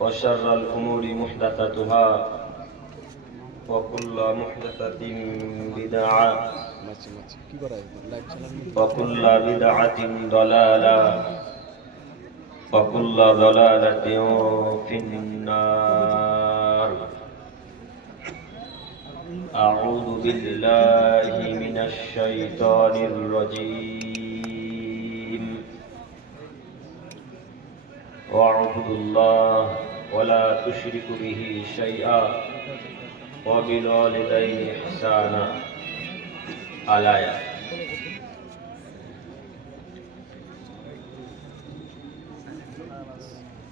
وشر الأمور محدثاتها وكل محدثة بدعة وكل بدعة ضلالة وكل ضلالة في النار. أعوذ بالله من الشيطان الرجيم. واعبدوا الله ولا تشركوا به شيئا وبالوالدين إحسانا. الآية.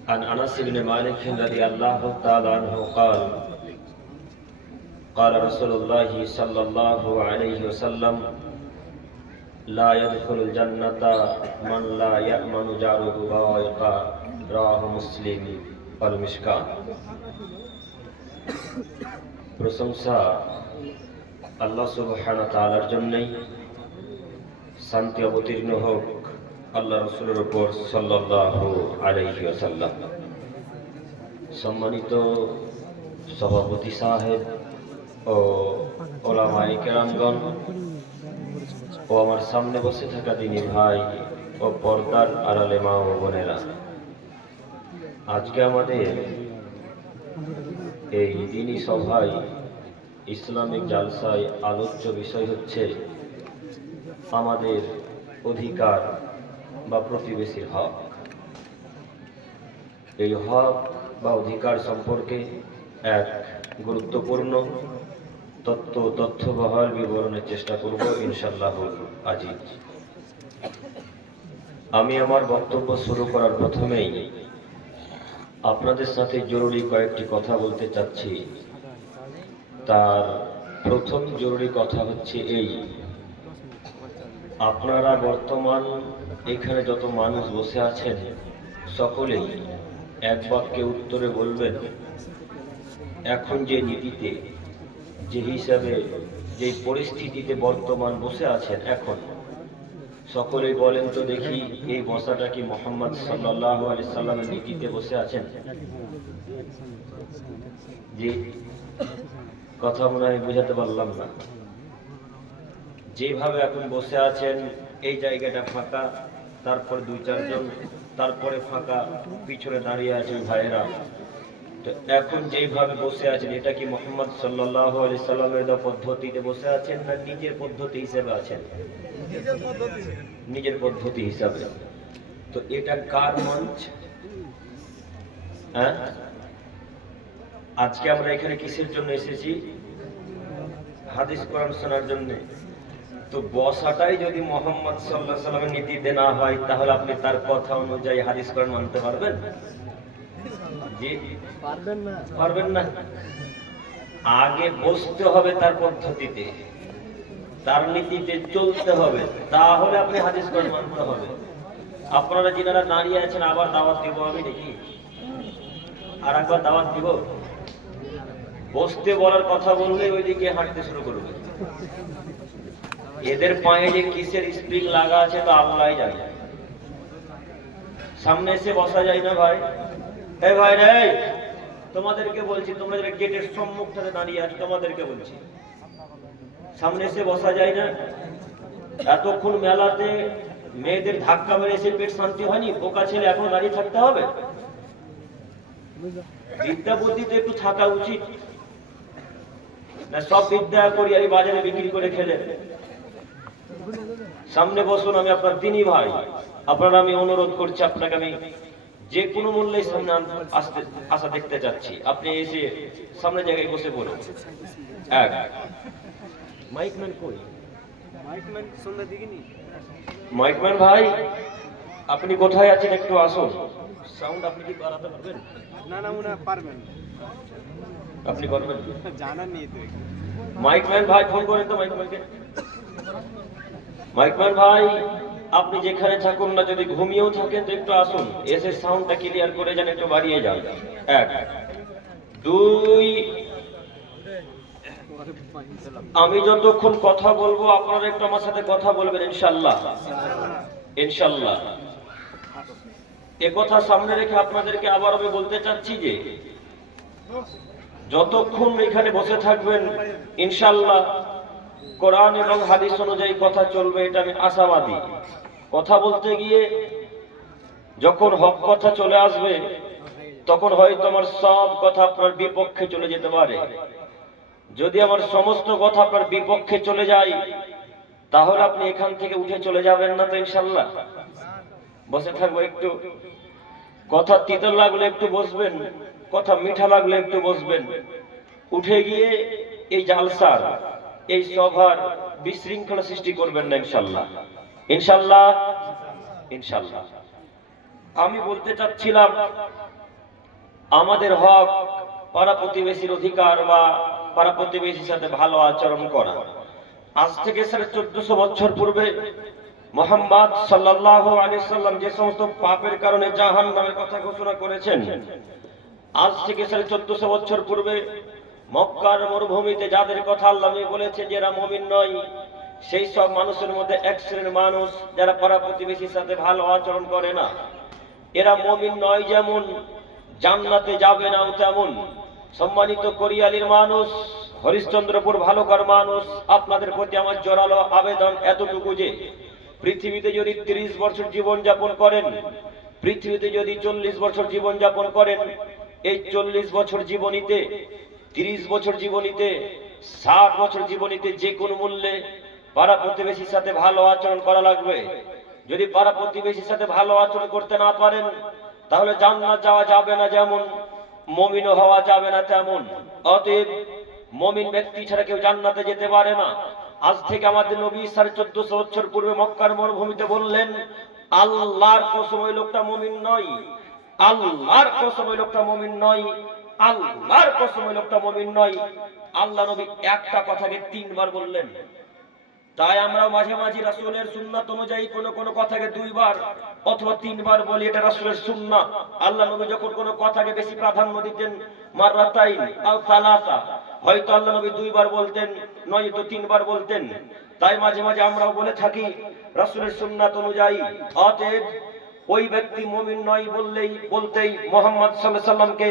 عن أنس بن مالك رضي الله تعالى عنه قال قال رسول الله صلى الله عليه وسلم لا يدخل الجنة من لا يأمن جاره بوائقه. رواه মুসলিম ওয়াল মিশকাত। প্রশংসা আল্লাহ সুবহানাহু ওয়া তাআলার জন্যই, শান্তি অবতীর্ণ হোক আল্লাহ রাসূলের উপর সাল্লাল্লাহু আলাইহি ওয়াসাল্লাম। সম্মানিত সভাপতি সাহেব ও ওলামায়ে কেরামগণ ও আমার সামনে বসে থাকা দিনী ভাই ও পর্দার আড়ালে মা ও বোনেরা, আজকে আমাদের এই দিনী সভায় ইসলামিক জালসায় আলোচ্য বিষয় হচ্ছে আমাদের অধিকার বা প্রতিবেশীর হক। এই হক বা অধিকার সম্পর্কে এক গুরুত্বপূর্ণ তথ্যবহুল বিবরণের চেষ্টা করব ইনশাআল্লাহ আজিজ। আমি আমার বক্তব্য শুরু করার প্রথমেই আপনাদের সাথে জরুরি কয়েকটি কথা বলতে চাচ্ছি। তার প্রথম জরুরি কথা হচ্ছে এই, আপনারা বর্তমান এখানে যত মানুষ বসে আছেন সকলেই এক বাক্যে উত্তরে বলবেন, এখন যে নীতিতে, যে হিসাবে, যে পরিস্থিতিতে বর্তমান বসে আছেন এখন, সকলেই বলেন তো দেখি এই বসাটা কি মুহাম্মদ সাল্লাল্লাহু আলাইহি সাল্লামের নীতিতে বসে আছেন? জি, কথা মনে হয় বুঝাতে পারলাম না। যেভাবে এখন বসে আছেন, এই জায়গাটা ফাঁকা, তারপর দুই চারজন, তারপরে ফাঁকা, পিছনে দাঁড়িয়ে আছেন ভাইয়েরা, তো এখন যেভাবে বসে আছেন এটা কি মুহাম্মদ সাল্লাল্লাহু আলাইহি সাল্লামের পদ্ধতিতে বসে আছেন না নিজের পদ্ধতি হিসেবে আছেন? নিজের পদ্ধতি হিসাবে। তো এটা কার মঞ্চ? হ্যাঁ, আজকে আমরা এখানে কিসের জন্য এসেছি? হাদিস কোরআন শোনার জন্য। তো বসাটাই যদি মুহাম্মদ সাল্লাল্লাহু আলাইহি সাল্লামের নীতিতে না হয়, তাহলে আপনি তার কথা অনুযায়ী হাদিস কোরআন মানতে পারবেন? জি, পারবেন না। আগে বসতে হবে তার পদ্ধতিতে, তার নীতিতে চলতে হবে, তাহলে আপনি হাদিস কোরআন মানতে হবে। আপনারা যিনারা দাঁড়িয়ে আছেন, আবার দাওয়াত দিব আমি দেখি, আর একবার দাওয়াত দিব। বসতে বলার কথা বললে ওইদিকে হাঁটতে শুরু করবে। এদের পায়ে যে কিসের স্প্রিং লাগা আছে তো আল্লাহই জানে। সামনে এসে বসা যায় না ভাই। এই ভাই রে, তোমাদেরকে বলছি, তোমরা যারা গেটের সম্মুখটাতে দাঁড়িয়ে আছো তোমাদেরকে বলছি, সামনে এসে বসা যায় না? এতক্ষণ মেলাতে মেয়েদের ধাক্কা মেরে এসে পেট শান্তি হয়নি, বোকা ছেলে এখন দাঁড়িয়ে থাকতে হবে? বিদ্যা বুদ্ধিতে একটু থাকা উচিত না? সব বিদ্যা করি আর বাজারে বিক্রি করে খেলে। সামনে বসুন, আমি আপনার দিনী ভাই, আপনারা আমি অনুরোধ করছি, আপনাকে আমি যে কোনো মূল্যে সামনে আসা দেখতে চাচ্ছি। আপনি এসে সামনে জায়গায় বসে পড়ুন। এক মাইকম্যান কই? মাইকম্যান সন্ধ্যা দিকেনি। মাইকম্যান ভাই, আপনি কোথায় আছেন? একটু আসুন। সাউন্ড আপনি কি বাড়াতে পারবেন? না না, উনি পারবেন। আপনি করবেন? জানার নেই তো। মাইকম্যান ভাই ফোন করেন তো মাইকম্যানকে। মাইকম্যান ভাই, আপনি যেখানে থাকুন না, যদি ঘুমিয়েও থাকেন তো একটু আসুন, এসে সাউন্ডটা ক্লিয়ার করে যান, একটু বাড়িয়ে যান। এক, দুই, আমি যতক্ষণ কথা বলবো আপনারা একটু আমার সাথে কথা বলবেন ইনশাআল্লাহ। ইনশাআল্লাহ। এ কথা সামনে রেখে আপনাদেরকে আবার আমি বলতে চাচ্ছি যে যতক্ষণ এখানে বসে থাকবেন ইনশাআল্লাহ কোরআন এবং হাদিস অনুযায়ী কথা চলবে, এটা আমি আশাবাদী। কথা বলতে গিয়ে যখন হক কথা চলে আসবে তখন হয়তো আমার সব কথা আপনার বিপক্ষে চলে যেতে পারে। যদি আমার সমস্ত কথা আপনার বিপক্ষে চলে যায় তাহলে আপনি এখান থেকে উঠে চলে যাবেন না তো ইনশাআল্লাহ? বসে থাকবো একটু, কথা তিতা লাগলে একটু বসবেন, কথা মিঠা লাগলে একটু বসবেন। উঠে গিয়ে এই জালসার এই সভার বিশৃঙ্খলা সৃষ্টি করবেন না ইনশাআল্লাহ। ইনশাআল্লাহ ইনশাআল্লাহ। আমি বলতে চাচ্ছিলাম আমাদের হক পাড়া প্রতিবেশীর অধিকার বা পাড়া প্রতিবেশীর সাথে ভালো আচরণ করা। আজ থেকে 1450 বছর পূর্বে মুহাম্মদ সাল্লাল্লাহু আলাইহি সাল্লাম যে সমস্ত পাপের কারণে জাহান্নামের কথা ঘোষণা করেছেন, আজ থেকে 1450 বছর পূর্বে মক্কার মরুভূমিতে যাদের কথা আল্লাহ বলেছে যারা মুমিন নয়, সেই সব মানুষের মধ্যে এক শ্রেণীর মানুষ যারা পাড়া প্রতিবেশীর সাথে ভালো আচরণ করে না। এরা মুমিন নয় যেমন, জান্নাতে যাবে না তেমন। সম্মানিত কোরিয়ালির মানুষ, হরিশ্চন্দ্রপুর ভালুকার মানুষ, আপনাদের প্রতি আমার জোরালো আবেদন এতটুকু যে পৃথিবীতে যদি 30 বছর জীবন যাপন করেন, পৃথিবীতে যদি 40 বছর জীবন যাপন করেন, এই 40 বছর জীবনীতে, 30 বছর জীবনীতে, 60 বছর জীবনীতে যে কোনো মূল্যে পাড়া প্রতিবেশীর সাথে ভালো আচরণ করা লাগবে। যদি পাড়া প্রতিবেশীর সাথে ভালো আচরণ করতে না পারেন তাহলে জান্নাত যাওয়া যাবে না যেমন, মুমিনও হওয়া যাবে না তেমন। অতএব মুমিন ব্যক্তি ছাড়া কেউ জান্নাতে যেতে পারে না। আজ থেকে আমাদের নবী 1450 বছর পূর্বে মক্কার মরুভূমিতে বললেন, আল্লাহর কসম ওই লোকটা মুমিন নয়, আল্লাহর কসম ওই লোকটা মুমিন নয়, আল্লাহর কসম ওই লোকটা মুমিন নয়। আল্লাহ নবী একটা কথাকে 3 বার বললেন। তাই আমরা মাঝে মাঝে রাসূলের সুন্নাত অনুযায়ী কোন কথাকে 2 বার অথবা 3 বার বলি, এটা রাসূলের সুন্নাহ। আল্লাহ নবী যখন কোন কথাকে বেশি প্রাধান্য দিতেন, মাররাতাইন আও সালাসা, হয়তো আল্লাহ নবী 2 বার বলতেন, নয়তো 3 বার বলতেন। তাই মাঝে মাঝে আমরাও বলে থাকি রাসূলের সুন্নাত অনুযায়ী। অতএব ওই ব্যক্তি মুমিন নয় বলতেই মুহাম্মদ সাল্লাল্লাহু আলাইহি সাল্লামকে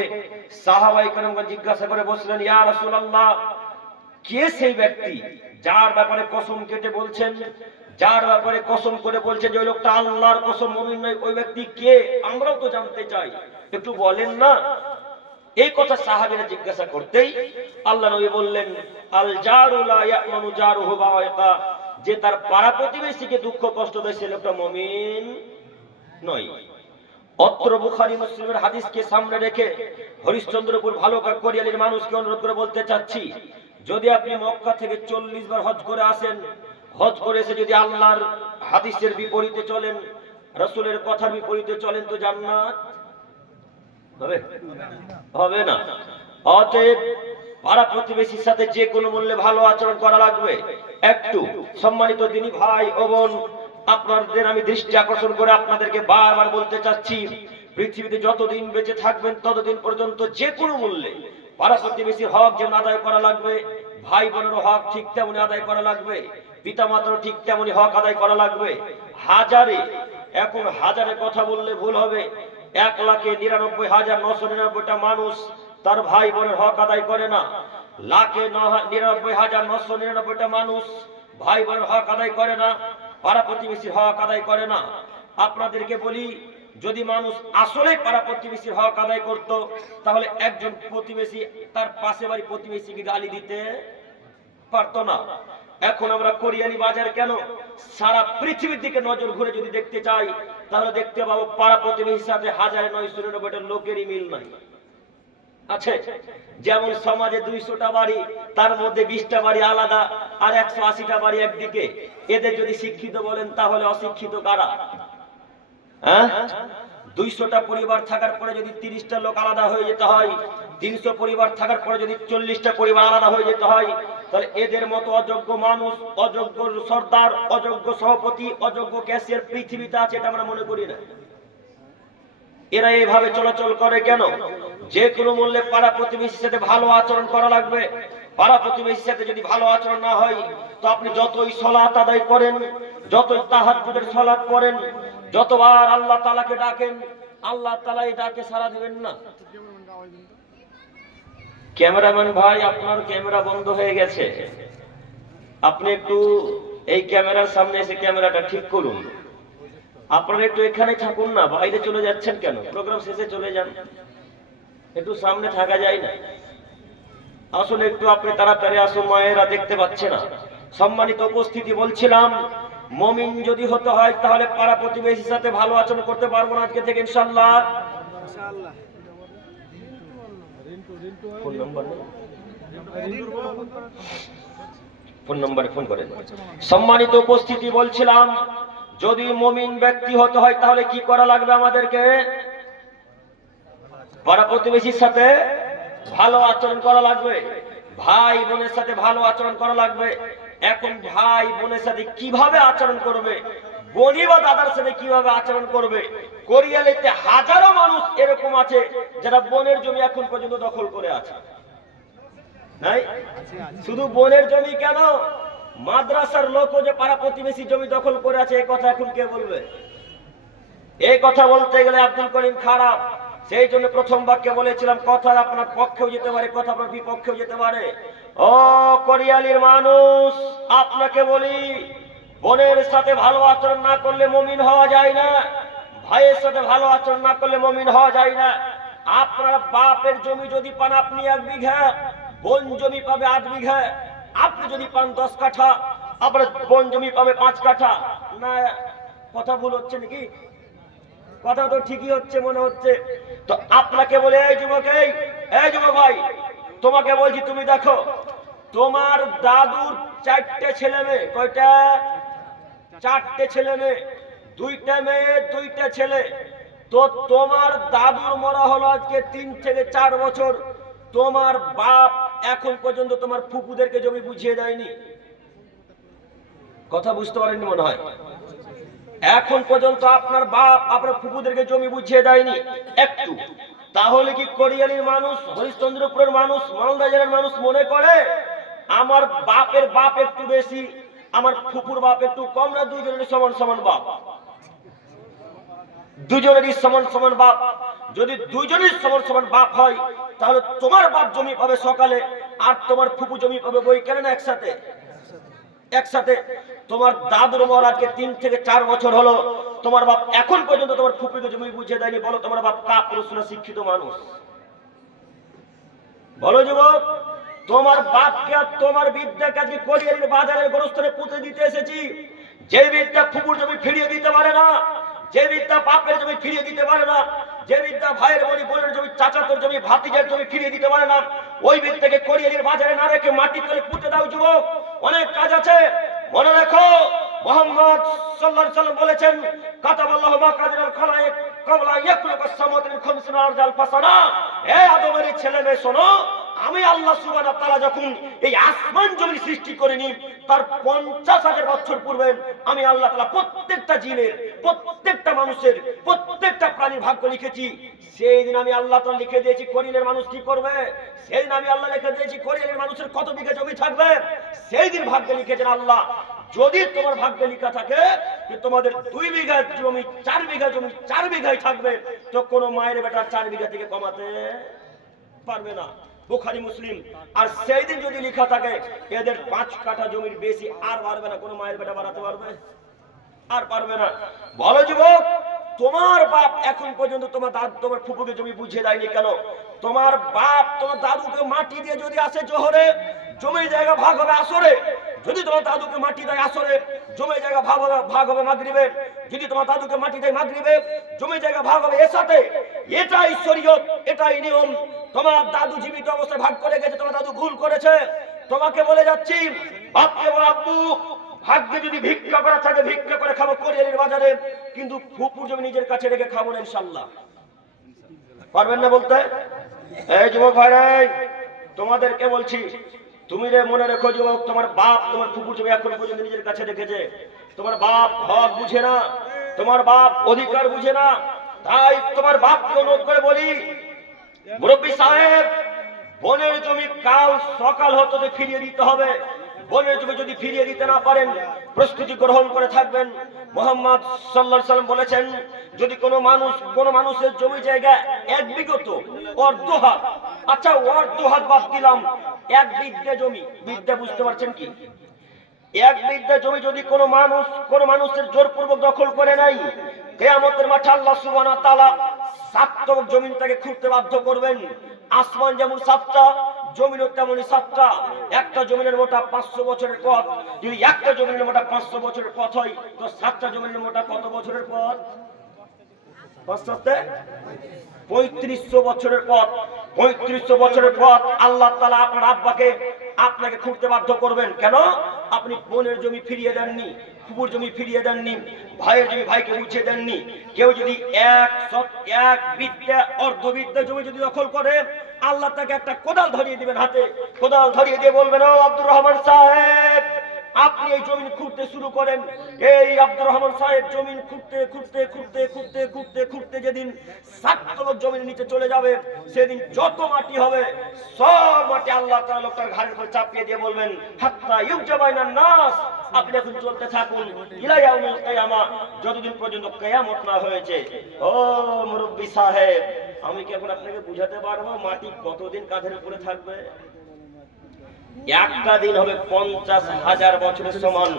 সাহাবায়ে কেরামগণ জিজ্ঞাসা করে বসলেন, ইয়া রাসূলুল্লাহ, কে সেই ব্যক্তি যার ব্যাপারে কসম কেটে বলছেন, যার ব্যাপারে কসম করে বলছেন যে ওই লোকটা আল্লাহর কসম মুমিন নয়, ওই ব্যক্তি কে? আমরাও তো জানতে চাই, একটু বলেন না। এই কথা সাহাবীরা জিজ্ঞাসা করতেই আল্লাহ নবী বললেন, আল জারু লা ইয়ামানু জারুহু বাওয়াকা, যে তার পাড়া প্রতিবেশীকে দুঃখ কষ্ট দেয় সে লোকটা মুমিন নয়। অত্র বুখারী মুসলিমের হাদিসকে সামনে রেখে হরিশ্চন্দ্রপুর ভালুকা কোরিয়ালির মানুষকে অনুরোধ করে বলতে চাচ্ছি, যদি আপনি মক্কা থেকে 40 বার হজ করে আসেন, হজ করে এসে যদি আল্লাহর হাদিসের বিপরীতে চলেন, রাসূলের কথার বিপরীতে চলেন, তো জান্নাত হবে না। অতএব পাড়া প্রতিবেশীর সাথে যে কোনো মূল্যে ভালো আচরণ করা লাগবে। একটু সম্মানিত দিনী ভাই ও বোন, আপনাদের আমি দৃষ্টি আকর্ষণ করে আপনাদেরকে বারবার বলতে চাচ্ছি, পৃথিবীতে যতদিন বেঁচে থাকবেন ততদিন পর্যন্ত যে কোনো মূল্যে পাড়া প্রতিবেশীর হক যেমন আদায় করা লাগবে, ভাই বোনের হক ঠিক তেমনি আদায় করা লাগবে, পিতামাতার ঠিক তেমনি হক আদায় করা লাগবে। এখন হাজারে কথা বললে ভুল হবে, 1,99,999টা মানুষ তার ভাই বোনের হক আদায় করে না, 1,99,999টা মানুষ ভাই বোনের হক আদায় করে না, পাড়া প্রতিবেশীর হক আদায় করে না। আপনাদেরকে বলি, যদি মানুষ আসলে পাড়া প্রতিবেশীর হক আদায় করত তাহলে একজন প্রতিবেশী তার পাশে বাড়ি প্রতিবেশীকে গালি দিতে পারত না। এখন আমরা কোরিয়ালি বাজার কেন, সারা পৃথিবীর দিকে নজর ঘুরে যদি দেখতে চাই তাহলে দেখতে পাবো পাড়া প্রতিবেশীর সাথে 1,999টা লোকেরই মিল নাই আছে। যেমন সমাজে 200টা বাড়ি, তার মধ্যে 20টা বাড়ি আলাদা আর 180টা বাড়ি একদিকে। এদের যদি শিক্ষিত বলেন তাহলে অশিক্ষিত কারা? 200টা পরিবার থাকার পরে যদি 30টা লোক আলাদা হয়ে যেতে হয়, 300 পরিবার থাকার পরে যদি 40টা পরিবার আলাদা হয়ে যেতে হয়, তাহলে এদের মতো অযোগ্য মানুষ, অযোগ্য সর্দার, অযোগ্য সভাপতি, অযোগ্য ক্যাশিয়ার পৃথিবীতে আছে এটা আমরা মনে করি না। এরা এইভাবে চলাচল করে কেন? যে কোনো মূল্যে পাড়া প্রতিবেশীর সাথে ভালো আচরণ করা লাগবে। পাড়া প্রতিবেশীর সাথে যদি ভালো আচরণ না হয় তো আপনি যতই সালাত আদায় করেন, যতই তাহাজ্জুদের সালাত পড়েন, যতবার আল্লাহ তাআলাকে ডাকেন, আল্লাহ তাআলা এটাকে সাড়া দিবেন না? ক্যামেরাম্যান ভাই, আপনার ক্যামেরা বন্ধ হয়ে গেছে, আপনি একটু এই ক্যামেরার সামনে এসে ক্যামেরাটা ঠিক করুন। আপনারা একটু এখানে থাকুন না, বাইরে চলে যাচ্ছেন কেন? প্রোগ্রাম শেষে চলে যান, একটু সামনে থাকা যায় না? আসলে একটু আপনি তাড়াতাড়ি আসুন, মায়েরা দেখতে পাচ্ছে না। সম্মানিত উপস্থিতি, বলছিলাম মুমিন যদি হতে হয় তাহলে পাড়া প্রতিবেশীর সাথে ভালো আচরণ করতে পারবো না আজকে থেকে ইনশাআল্লাহ। ফোন নম্বরে ফোন করেন। সম্মানিত উপস্থিতি, বলছিলাম যদি মুমিন ব্যক্তি হতে হয় তাহলে কি করা লাগবে আমাদেরকে? পাড়া প্রতিবেশীর সাথে ভালো আচরণ করা লাগবে, ভাই বোনের সাথে ভালো আচরণ করা লাগবে। এখন ভাই বোনের সাথে কিভাবে আচরণ করবে, বোনি বা দাদার সাথে কিভাবে আচরণ করবে? কোরিয়ালিতে হাজারো মানুষ এরকম আছে যারা বোনের জমি এখন পর্যন্ত দখল করে আছে। নাই শুধু বোনের জমি কেন, মাদ্রাসার লোকও যে পাড়া প্রতিবেশী জমি দখল করে আছে, এই কথা এখন কে বলবে? এই কথা বলতে গেলে আব্দুল করিম খারাপ। সেই জন্য প্রথম বাক্যে বলেছিলাম কথা আপনার পক্ষেও যেতে পারে, কথা আপনার বিপক্ষেও যেতে পারে। ও কোরিয়ালির মানুষ, আপনাকে বলি, বোনের সাথে ভালো আচরণ না করলে মুমিন হওয়া যায় না, ভাইয়ের সাথে ভালো আচরণ না করলে মুমিন হওয়া যায় না। আপনার বাপের জমি যদি পান আপনি 1 বিঘা, বোন জমি পাবে 8 বিঘা। আপনি যদি পান 10 কাঠা, আপনার বোন জমি পাবে 5 কাঠা। না কথা ভুল হচ্ছে নাকি? কথা তো ঠিকই হচ্ছে মনে হচ্ছে। তো আপনাকে বলে, এই যুবক, এই যুবক ভাই, তোমাকে বলছি, তুমি দেখো তোমার দাদুর 4টে ছেলে মেয়ে। কয়টা? 4টে ছেলে মেয়ে, 2টা মেয়ে 2টা ছেলে। তো তোমার দাদুর মরা হলো আজকে 3 থেকে 4 বছর। তোমার বাপ এখন পর্যন্ত তোমার ফুপুদেরকে জমি বুঝিয়ে দেয়নি। কথা বুঝতে পারেননি মনে হয়। এখন পর্যন্ত আপনার বাপ আপনার ফুপুদেরকে জমি বুঝিয়ে দেয়নি একটু। তাহলে কি কোরিয়ালির মানুষ, হরিশ্চন্দ্রপুরের মানুষ, মালদা জেলার মানুষ মনে করে আমার বাপের বাপ একটু বেশি, আমার ফুপুর বাপ একটু কম? না দুজনেরই সমান সমান বাপ, দুজনেরই সমান সমান বাপ। যদি দুজনের সমান সমান বাপ হয় তাহলে তোমার বাপ জমি পাবে সকালে আর তোমার ফুপু জমি পাবে বৈকালে না একসাথে? একসাথে। তোমার দাদুর মর আজকে 3 থেকে 4 বছর হলো, তোমার বাপ এখন পর্যন্ত তোমার ফুপুকে জমি বুঝিয়ে দেয়নি। বলো তোমার বাপ কাপুরুষ না শিক্ষিত মানুষ? বলো যুবক, তোমার বাপকে আর তোমার বিদ্যাকে আজকে কোরিয়ালির বাজারের গোরস্থানে পুঁতে দিতে এসেছি। যে বিদ্যা ফুপুর জমি ফিরিয়ে দিতে পারে না, যে বিদ্যা বাপের জমি ফিরিয়ে দিতে পারে না, যে বিদ্যা ভাইয়ের বলি বোনের জমি, চাচাতোর জমি, ভাতিজার জমি ফিরিয়ে দিতে পারে না, ওই বিদ্যাকে কোরিয়ালির বাজারে না রেখে মাটির তলে পুঁতে দাও যুবক। অনেক কাজ আছে। মনে রাখো, মুহাম্মদ সাল্লাল্লাহু আলাইহি ওয়াসাল্লাম বলেছেন, কাতাবাল্লাহু মাকাদিরাল খালায়েক ক্বাবলা ইয়াখলুকাস সামাওয়াতি মিন 50 আরজাল ফাসানা। হে আদমের ছেলে মেয়ে শোনো, আমি আল্লাহ সুবহানাহু ওয়া তাআলা যখন এই আসমান জমি সৃষ্টি করিনি, তার 50,000 বছর পূর্বে আমি আল্লাহ তাআলা প্রত্যেকটা জিনের, প্রত্যেকটা মানুষের, প্রত্যেকটা প্রাণীর ভাগ্য লিখেছি। সেই দিন আমি আল্লাহ তাআলা লিখে দিয়েছি কোরিয়ালের মানুষ কি করবে। সেই দিন আমি আল্লাহ লিখে দিয়েছি কোরিয়ালের মানুষের কত বিঘা জমি থাকবে। সেই দিন ভাগ্য লিখেছেন আল্লাহ। যদি তোমার ভাগ্যে লেখা থাকে যে তোমাদের 2 বিঘা জমি, 4 বিঘা জমি 4 বিঘাই থাকবে, তো কোনো মায়ের বেটা 4 বিঘা থেকে কমাতে পারবে না। বুখারী মুসলিম। আর সেই দিন যদি লেখা থাকে এদের 5 কাঠা জমির বেশি আর পারবে না, কোনো মায়ের বেটা বাড়াতে পারবে? আর পারবে না। বলো যুবক, তোমার বাপ এখন পর্যন্ত তোমার দাদু তোমার ফুপুকে জমি বুঝিয়ে দেয়নি কেন? তোমার বাপ তোমার দাদুকে মাটি দিয়ে যদি আসে জোহরে, জমি জায়গা ভাগ হবে আসরে। যদি তোমার দাদুকে মাটি দেয় আসরে, জমি জায়গা ভাগ হবে মাগরিবে। যদি তোমার দাদুকে মাটি দেয় মাগরিবে, জমি জায়গা ভাগ হবে এসাতে। এটাই শরীয়ত, এটাই নিয়ম। তোমার দাদু জীবিত অবস্থায় ভাগ করে গেছে, তোমার দাদু ভুল করেছে। তোমাকে বলে যাচ্ছি, বাপকে বল, আব্বু ভাগ্যে যদি ভিক্ষা করা থাকে ভিক্ষা করে খাবো কোরিয়ালির বাজারে, কিন্তু ফুপুর জমি নিজের কাছে রেখে খাবো না ইনশাআল্লাহ। পারবেন না বলতে? এই যুবক ভাইরা, তোমাদেরকে বলছি, তুমি রে মনে রেখো যুবক, তোমার বাপ তোমার ফুপুর জমি এখন পর্যন্ত নিজের কাছে রেখেছে। তোমার বাপ হক বুঝে না, তোমার বাপ অধিকার বুঝে না। তাই তোমার বাপকে অনুরোধ করে বলি, মুরব্বী সাহেব, বোনের জমি কাল সকাল হতে ফিরিয়ে দিতে হবে। বোনের জমি যদি ফিরিয়ে দিতে না পারেন, প্রস্তুতি গ্রহণ করে থাকবেন। মুহাম্মদ সাল্লাল্লাহু আলাইহি ওয়াসাল্লাম বলেছেন, যদি কোনো মানুষের জমি জায়গা 1 বিঘত অর্ধ হাত, আচ্ছা অর্ধ হাত বাদ দিলাম, 1 বিঘা জমি, বিঘা বুঝতে পারছেন কি? 1 বিঘা জমি যদি কোনো মানুষের জোরপূর্বক দখল করে নাই, কিয়ামতের মাঠে আল্লাহ সুবহানাহু ওয়া তাআলা 7 তরফ জমিনটাকে খুঁড়তে বাধ্য করবেন। আসমান যেমন 7টা, জমিনও তেমনই 7টা। একটা জমিনের মোটা 500 বছরের পথ, যদি একটা জমিনের মোটা 500 বছরের পথ হয়, তো 7টা জমিনের মোটা কত বছরের পথ? 3500 বছরের পথ। 3500 বছরের পথ আল্লাহ তাআলা আপনার আব্বাকে আপনাকে খুঁড়তে বাধ্য করবেন। কেন? আপনি বোনের জমি ফিরিয়ে দেননি, ফুপুর জমি ফিরিয়ে দেননি, ভাইয়ের জমি ভাইকে বুঝিয়ে দেননি। কেউ যদি 1 বিঘা অর্ধ বিঘা জমি যদি দখল করে, আল্লাহ তাকে একটা কোদাল ধরিয়ে দিবেন হাতে, কোদাল ধরিয়ে দিয়ে বলবেন, ও আব্দুর রহমান সাহেব, আপনি এই জমিন খুঁড়তে শুরু করেন। এই আব্দুর রহমান সাহেব জমিন খুঁড়তে যেদিন 7 তলব জমির নিচে চলে যাবে, সেদিন যত মাটি হবে সব মাটি আল্লাহ তাআলা লোকটার ঘাড়ের উপর চাপিয়ে দিয়ে বলবেন, হাত্তা ইউজাবাইনান নাস, আপনি এখন চলতে থাকুন ইলা ইয়াউমিল কিয়ামা, যতদিন পর্যন্ত কিয়ামত না হয়েছে। ও মুরব্বি সাহেব, আমি কি এখন আপনাকে বুঝাতে পারবো মাটি কতদিন কাঁধের উপরে থাকবে? একটা দিন হবে 50,000 বছরের সমান।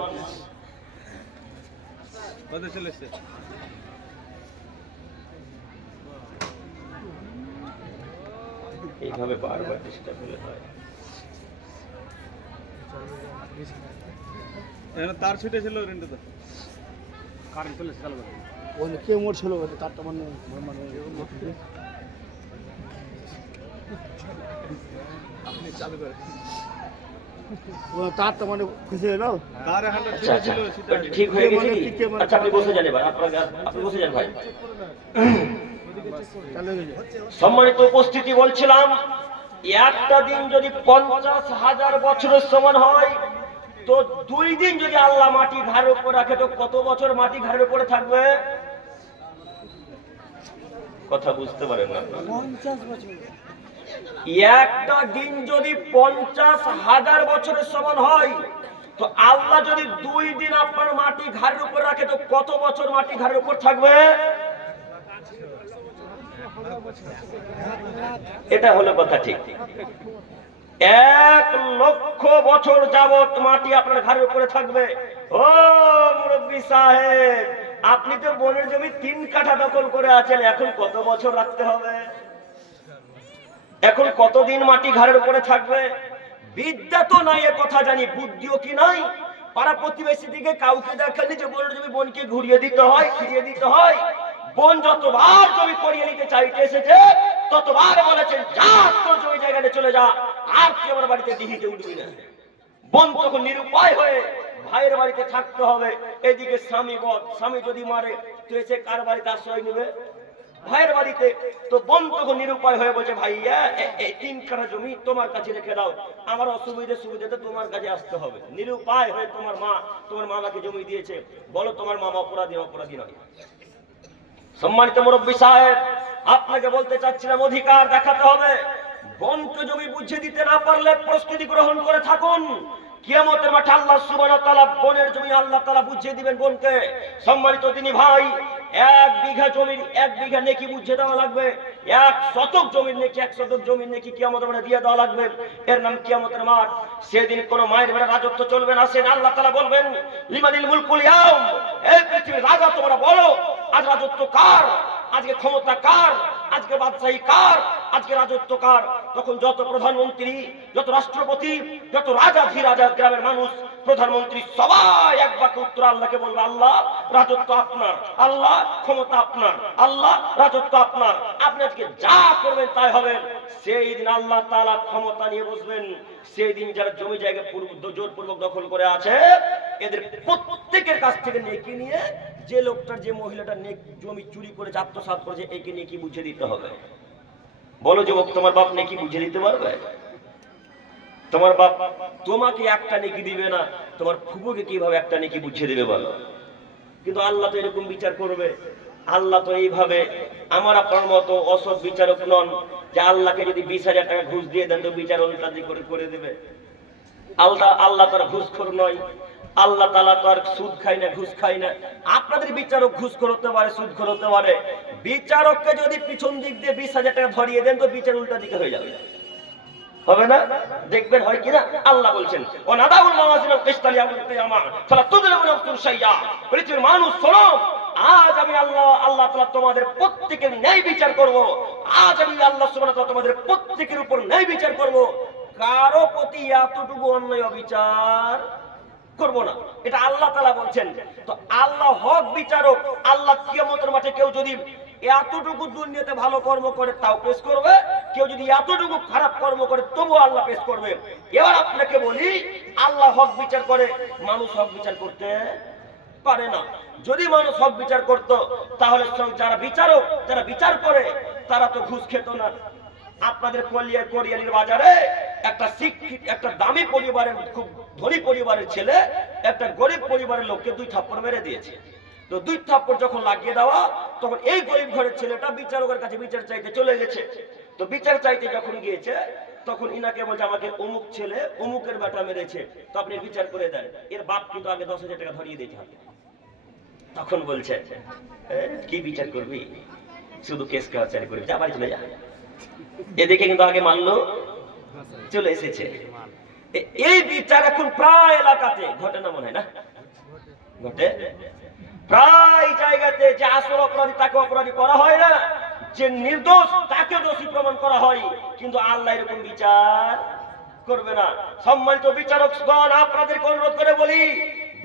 এইভাবে বারবার চেষ্টা করলে হয়। তার ছুটে ছিল কারেন্ট চলে চালু করে ওই কে মোড় ছিল তারটা মানে আপনি চালু করে তারটা মানে খুশি হলো তার এখানটা ছিল ঠিক হয়ে গেছে কি? আচ্ছা আপনি বসে যান, এবার আপনি বসে যান ভাই। সম্মানিত উপস্থিতি, বলছিলাম একটা দিন যদি 50,000 বছরের সমান হয়, তো 2 দিন যদি আল্লাহ মাটি ঘাড়ের উপর রাখে, তো কত বছর মাটি ঘাড়ের উপরে থাকবে? কথা বুঝতে পারেন না? 50 বছর। একটা দিন যদি 50,000 বছরের সমান হয়, তো আল্লাহ যদি 2 দিন আপনার মাটি ঘাড়ের উপর রাখে, তো কত বছর মাটি ঘাড়ের উপর থাকবে? এটা হলো কথা। ঠিক 1 লক্ষ বছর যাবত মাটি আপনার ঘাড়ের উপরে থাকবে। ও মুরব্বি সাহেব, আপনি তো বনের জমি 3 কাঠা দখল করে আছেন, এখন কত বছর রাখতে হবে? এখন কতদিন মাটি ঘাড়ের উপরে থাকবে? বিদ্যা তো নাই এ কথা জানি, বুদ্ধিও কি নাই? পাড়া প্রতিবেশী দিকে কাউকে দেখানি যে বনের জমি বোনকে ঘুরিয়ে দিতে হয়, ফিরিয়ে দিতে হয়। বোন যতবার জমি করিয়ে নিতে চাইতে এসেছে, ততবার বলেছেন, যা তোর জমি জায়গাতে চলে যা, আর তুই আমার বাড়িতে দিহিতে উঠবি না। বোন তখন নিরুপায় হয়ে ভাইয়ের বাড়িতে থাকতে হবে। এদিকে স্বামী যদি মারে, তো এসে কার বাড়িতে আশ্রয় নেবে? ভাইয়ের বাড়িতে। তো বোন তখন নিরুপায় হয়ে বলছে, ভাইয়া এই 3 কাঠা জমি তোমার কাছে রেখে দাও, আমার সুবিধাতে তোমার কাছে আসতে হবে। নিরুপায় হয়ে তোমার মা আমাকে জমি দিয়েছে, বলো তোমার মামা অপরাধী নয়? সম্মানিত মুরব্বি সাহেব, আপনাকে বলতে চাচ্ছিলাম, অধিকার দেখাতে হবে। বোনকে জমি বুঝিয়ে দিতে না পারলে প্রস্তুতি গ্রহণ করে থাকুন। কিয়ামতের মাঠে আল্লাহ সুবহানাহু ওয়া তাআলা বোনের জমি আল্লাহ তাআলা বুঝিয়ে দিবেন বোনকে। সম্মানিত দিনী ভাই, 1 বিঘা জমির 1 বিঘা নেকি বুঝিয়ে দেওয়া লাগবে। 1 শতক জমির নেকি 1 শতক জমির নেকি কিয়ামতের মাঠে দিয়ে দেওয়া লাগবে। এর নাম কিয়ামতের মাঠ। সেদিন কোন মায়ের বেড়া রাজত্ব চলবে না। সেদিন আল্লাহ তাআলা বলবেন, লিমানিল মুলকুল ইয়াউম, এই পৃথিবীর রাজা তোমরা বলো, আজ রাজত্ব কার? আজকে ক্ষমতা কার? আজকে বাদশাহী কার? আজকে রাজত্ব কার? তখন যত প্রধানমন্ত্রী, যত রাষ্ট্রপতি, যত রাজা ধীরাজা, গ্রামের মানুষ, প্রধানমন্ত্রী সবাই এক বাক্যে উত্তর আল্লাহকে বলবে, আল্লাহ রাজত্ব আপনার, আল্লাহ ক্ষমতা আপনার, আল্লাহ রাজত্ব আপনার, আপনি আজকে যা করবেন তাই হবে। সেই দিন আল্লাহ তাআলা ক্ষমতা নিয়ে বসবেন। সেই দিন যারা জমি জায়গা জোরপূর্বক দখল করে আছে, এদের প্রত্যেকের কাছ থেকে নেকি নিয়ে, যে লোকটার যে মহিলাটার জমি চুরি করে আত্মসাৎ করেছে, একে নেকি বুঝিয়ে দিতে হবে। বলো যুবক, তোমার বাপ নেকি বুঝিয়ে দিতে পারবে? তোমার বাপ তোমাকে একটা নেকি দিবে না, তোমার ফুফুকে কিভাবে একটা নেকি বুঝিয়ে দেবে বলো? কিন্তু আল্লাহ তো এরকম বিচার করবে। আল্লাহ তো এইভাবে আমার আপনার মতো অসৎ বিচারক নন যে আল্লাহকে যদি 20,000 টাকা ঘুষ দিয়ে দেন তো বিচার উল্টা করে দেবে। আল্লাহ তার ঘুষখোর নয়। আল্লাহ তাআলা তো আর সুদ খায় না, ঘুষ খায় না। আপনাদের বিচারক ঘুষখোর হতে পারে, সুদখোর হতে পারে। বিচারককে যদি পিছন দিক দিয়ে 20,000 টাকা ধরিয়ে দেন তো বিচার উল্টা দিকে হয়ে যাবে, হবে না? দেখবেন হয় কিনা। আল্লাহ বলছেন ওয়ানাদাউল মাওয়াজিনাল কিসতা লিয়াউমিল কিয়ামা ফালা তুযলামু নাফসুন শাইয়্যা। পৃথিবীর মানুষ শোনো, আজ আমি আল্লাহ তাআলা তোমাদের প্রত্যেকের ন্যায় বিচার করব। আজ আমি আল্লাহ সুবহানাহু ওয়া তাআলা তোমাদের প্রত্যেকের উপর ন্যায় বিচার করব। কারো প্রতি এতটুকু অন্যায় অবিচার করব না, এটা আল্লাহ তাআলা বলছেন। তো আল্লাহ হক বিচারক। আল্লাহ কিয়ামতের মাঠে কেউ যদি এতটুকু দুনিয়াতে ভালো কর্ম করে তাও পেশ করবে, কেউ যদি এতটুকু খারাপ কর্ম করে তবু আল্লাহ পেশ করবে। এবার আপনাকে বলি, আল্লাহ হক বিচার করে, মানুষ হক বিচার করতে পারে না। যদি মানুষ হক বিচার করত তাহলে যারা বিচারক, যারা বিচার করে তারা তো ঘুষ খেত না। আপনাদের কোরিয়ালির বাজারে একটা শিক্ষিত, একটা দামি পরিবারের, খুব ধনী পরিবারের ছেলে একটা গরিব পরিবারের লোককে 2 থাপ্পড় মেরে দিয়েছে। তো 2 থাপ্পড় যখন লাগিয়ে দেওয়া, তখন এই গরিব ঘরের ছেলেটা বিচারকের কাছে বিচার চাইতে চলে গেছে। তো বিচার চাইতে যখন গিয়েছে তখন ইনাকে বলছে আমাকে অমুক ছেলে অমুকের বেটা মেরেছে, তো আপনি বিচার করে দেন। এর বাপ কিন্তু আগে 10,000 টাকা ধরিয়ে দিতে হবে। তখন বলছে কি বিচার করবি, শুধু কেস কাচারি করবি, যা বাড়ি চলে যা। এদিকে কিন্তু আগে মানলো চলে এসেছে। এই বিচার এখন প্রায় এলাকাতে ঘটে না, মনে হয় না ঘটে? প্রায় জায়গাতে যে আসল অপরাধী তাকে অপরাধী করা হয় না, যে নির্দোষ তাকে দোষী প্রমাণ করা হয়। কিন্তু আল্লাহ এরকম বিচার করবে না। সম্মানিত বিচারকগণ, আপনাদেরকে অনুরোধ করে বলি,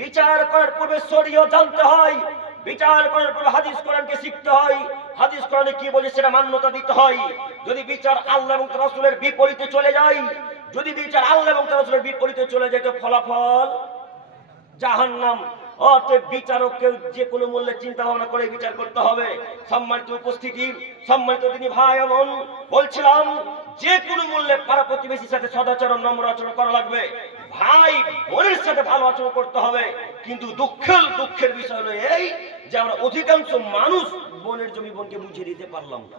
বিচার করার পূর্বে শরীয়ত জানতে হয়। বিচার করার পূর্বে হাদিস কোরআনকে শিখতে হয়। হাদিস কোরআনে কি বলে সেটা মান্যতা দিতে হয়। যদি বিচার আল্লাহ এবং রাসূলের বিপরীতে চলে যায়, যদি বিচার আল্লাহ এবং রাসূলের বিপরীতে চলে যায়, তো ফলাফল জাহান্নাম। অতএব বিচারককে যে কোনো মূল্যে চিন্তা ভাবনা করে বিচার করতে হবে। সম্মানিত উপস্থিতি, সম্মানিত দিনী ভাই বোন, বলছিলাম যে কোনো মূল্যে পাড়া প্রতিবেশীর সাথে সদাচরণ, নম্র আচরণ করা লাগবে। ভাই বোনের সাথে ভালো আচরণ করতে হবে। কিন্তু দুঃখের বিষয় হলো এই যে আমরা অধিকাংশ মানুষ বোনের জমি বোনকে বুঝিয়ে দিতে পারলাম না।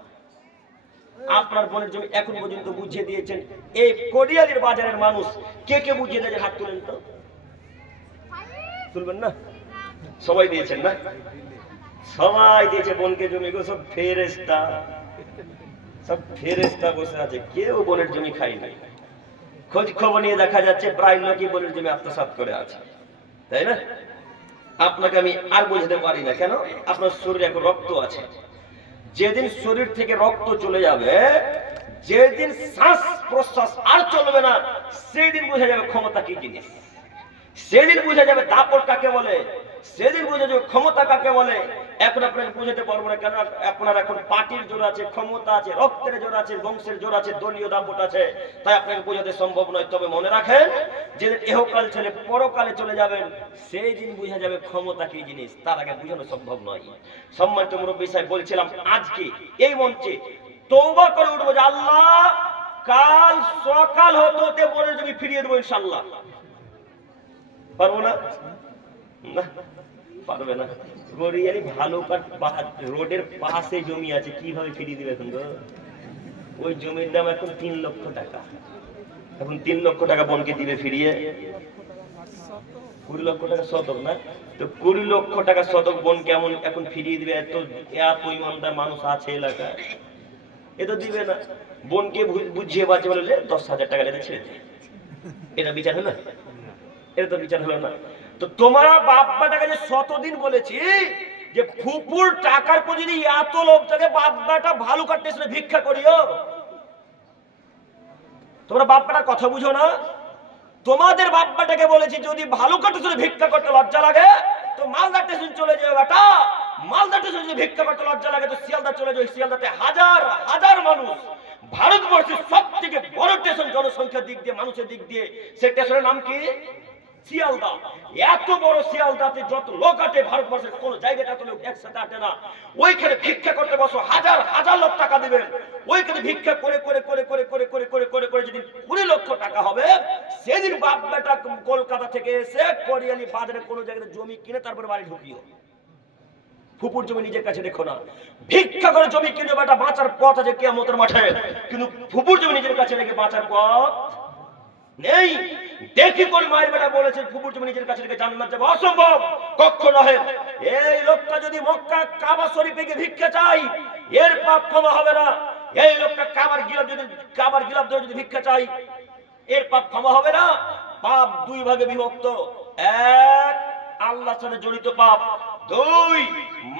আপনার বোনের জমি এখন পর্যন্ত বুঝিয়ে দিয়েছেন। এই কোরিয়ালির বাজারের মানুষ কে কে বুঝিয়ে দিয়েছে? হাত তুলেন তো। তুলবেন না? সবাই দিয়েছেন না? সবাই দিয়েছে বোনকে জমি। সব ফেরেশতা, সব ফেরেশতা বসে আছে, কেউ বোনের জমি খায় নাই। খোঁজ খবর নিয়ে দেখা যাচ্ছে প্রায় লোকই বোনের জমি আত্মসাৎ করে আছে, তাই না? আপনাকে আমি আর বুঝতে পারি না কেন, আপনার শরীরে এখন রক্ত আছে। যেদিন শরীর থেকে রক্ত চলে যাবে, যেদিন শ্বাস প্রশ্বাস আর চলবে না, সেদিন বোঝা যাবে ক্ষমতা কি জিনিস। সেদিন বোঝা যাবে দাপট কাকে বলে, সেদিন বোঝা যাবে ক্ষমতা কাকে বলে। এখন আপনাকে বুঝাতে পারবো না, কেন আপনার এখন পার্টির জোর আছে, ক্ষমতা আছে, রক্তের জোর আছে, বংশের জোর আছে, দলীয় দাপট আছে, তাই আপনাকে বোঝাতে সম্ভব নয়। তবে মনে রাখেন, যেদিন এহকাল ছেলে পরকালে চলে যাবেন, সেই দিন বোঝা যাবে ক্ষমতা কি জিনিস। তার আগে বোঝানো সম্ভব নয়। সম্মানিত মুরব্বী সাহেব, বলছিলাম আজকে এই মঞ্চে তওবা করে উঠবো যে আল্লাহ, কাল সকাল হতে হতে বোনের জমি ফিরিয়ে দেবো ইনশাআল্লাহ। পারবো না? না, পারবে না। গড়িয়ারি ভালো রোডের পাশে জমি আছে, কিভাবে ফিরিয়ে দিবে এখন? ওই জমির দাম এখন 3 লক্ষ টাকা। এখন 3 লক্ষ টাকা বোনকে দিবে ফিরিয়ে? 20 লক্ষ টাকা শতক না? তো 20 লক্ষ টাকা শতক বোন কেমন এখন ফিরিয়ে দিবে? এত ইমানদার মানুষ আছে এলাকায়, এ তো দিবে না। বোনকে বুঝিয়ে বাঁচে বলে 10,000 টাকা লেগে ছেড়ে দেয়। এটা বিচার হলো? এটা তো বিচার হলো না। তো তোমার বাপ্পাটাকে যে শতদিন বলেছি যে ফুপুর টাকার পর যদি এত লোভ থাকে, বাপ্পাটা ভালো কাটতে ভিক্ষা করিও। তোমরা বাপ্পাটা কথা বুঝো না? তোমাদের বাপ্পাটাকে বলেছি যদি ভালো কাটতে ভিক্ষা করতে লজ্জা লাগে তো মালদা স্টেশন চলে যাও। বেটা, মালদা স্টেশন যদি ভিক্ষা করতে লজ্জা লাগে তো শিয়ালদা চলে যাও। শিয়ালদাতে হাজার হাজার মানুষ, ভারতবর্ষের সব থেকে বড় স্টেশন জনসংখ্যার দিক দিয়ে, মানুষের দিক দিয়ে। সেই স্টেশনের নাম কি? শিয়ালদা। এত বড় শিয়ালদাতে যত লোক আটে ভারতবর্ষের কোন জায়গাটা তো লোক একসাথে আটে না। ওইখানে ভিক্ষা করতে বসো, হাজার হাজার লোক টাকা দিবেন। ওইখানে ভিক্ষা করে করে করে করে করে করে করে করে করে যেদিন 20 লক্ষ টাকা হবে, সেদিন বাপ বেটা কলকাতা থেকে এসে কোরিয়ালি বাজারে কোনো জায়গায় জমি কিনে তারপরে বাড়ি ঢুকিও। ফুপুর জমি নিজের কাছে রেখো না। ভিক্ষা করে জমি কিনে বেটা বাঁচার পথ আছে কিয়ামতের মাঠে, কিন্তু ফুপুর জমি নিজের কাছে রেখে বাঁচার পথ নেই। দেখি কোন মায়ের বেটা বলেছে ফুপুর জমি নিজের কাছে রেখে জান্নাত যাবে, অসম্ভব, কখনো নয়। এই লোকটা যদি মক্কা কাবা শরীফে গিয়ে ভিক্ষা চাই, এর পাপ ক্ষমা হবে না। এই লোকটা কাবার গিলাফ ধরে যদি ভিক্ষা চাই, এর পাপ ক্ষমা হবে না। পাপ দুই ভাগে বিভক্ত, এক আল্লাহর সাথে জড়িত পাপ, দুই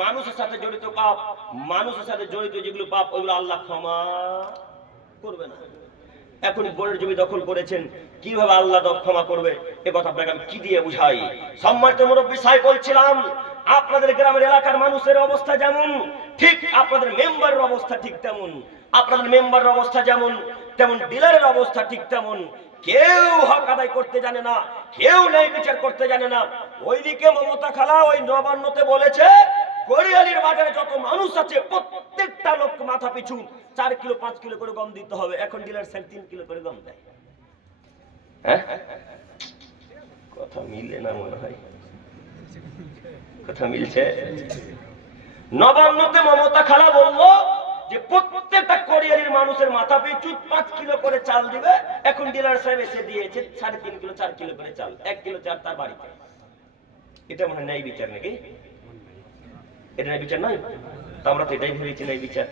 মানুষের সাথে জড়িত পাপ। মানুষের সাথে জড়িত যেগুলো পাপ, ওইগুলো আল্লাহ ক্ষমা করবে না। এখন বোনের জমি দখল করেছেন, কিভাবে আল্লাহ ক্ষমা করবে? এ কথা আপনাকে আমি কি দিয়ে বুঝাই? সম্মানিত মুরব্বী সাহেব বলছিলাম, আপনাদের গ্রামের এলাকার মানুষের অবস্থা যেমন, ঠিক আপনাদের মেম্বারের অবস্থা ঠিক তেমন। আপনাদের মেম্বারের অবস্থা যেমন, তেমন ডিলারের অবস্থা ঠিক তেমন। কেউ হক আদায় করতে জানে না, কেউ ন্যায় বিচার করতে জানে না। ওইদিকে মমতা খালা ওই নবান্নতে বলেছে, কোরিয়ালির বাজারে যত মানুষ আছে প্রত্যেকটা লোক মাথা পিছু 4 কিলো 5 কিলো করে গম দিতে হবে। এখন ডিলার স্যার 3 কিলো করে গম দেয়। হ্যাঁ, কথা মিলে না মনে হয়, কথা মিলছে? নবান্নতে মমতা খালা বলল যে প্রত্যেকটা কোরিয়ালির মানুষের মাথা পিছু 5 কিলো করে চাল দিবে। এখন ডিলার সাহেব এসে দিয়েছে 3.5 কিলো 4 কিলো করে চাল, 1 কিলো চাল তার বাড়িতে। এটা মনে হয় ন্যায় বিচার নাকি? এটা ন্যায় বিচার নয় তো? আমরা তো এটাই ভেবেছি ন্যায় বিচার।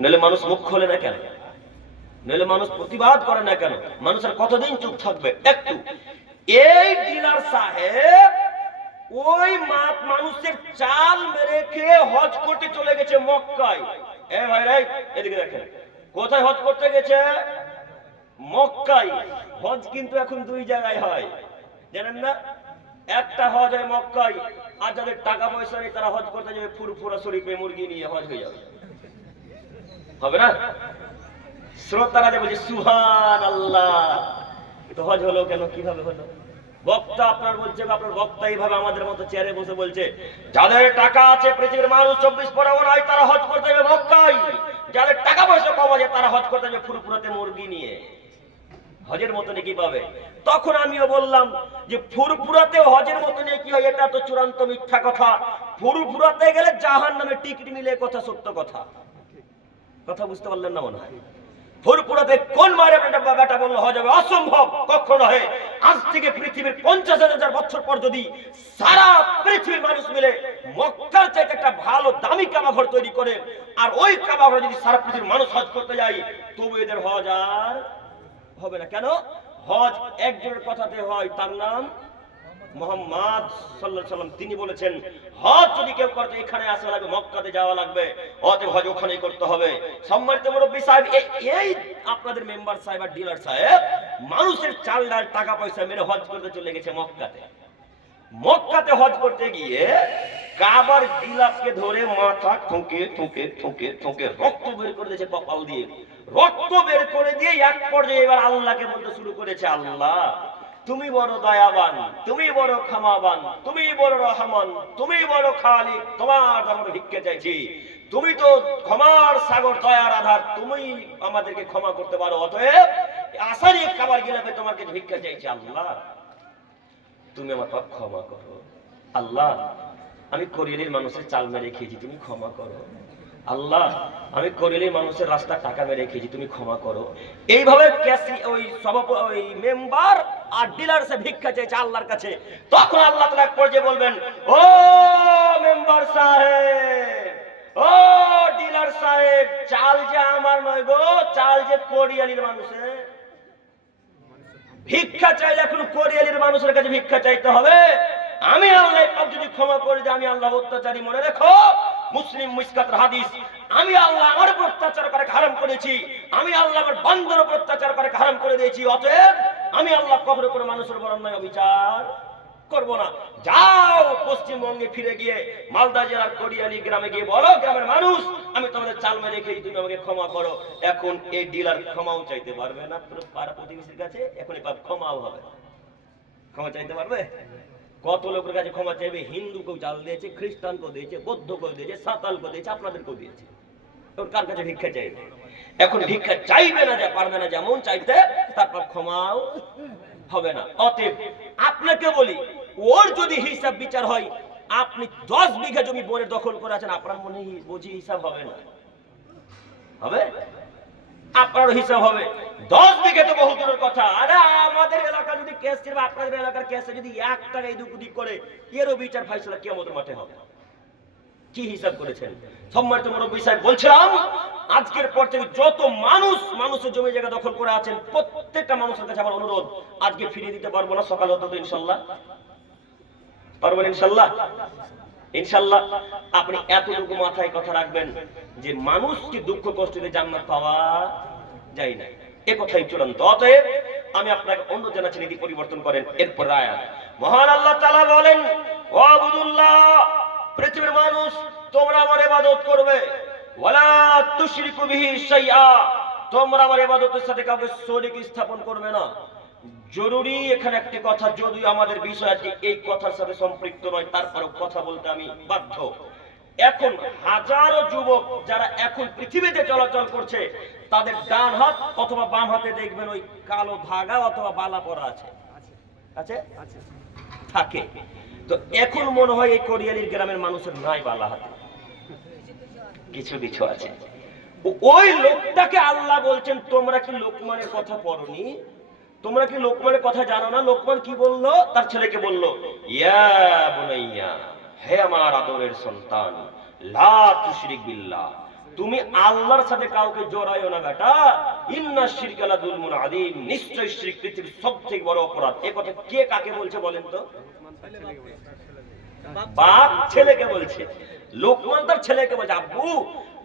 নইলে মানুষ মুখ খোলে না কেন? নইলে মানুষ প্রতিবাদ করে না কেন? মানুষ আর কতদিন চুপ থাকবে? একটু এই ডিলার সাহেব ওই মানুষের চাল মেরে খেয়ে হজ করতে চলে গেছে মক্কায়। এ ভাই রে, এদিকে দেখেন, কোথায় হজ করতে গেছে? মক্কায়। হজ কিন্তু এখন 2 জায়গায় হয়, জানেন না? একটা হজ হয় মক্কায়, আর যাদের টাকা পয়সা নেই তারা হজ করতে যাবে ফুরফুরা শরীফে, মুরগি নিয়ে হজ হয়ে যাবে। হবে না? শ্রোতারা যে বলছে সুবহানাল্লাহ, তো হজ হলো কেন? কিভাবে হলো? বক্তা আপনার বলছে, আপনার বক্তা এইভাবে আমাদের মতো চেয়ারে বসে বলছে, যাদের টাকা আছে পৃথিবীর মানুষ 24 পরগনায় তারা হজ করতে যাবে মক্কায়, যাদের টাকা পয়সা কম আছে তারা হজ করতে যাবে ফুরফুরাতে মুরগি নিয়ে। হজের মতো নাকি পাবে? তখন আমিও বললাম যে ফুরফুরাতে হজের মতো নিয়ে কি হয়? এটা তো চূড়ান্ত মিথ্যা কথা। ফুরফুরাতে গেলে জাহান্নামে টিকিট মিলে, কথা সত্য কথা। কথা বুঝতে পারলেন না মনে হয়? ফুরফুরাতে কোন মারে বেটা বললো হজ হবে? অসম্ভব, কখনো হয়। আজ থেকে পৃথিবীর 50,000 বছর পর যদি সারা পৃথিবীর মানুষ মিলে মক্কার চাইতে একটা ভালো দামি কাবাঘর তৈরি করে, আর ওই কাবাঘর যদি সারা পৃথিবীর মানুষ হজ করতে যায়, তবু এদের হজ আর হবে না। কেন? হজ একজনের কথাতে হয়, তার নাম মুহাম্মদ সাল্লাল্লাহু আলাইহি ওয়াসাল্লাম। তিনি বলেছেন হজ যদি কেউ করতে এখানে আসা লাগবে, মক্কাতে যাওয়া লাগবে, অতএব হজ ওখানেই করতে হবে। সম্মানিত মুরব্বী সাহেব, এই আপনাদের মেম্বার সাহেব আর ডিলার সাহেব মানুষের চাল ডাল টাকা পয়সা মেরে হজ করতে চলে গেছে মক্কাতে। মক্কাতে হজ করতে গিয়ে কাবার গিলাফকে ধরে মাথা ঠুকে ঠুকে ঠুকে ঠুকে রক্ত বের করে দিয়েছে কপাল দিয়ে। রক্ত বের করে দিয়ে এক পর্যায়ে এবার আল্লাহকে বলতে শুরু করেছে, আল্লাহ তুমি বড় দয়াবান, তুমি বড় ক্ষমাবান, তুমি বড় রহমান, তুমি বড় খালিক, তোমার আমরা ভিক্ষা চাইছি। তুমি তো ক্ষমার সাগর, দয়ার আধার, তুমি আমাদেরকে ক্ষমা করতে পারো। অতএব আসারি কাবার গিলাফে তোমার কাছে ভিক্ষা চাইছি। আল্লাহ তুমি আমার পাপ ক্ষমা করো। আল্লাহ আমি কোরিয়ালির মানুষের চাল মেরে খেয়েছি, তুমি ক্ষমা করো। আল্লাহ আমি কোরিয়ালির মানুষের রাস্তা টাকা মেরে খেয়েছি, তুমি ক্ষমা করো। এইভাবে ওই মেম্বার আর ডিলার সে ভিক্ষা চাইছে আল্লাহর কাছে। তখন আল্লাহ তাআলা এক পর্যায়ে বলবেন, ও মেম্বার সাহেব, ও ডিলার সাহেব, চাল যে আমার নয় গো, চাল যে কোরিয়ালির মানুষের। ভিক্ষা চাইলে এখন কোরিয়ালির মানুষের কাছে ভিক্ষা চাইতে হবে। আমি আল্লাহ পাপ যদি ক্ষমা করে দিই, আমি আল্লাহ অত্যাচারী। মনে রেখো, মুসলিম মিসকাতের হাদিস, আমি আল্লাহ আমার উপর অত্যাচার করে হারাম করেছি, আমি আল্লাহ আমার বান্দার উপর অত্যাচার করে হারাম করে দিয়েছি। অতএব আমি আল্লাহ কখনো কোনো মানুষের উপর অন্যায় অবিচার করব না। যাও পশ্চিমবঙ্গে ফিরে গিয়ে মালদা জেলার কোরিয়ালি গ্রামে গিয়ে বলো, গ্রামের মানুষ আমি তোমাদের চাল মেরে খেয়েছি, তুমি আমাকে ক্ষমা করো। এখন এই ডিলার ক্ষমাও চাইতে পারবে না পাড়া প্রতিবেশীর কাছে, এখন এই পাপ ক্ষমাও হবে। ক্ষমা চাইতে পারবে? কত লোকের কাছে ক্ষমা চাইবে? হিন্দুকেও চাল দিয়েছে, খ্রিস্টানকেও দিয়েছে, বৌদ্ধকেও দিয়েছে, সাঁওতালকেও দিয়েছে, আপনাদেরকেও দিয়েছে। তোর কার কাছে ভিক্ষা চাইবে? এখন ভিক্ষা চাইবে না, যা পারবে না যেমন চাইতে, তারপর ক্ষমাও হবে না। অতএব আপনাকে বলি, ওর যদি হিসাব বিচার হয়, আপনি 10 বিঘা জমি বনে দখল করে আছেন, আপনার মনে বুঝি হিসাব হবে না? হবে? আপনারও হিসাব হবে। 10 বিঘে তো বহু দূরের কথা। আরে আমাদের এলাকা যদি কেস ছিল, আপনাদের এলাকার কেসে যদি 1 টাকা এই দুকুদি করে, এরও বিচার ফাইসলা কিয়ামতের মাঠে হবে। কি হিসাব করেছেন? সম্মানিত মুরব্বী সাহেব, বলছিলাম আজকের পর থেকে যত মানুষের জমি জায়গা দখল করে আছেন, প্রত্যেকটা মানুষের কাছে আমার অনুরোধ, আজকে ফিরিয়ে দিতে পারবো না, সকাল হতো তো ইনশাল্লাহ পারবেন ইনশাল্লাহ। ইনশাল্লাহ আপনি এতটুকু মাথায় কথা রাখবেন যে মানুষকে দুঃখ কষ্ট দিয়ে জান্নাত পাওয়া যায় না, এ কথাই চূড়ান্ত। অতএব আমি আপনাকে অন্য জানাচ্ছি, নীতি পরিবর্তন করেন। এরপর আয়াত মহান আল্লাহ তাআলা বলেন, ওয়াবুদুল্লাহ, পৃথিবীর মানুষ তোমরা আমার ইবাদত করবে, ওয়ালা তুশরিকু বিহি শাইআ, তোমরা আমার ইবাদতের সাথে কাউকে শরীক স্থাপন করবে না। জরুরি এখানে একটি কথা, যদিও আমাদের বিষয় আজকে এই কথার সাথে সম্পৃক্ত নয়, তারপরেও কথা বলতে আমি বাধ্য। এখন হাজারো যুবক যারা এখন পৃথিবীতে চলাচল করছে, তাদের ডান হাত অথবা বাম হাতে দেখবেন ওই কালো ধাগা অথবা বালা পরা আছে, আছে থাকে। তো এখন মনে হয় এই কোরিয়ালির গ্রামের মানুষের নাই বালা হাতে, কিছু কিছু আছে। ওই লোকটাকে আল্লাহ বলছেন, তোমরা কি লোকমানের কথা পড়নি? তোমরা কি লোকমানের কথা জানো না? লোকমান কি বললো? তার ছেলেকে বললো, ইয়া বুনাইয়া, হে আমার আদরের সন্তান, লা তুশরিক বিল্লাহ, তুমি আল্লাহর সাথে কাউকে জড়াইও না বেটা, ইন্নাশ শিরকা লাযুলমুন আযীম, নিশ্চয় শিরক পৃথিবীর সবথেকে বড় অপরাধ। এই কথা কে কাকে বলছে বলেন তো? বাপ ছেলেকে বলছে। লোকমান তার ছেলেকে বলছে, আব্বু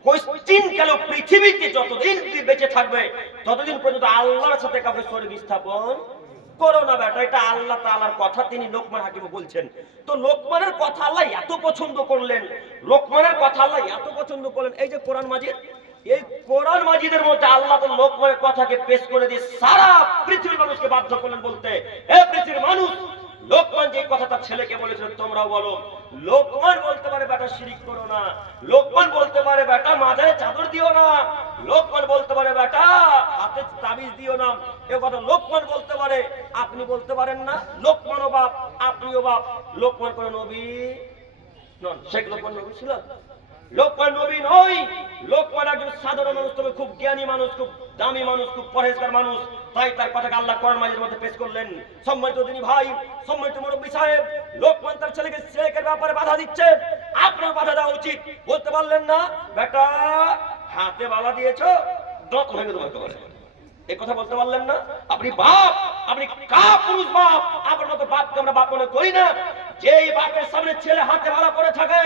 কোশ্চিন কেন পৃথিবীতে যতদিন তুই বেঁচে থাকবে ততদিন পর্যন্ত আল্লাহর সাথে কাউকে শরীক স্থাপন করো না বেটা। এটা আল্লাহ তাআলার কথা, তিনি লোকমান হাকিমে বলছেন। তো লোকমানের কথা আল্লাহ এত পছন্দ করলেন, লোকমানের কথা আল্লাহ এত পছন্দ করলেন, এই যে কোরআন মাজিদ, এই কোরআন মাজিদের মধ্যে আল্লাহ তো লোকমানের কথাকে পেশ করে দিয়ে সারা পৃথিবীর মানুষকে বাধ্য করলেন বলতে, হে পৃথিবীর মানুষ, লোকমান যে কথা তার ছেলেকে বলেছিল তোমরাও বলো। লোকমান বলতে পারে বেটা শিরিক করো না, লোকমান বলতে পারে বেটা মাথায় চাদর দিও না, লোকমান বলতে পারে বেটা হাতে তাবিজ দিও না, এ কথা লোকমান বলতে পারে। আপনি বলতে পারেন না? লোকমানও বাপ, আপনিও বাপ। লোকমান কোন নবী নন। শেখ লোকমান নবী ছিল? লোকমান নবী নয়। লোকমান একজন সাধারণ মানুষ, তবে খুব জ্ঞানী মানুষ, খুব দামি মানুষ, খুব পরহেজগার মানুষ। তাই তার কথাকে আল্লাহ কোরআন মাজিদের মধ্যে পেশ করলেন। সম্মানিত দিনী ভাই, সম্মানিত মুরব্বী সাহেব, লোকমান তার ছেলেকে শিরকের ব্যাপারে বাধা দিচ্ছে, আপনার বাধা দেওয়া উচিত। বলতে পারলেন না বেটা হাতে বালা দিয়েছো, দাঁত ভেঙে দেবো একেবারে, এই কথা বলতে পারলেন না? আপনি বাপ, আপনি কাপুরুষ বাপ। আপনার মতো বাপকে আমরা বাপ মনে করি না। যেই বাপের সামনে ছেলে হাতে মালা পরে থাকে,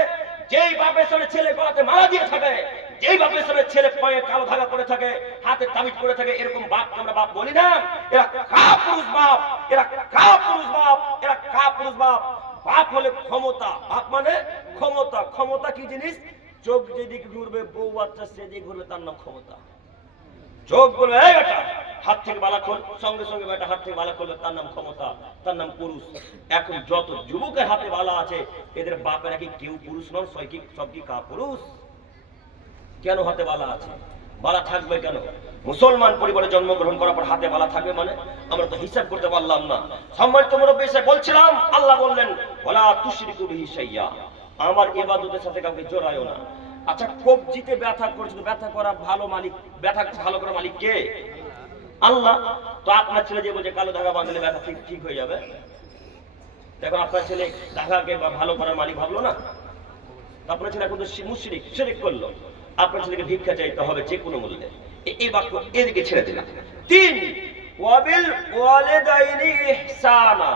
যেই বাপের সামনে ছেলে গলাতে মালা দিয়ে থাকে, যেই বাপের সামনে ছেলে পায়ে কালো ধাগা পরে থাকে, হাতে তাবিজ পরে থাকে, এরকম বাপকে আমরা বাপ বলি না। এরা কাপুরুষ বাপ, এরা কাপুরুষ বাপ, এরা কাপুরুষ বাপ। বাপ হলে ক্ষমতা, বাপ মানে ক্ষমতা। ক্ষমতা কি জিনিস? চোখ যেদিকে ঘুরবে, বউ বাচ্চা সেদিকে ঘুরবে, তার নাম ক্ষমতা। চোখ বলবে এই বেটা হাত থেকে বালা খোল, সঙ্গে সঙ্গে বেটা হাত থেকে বালা খোলবে, তার নাম ক্ষমতা, তার নাম পুরুষ। এখন যত যুবকের হাতে বালা আছে, এদের বাপেরা কি কেউ পুরুষ নন? সব কি কাপুরুষ? কেন হাতে বালা আছে? বালা থাকবে কেন? মুসলমান পরিবারে জন্মগ্রহণ করার পর হাতে বালা থাকবে মানে? আমরা তো হিসাব করতে পারলাম না। সম্মানিত মুরব্বী সাহেব, বলছিলাম আল্লাহ বললেন, ওয়ালা তুশরিকু বিহি শাইআ, আমার ইবাদতের সাথে কাউকে জড়ায়ও না। আচ্ছা, কবজিতে ব্যথা করছিল, ব্যথা করা ভালো মালিক, ব্যথা ভালো করা মালিক কে? আল্লাহ। তো আপনার ছেলে যে বলছে কালো ধাগা বাঁধলে ব্যথা ঠিক হয়ে যাবে, দেখো আপনার ছেলে ধাগাকে ভালো করার মালিক ভাবলো না? আপনার ছেলে এখন তো মুশরিক, শিরক করলো। আপনার ছেলেকে ভিক্ষা চাইতে হবে যে কোনো মূল্যে। এই বাক্য এদিকে ছেড়ে দিলাম। 3, ওয়াবিল ওয়ালিদাইনি ইহসানা,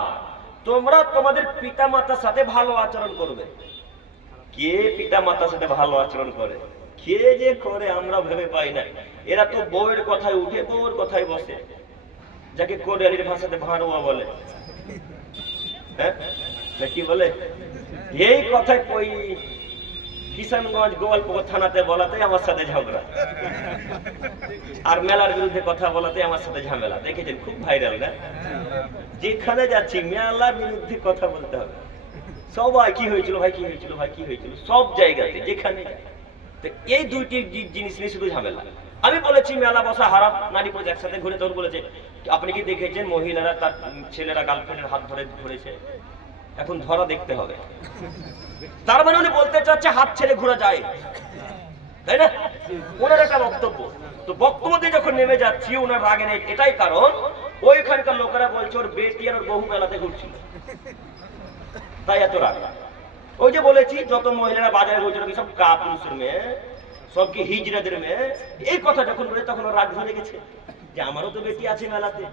তোমরা তোমাদের পিতামাতার সাথে ভালো আচরণ করবে। কে পিতা মাতার সাথে ভালো আচরণ করে? কে যে করে আমরা ভেবে পাই না। এরা তো বউয়ের কথায় উঠে, বউয়ের কথায় বসে, যাকে কোরিয়ালির ভাষাতে ভাঁড়োয়া বলে। হ্যাঁ, কি বলে? এই কথায় কই কিষানগঞ্জ গোপালপুকুর থানাতে বলাতে আমার সাথে ঝগড়া, আর মেলার বিরুদ্ধে কথা বলাতে আমার সাথে ঝামেলা। দেখেছেন, খুব ভাইরাল না? যেখানে যাচ্ছি মেলার বিরুদ্ধে কথা বলতে হবে। সবাই কি হয়েছিল ভাই, কি হয়েছিল ভাই, কি হয়েছিল, সব জায়গাতে যেখানে। এই দুইটি জিনিস নিয়ে শুধু ঝামেলা। আমি বলেছি মেলা বসা হারাম, নারী পুরুষ একসাথে ঘুরে। তখন বলেছে, আপনি কি দেখেছেন মহিলারা তার ছেলেরা গার্লফ্রেন্ডের হাত ধরে ঘুরেছে? এখন ধরা দেখতে হবে। তার মানে উনি বলতে চাচ্ছে হাত ছেড়ে ঘোরা যায়। তাই না? ওনার একটা বক্তব্য। তো বক্তব্য দিয়ে যখন নেমে যাচ্ছি ওনার রাগে নেই, এটাই কারণ ওইখানকার লোকেরা বলছে ওর বেটি আর ওর বহু মেলাতে ঘুরছিল, তাই এত রাগ। ওই যে বলেছি যত মহিলারা বাজারে ঘুরছিল কি সব কাপুরুষের মেয়ে, সব কি হিজড়াদের মেয়ে, এই কথা যখন বলে তখন ওর রাগ ধরে গেছে যে আমারও তো বেটি আছে মেলাতে,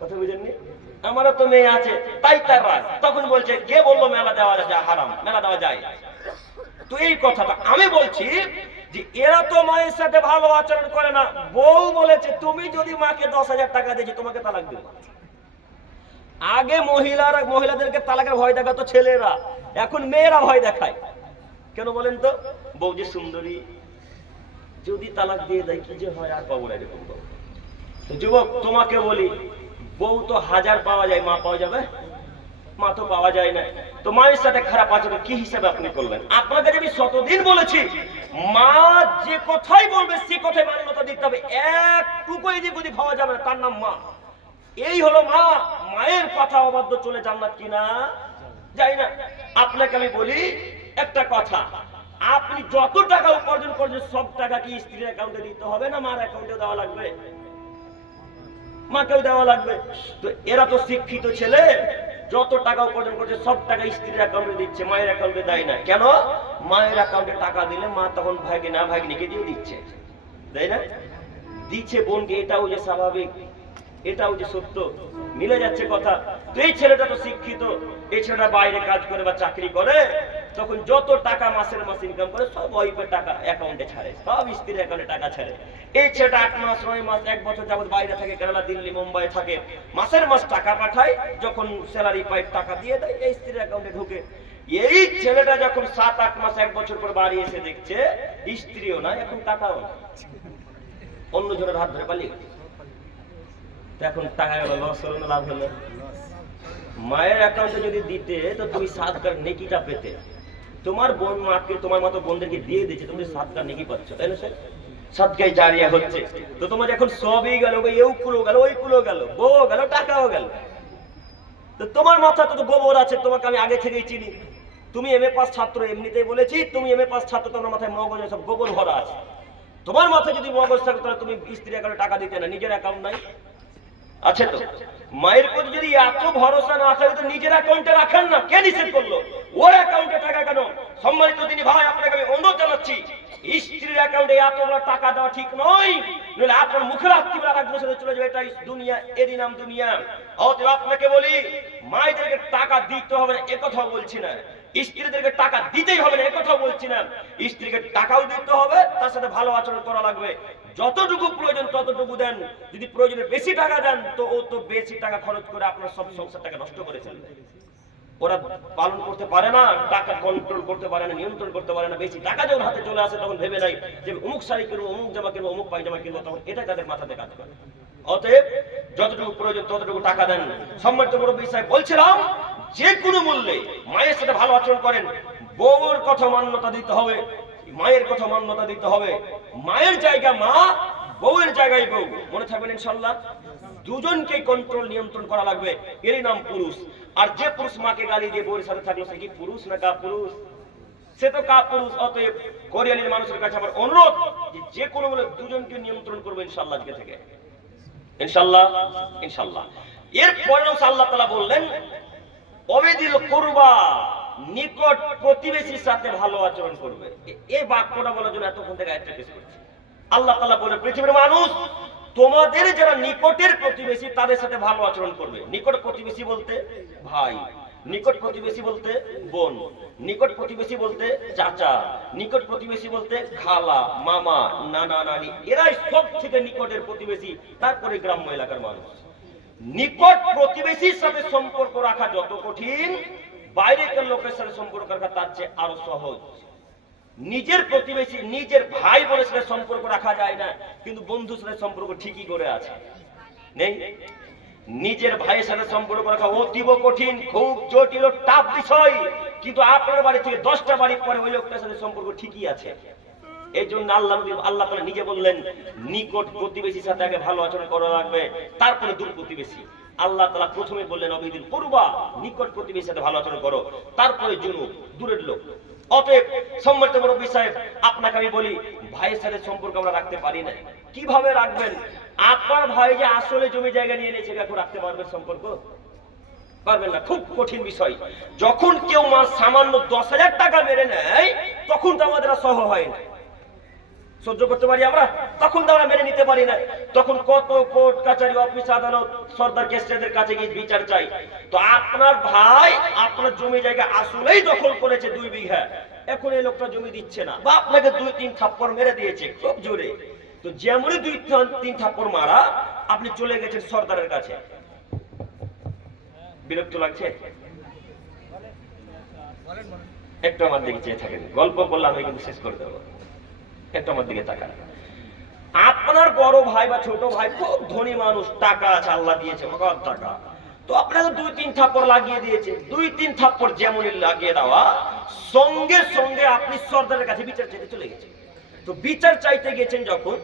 কথা বুঝেননি, আমারও তো মেয়ে আছে, তাই তার রাগ। তখন বলছে কে বললো মেলা দেওয়া যায় হারাম, মেলা দেওয়া যায়? তো এই কথাটা আমি বলছি যে এরা তো মায়ের সাথে ভালো আচরণ করে না। বউ বলেছে তুমি যদি মাকে 10,000 টাকা দিয়েছি তোমাকে তালাক দেবো। আগে মহিলাদেরকে তালাকের ভয় দেখাতো ছেলেরা, এখন মেয়েরা ভয় দেখায়। কেন বলেন তো? বউ যে সুন্দরী, যদি তালাক দিয়ে দেয় কি যে হয়, আর পাবো না এরকম বউ। তো যুবক তোমাকে বলি, বউ তো 1000 পাওয়া যায়, মা পাওয়া যাবে? মা তো পাওয়া যায় না। তো মায়ের সাথে খারাপ আচরণ কি হিসাবে আপনি করলেন? আপনাকে আমি শতদিন বলেছি মা যে কথাই বলবে সে কথাই মান্যতা দিতে হবে, একটুকু এদিক ওদিক হওয়া যাবে না, তার নাম মা। এই হলো মা। মায়ের কথা অবাধ্য চলে জান্নাত কিনা যাই না। আপনাকে আমি বলি একটা কথা, আপনি যত টাকা উপার্জন করছেন সব টাকা কি স্ত্রীর অ্যাকাউন্টে দিতে হবে না মার অ্যাকাউন্টে দেওয়া লাগবে? মাকেও দেওয়া লাগবে। তো এরা তো শিক্ষিত ছেলে, যত টাকা উপার্জন করছে সব টাকা স্ত্রীর অ্যাকাউন্টে দিচ্ছে, মায়ের অ্যাকাউন্টে দেয় না। কেন? মায়ের অ্যাকাউন্টে টাকা দিলে মা তখন ভাগ্নিকে দিয়ে দিচ্ছে, তাই না? দিচ্ছে বোনকে, এটাও যে স্বাভাবিক, এটাও যে সত্য, মিলে যাচ্ছে কথা। তো এই ছেলেটা তো শিক্ষিত, এই ছেলেটা বাইরে কাজ করে বা চাকরি করে, তখন যত টাকা মাসের মাস ইনকাম করে সব ওয়াইফের টাকা অ্যাকাউন্টে ছাড়ে, সব স্ত্রীর অ্যাকাউন্টে টাকা ছাড়ে। এই ছেলেটা 8 মাস 9 মাস 1 বছর যাবত বাইরে থাকে, কেরালা দিল্লি মুম্বাই থাকে, মাসের মাস টাকা পাঠায়, যখন স্যালারি পায় টাকা দিয়ে দেয়, এই স্ত্রীর অ্যাকাউন্টে ঢুকে। এই ছেলেটা যখন 7-8 মাস 1 বছর পর বাড়ি এসে দেখছে স্ত্রীও না, এখন টাকাও না, অন্য জনের হাত ধরে পালিয়ে গেছে। এখন টাকা গেল, লস হলো না লাভ হলো? মায়ের অ্যাকাউন্টে যদি দিতে তো তুমি সাদকার নেকিটা পেতে। তোমার বোন মাকে তোমার মতো বোনদেরকে দিয়ে দিচ্ছে, তুমি সাদকার নেকি পাচ্ছ, তাই না স্যার? সাদকায় জারিয়া হচ্ছে। তো তোমার এখন সবই গেল, এও কুলো গেল, ওই কুলো গেল, বউ গেল, টাকাও গেল। তো তোমার মাথা তো গোবর আছে, তোমাকে আমি আগে থেকেই চিনি। তুমি এমএ পাস ছাত্র, এমনিতেই বলেছি তুমি এমএ পাস ছাত্র, তোমার মাথায় মগজে সব গোবর ভরা আছে। তোমার মাথায় যদি মগজ থাকতো তাহলে তুমি স্ত্রীর অ্যাকাউন্টে টাকা দিতে না, নিজের অ্যাকাউন্ট নাই আছে তো? মায়ের প্রতি যদি এত ভরসা না থাকে তো নিজের অ্যাকাউন্টে রাখেন না, কে নিষেধ করলো? ওর অ্যাকাউন্টে টাকা কেন? সম্মানিত তিনি ভাই, আপনাকে আমি অনুরোধ জানাচ্ছি স্ত্রীর অ্যাকাউন্টে এত বড় টাকা দেওয়া ঠিক নয়, নইলে আপনার মুখের আত্মীয় আর একজনের সাথে চলে যাবে, এটাই দুনিয়া, এরই নাম দুনিয়া। অতএব আপনাকে বলি মায়েদেরকে টাকা দিতে হবে না একথা বলছি না, স্ত্রীদেরকে টাকা দিতেই হবে না একথা বলছি না, স্ত্রীকে টাকাও দিতে হবে, তার সাথে ভালো আচরণ করা লাগবে। যতটুকু প্রয়োজন ততটুকু দেন, যদি প্রয়োজনে বেশি টাকা দেন তো ও তো বেশি টাকা খরচ করে আপনার সব সংসারটাকে নষ্ট করে ফেলবে। ওরা পালন করতে পারে না, টাকা কন্ট্রোল করতে পারে না, নিয়ন্ত্রণ করতে পারে না। বেশি টাকা যখন হাতে চলে আসে তখন ভেবে নাই যে অমুক শাড়ি কিনবো, অমুক জামা কিনবো, অমুক পায়জামা কিনবো, তখন এটা তাদের মাথাতে কাজ করে। অতএব যতটুকু প্রয়োজন ততটুকু টাকা দেন। সম্মানিত মুরব্বী সাহেব, বলছিলাম যে কোনো মূল্যে মায়ের সাথে ভালো আচরণ করেন। বউর কথা মান্যতা দিতে হবে, মায়ের কথা মান্যতা দিতে হবে। মায়ের জায়গা মা, বউয়ের জায়গায় বউ, মনে থাকবেন ইনশাআল্লাহ। দুজনকে কন্ট্রোল নিয়ন্ত্রণ করা লাগবে, এরই নাম পুরুষ। আর যে পুরুষ মাকে গালি দিয়ে বউয়ের সাথে থাকলো সে কি পুরুষ না কাপুরুষ? সে তো কাপুরুষ। অতএব কোরিয়ালির মানুষের কাছে আমার অনুরোধ যে কোনো বলে দুজনকে নিয়ন্ত্রণ করবে ইনশাআল্লাহ আজকে থেকে, ইনশাআল্লাহ ইনশাআল্লাহ। এরপরে আল্লাহ তাআলা বললেন অবিদিল কুরবা, নিকট প্রতিবেশীর সাথে ভালো আচরণ করবে। এই বাক্যটা বলার জন্য এতক্ষণ থেকে আয়াতটা পেশ করছি। আল্লাহ তাআলা বলে পৃথিবীর মানুষ তোমাদের যারা নিকটের প্রতিবেশী তাদের সাথে ভালো আচরণ করবে। নিকট প্রতিবেশী বলতে ভাই, নিকট প্রতিবেশী বলতে বোন, নিকট প্রতিবেশী বলতে চাচা, নিকট প্রতিবেশী বলতে খালা, মামা, নানা, নানি, এরাই সব থেকে নিকটের প্রতিবেশী। তারপরে গ্রাম্য এলাকার মানুষ। নিকট প্রতিবেশীর সাথে সম্পর্ক রাখা যত কঠিন, বাইরের লোকের সাথে সম্পর্ক রাখা তার চেয়ে আরো সহজ। নিজের প্রতিবেশী, নিজের ভাই বোনের সাথে সম্পর্ক রাখা যায় না, কিন্তু বন্ধুর সাথে সম্পর্ক ঠিকই করে আছে, নেই? নিজের ভাইয়ের সাথে সম্পর্ক রাখা অতীব কঠিন, খুব জটিল, টাফ বিষয়, কিন্তু আপনার বাড়ি থেকে 10টা বাড়ি পরে ওই লোকটার সাথে সম্পর্ক ঠিকই আছে। এই জন্য আল্লাহ তাআলা নিজে বললেন নিকট প্রতিবেশীর সাথে আগে ভালো আচরণ করা লাগবে, তারপরে দূর প্রতিবেশী। আল্লাহ তাআলা প্রথমে বললেন অবিদিল কুরবা, নিকট প্রতিবেশীর সাথে ভালো আচরণ করো, তারপরে জুনুব, দূরের লোক। অতএব সম্মানিত মুরব্বী সাহেব, আপনাকে আমি বলি, ভাইয়ের সাথে সম্পর্ক আমরা রাখতে পারি না। কিভাবে রাখবেন? আপনার ভাই যে আসলে জমি জায়গা নিয়ে নিয়েছে, এখন রাখতে পারবেন সম্পর্ক? পারবেন না, খুব কঠিন বিষয়। যখন কেউ সামান্য 10,000 টাকা মেরে নেয়, তখন তো আমাদের সহ হয় না, সহ্য করতে পারি আমরা, তখন তো আমরা মেনে নিতে পারি না। তখন কত কোর্ট কাছারি অফিস আদালত সরদার কেসদের কাছে গিয়ে বিচার চাই। তো আপনার ভাই আপনার জমি জায়গা আসলেই দখল করেছে 2 বিঘা, এখন এই লোকটা জমি দিচ্ছে না, বা আপনাকে 2-3 থাপ্পড় মেরে দিয়েছে খুব জোরে। তো যেমনই 2-3 থাপ্পড় মারা, আপনি চলে গেছেন সরদারের কাছে। বিরক্ত লাগছে? একটু আমার দিকে চেয়ে থাকেন, গল্প করলে আমি কিন্তু শেষ করে দেবো। একটু আমার দিকে তাকান। আপনার বড় ভাই বা ছোট ভাই খুব ধনী মানুষ, টাকা আছে, আল্লাহ দিয়েছে অগাধ টাকা, তো আপনাকে 2-3 থাপ্পড় লাগিয়ে দিয়েছে। 2-3 থাপ্পড় যেমনই লাগিয়ে দেওয়া, সঙ্গে সঙ্গে আপনি সরদারের কাছে বিচার চাইতে চলে গেছেন। তো বিচার চাইতে গেছেন যখন,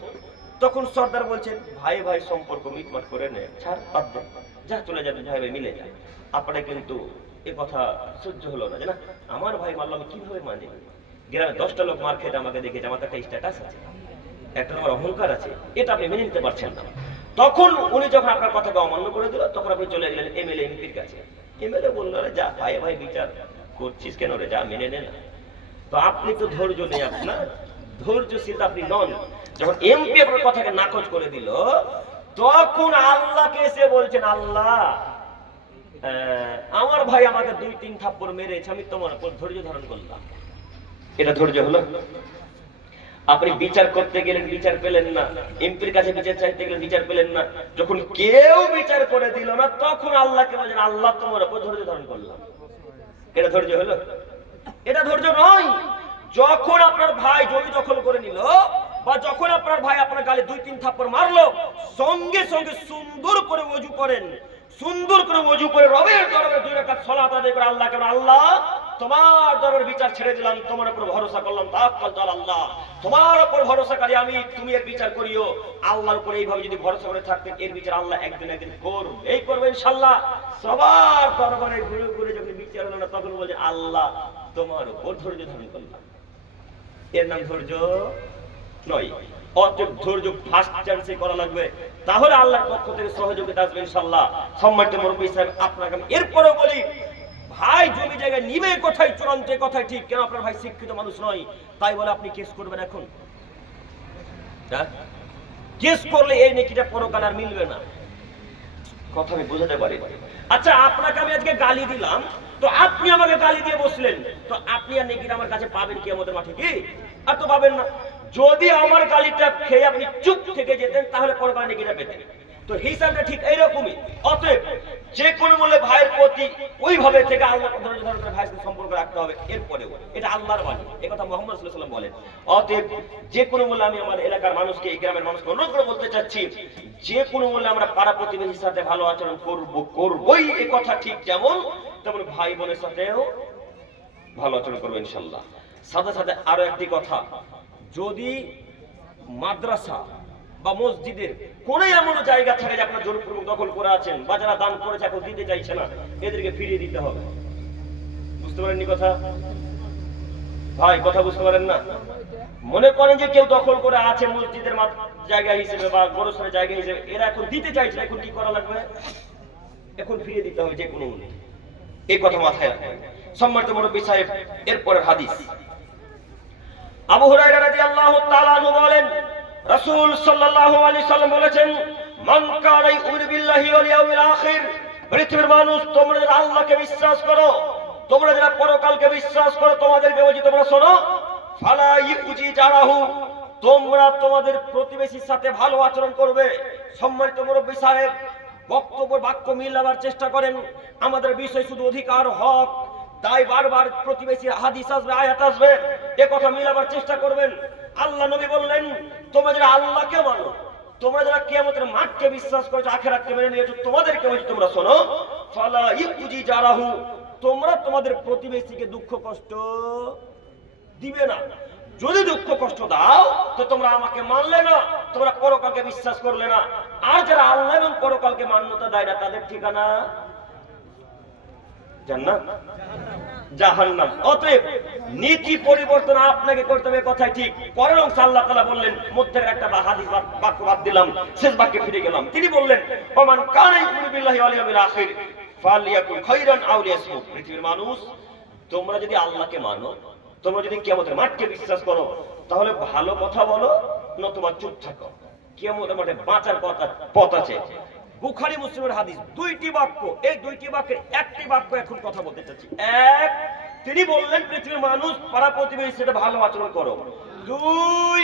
তখন সরদার বলছেন, ভাই ভাই সম্পর্ক মিটমাট করে নে, ছাড়, বাদ দে, যা চলে যাবে, ভাই ভাই মিলে যায়। আপনার কিন্তু এ কথা সহ্য হলো না, যে না আমার ভাই মারলাম, কিভাবে মানে? গ্রামে 10টা লোক মার খেতে আমাকে দেখেছে, আমার একটা স্ট্যাটাস আছে, একটা আমার অহংকার আছে, এটা আপনি মেনে নিতে পারছেন না। তখন উনি যখন আপনার কথাকে অমান্য করে দিল, তখন আপনি চলে গেলেন এমএলএ এমপির কাছে। এমএলএ বলল, যা ভাই ভাই বিচার করছিস কেন রে, যা মেনে নে না। তো আপনি তো ধৈর্য নেই, আপনার ধৈর্যশীল আপনি নন। যখন এমপি আপনার কথাকে নাকচ করে দিল, তখন আল্লাহকে এসে বলছেন, আল্লাহ আমার ভাই আমাকে 2-3 থাপ্পড় মেরেছে, আমি তোমার উপর ধৈর্য ধারণ করলাম। এটা ধৈর্য হলো? আপনি বিচার করতে গেলেন, বিচার পেলেন না, এমপির কাছে বিচার চাইতে গেলেন, বিচার পেলেন না, যখন কেউ বিচার করে দিল না, তখন আল্লাহকে বলেন, আল্লাহ তোমার উপর ধৈর্য ধারণ করলাম। এটা ধৈর্য হলো? এটা ধৈর্য নয়। যখন আপনার ভাই জমি দখল করে নিল, বা যখন আপনার ভাই আপনার গালে 2-3 থাপ্পড় মারলো, সঙ্গে সঙ্গে সুন্দর করে ওযু করেন, সুন্দর করে ওযু করে রবের দরবারে 2 রাকাত সালাত আদায় করে আল্লাহকে বলেন, আল্লাহ তোমার দরবারে বিচার ছেড়ে দিলাম, তোমার উপর ভরসা করলাম, তাওয়াক্কালতু আল্লাহ, তোমার উপর ভরসাকারী আমি, তুমি এর বিচার করিও। আল্লাহর উপর এইভাবে যদি ভরসা করে থাকতেন, এর বিচার আল্লাহ একদিন একদিন করবে, এই করবে ইনশাআল্লাহ। সবার দরবারে ঘুরে ঘুরে যখন বিচার হলো না, তখন বলে, আল্লাহ তোমার উপর ধৈর্য ধারণ করলাম। এর নাম ধৈর্য নয়। অতএব ধৈর্য ফার্স্ট চান্সে করা লাগবে, তাহলে আল্লাহর পক্ষ থেকে সহযোগিতা আসবে ইনশাআল্লাহ। সম্মানিত মুরব্বী সাহেব, আপনাকে আমি এরপরেও বলি, ভাই জমি জায়গা নিবে কোথায়, চূড়ান্ত কথাই ঠিক। কেন? আপনার ভাই শিক্ষিত মানুষ নয়, তাই বলে আপনি কেস করবেন এখন? কেস করলে এই নেকিটা পরকাল আর মিলবে না। কথা আমি বোঝাতে পারি? আচ্ছা, আপনাকে আমি আজকে গালি দিলাম, তো আপনি আমাকে গালি দিয়ে বসলেন, তো আপনি আর নেকিটা আমার কাছে পাবেন কি আমাদের মাঠে? কি আর তো পাবেন না। যদি আমার গালিটা খেয়ে আপনি চুপ থেকে যেতেন, তাহলে পরকালে নেকিটা পেতেন। তো হিসাবটা ঠিক এইরকমই। অতএব যে কোনো মূল্যে ভাইয়ের প্রতি ওইভাবে থেকে আল্লাহ ধরে ভাইয়ের সাথে সম্পর্ক রাখতে হবে। এরপরেও এটা আল্লাহর বাণী, এই কথা মুহাম্মদ সাল্লাল্লাহু আলাইহি ওয়াসাল্লাম বলেন। অতএব যে কোনো মূল্যে আমি আমার এলাকার মানুষকে, এই গ্রামের মানুষকে অনুরোধ করে বলতে চাচ্ছি, যে কোনো মূল্যে আমরা পাড়া প্রতিবেশীর সাথে ভালো আচরণ করবই, এই কথা ঠিক যেমন, তেমন ভাই বোনের সাথেও ভালো আচরণ করবো ইনশাআল্লাহ। সাথে সাথে আরো একটি কথা, যদি মাদ্রাসা বা মসজিদের কোন এমন জায়গা থাকে যে আপনার জোরপূর্বক দখল করে আছেন, বা যারা দান করেছে এখন দিতে চাইছে না, এদেরকে ফিরিয়ে দিতে হবে। বুঝতে পারেননি কথা? ভাই কথা বুঝতে পারেন না? মনে করেন যে কেউ দখল করে আছে মসজিদের জায়গা হিসেবে বা গোরস্থানের জায়গা হিসেবে, এরা এখন দিতে চাইছে না, এখন কি করা লাগবে? এখন ফিরিয়ে দিতে হবে যে কোনো মূল্যে। এই কথা মাথায় রাখবেন। সম্মানিত মুরব্বী সাহেব, এরপরের হাদিস, আবু হুরায়রা রাদিয়াল্লাহু তাআলা আনহু বলেন, রাসূল সাল্লাল্লাহু আলাইহি সাল্লাম বলেছেন, মান কানা ইউমিনু বিল্লাহি ওয়াল ইয়াউমিল আখির, পৃথিবীর মানুষ, তোমরা যারা আল্লাহকে বিশ্বাস করো, তোমরা যারা পরকালকে বিশ্বাস করো, তোমাদেরকে বলছি তোমরা শোনো, ফালা ইউজি জারাহু, তোমরা তোমাদের প্রতিবেশীর সাথে ভালো আচরণ করবে। সম্মানিত মুরব্বী সাহেব, বক্তব্য বাক্য মিলাবার চেষ্টা করেন। আমাদের বিষয় শুধু অধিকার, হক, তাই বারবার প্রতিবেশী হাদিস আসবে, আয়াত আসবে, এ কথা মিলাবার চেষ্টা করবেন। আল্লাহ নবী বললেন, তোমরা যারা আল্লাহকে মানো, তোমরা যারা কিয়ামতের মাঠকে বিশ্বাস করেছো, আখিরাতকে মেনে নিয়েছো, তোমাদেরকে বলছি তোমরা শোনো, ফালা ইউজি জারাহু, তোমরা তোমাদের প্রতিবেশীকে দুঃখ কষ্ট দিবে না। যদি দুঃখ কষ্ট দাও, তো তোমরা আমাকে মানলে না, তোমরা পরকালকে বিশ্বাস করলে না। আর যারা আল্লাহ এবং পরকালকে মান্যতা দেয় না, তাদের ঠিকানা জান্নাত। জাহান্নাম। অতএব নীতি পরিবর্তন আপনাকে করতে হবে, কথাই ঠিক। পরের অংশ আল্লাহ তাআলা বললেন, মধ্যে একটা হাদিস বাক্য বাদ দিলাম, শেষ বাক্যে ফিরে গেলাম। তিনি বললেন, ওমান কানা ইউমিনু বিল্লাহি ওয়াল ইয়াউমিল আখির ফালিয়াকুল খাইরান আও লিয়াসমুত। পৃথিবীর মানুষ, তোমরা যদি আল্লাহকে মানো, তোমরা যদি কিয়ামতের মাঠকে বিশ্বাস করো, তাহলে ভালো কথা বলো, নতুবা চুপ থাকো। কিয়ামতের মাঠে বাঁচার পথ আছে। বুখারী মুসলিমের হাদিস, দুইটি বাক্য। এই দুইটি বাক্যের একটি বাক্য এখন কথা বলতে চাচ্ছি। এক, তিনি বললেন পৃথিবীর মানুষ, পাড়া প্রতিবেশীর সাথে ভালো আচরণ করো। দুই,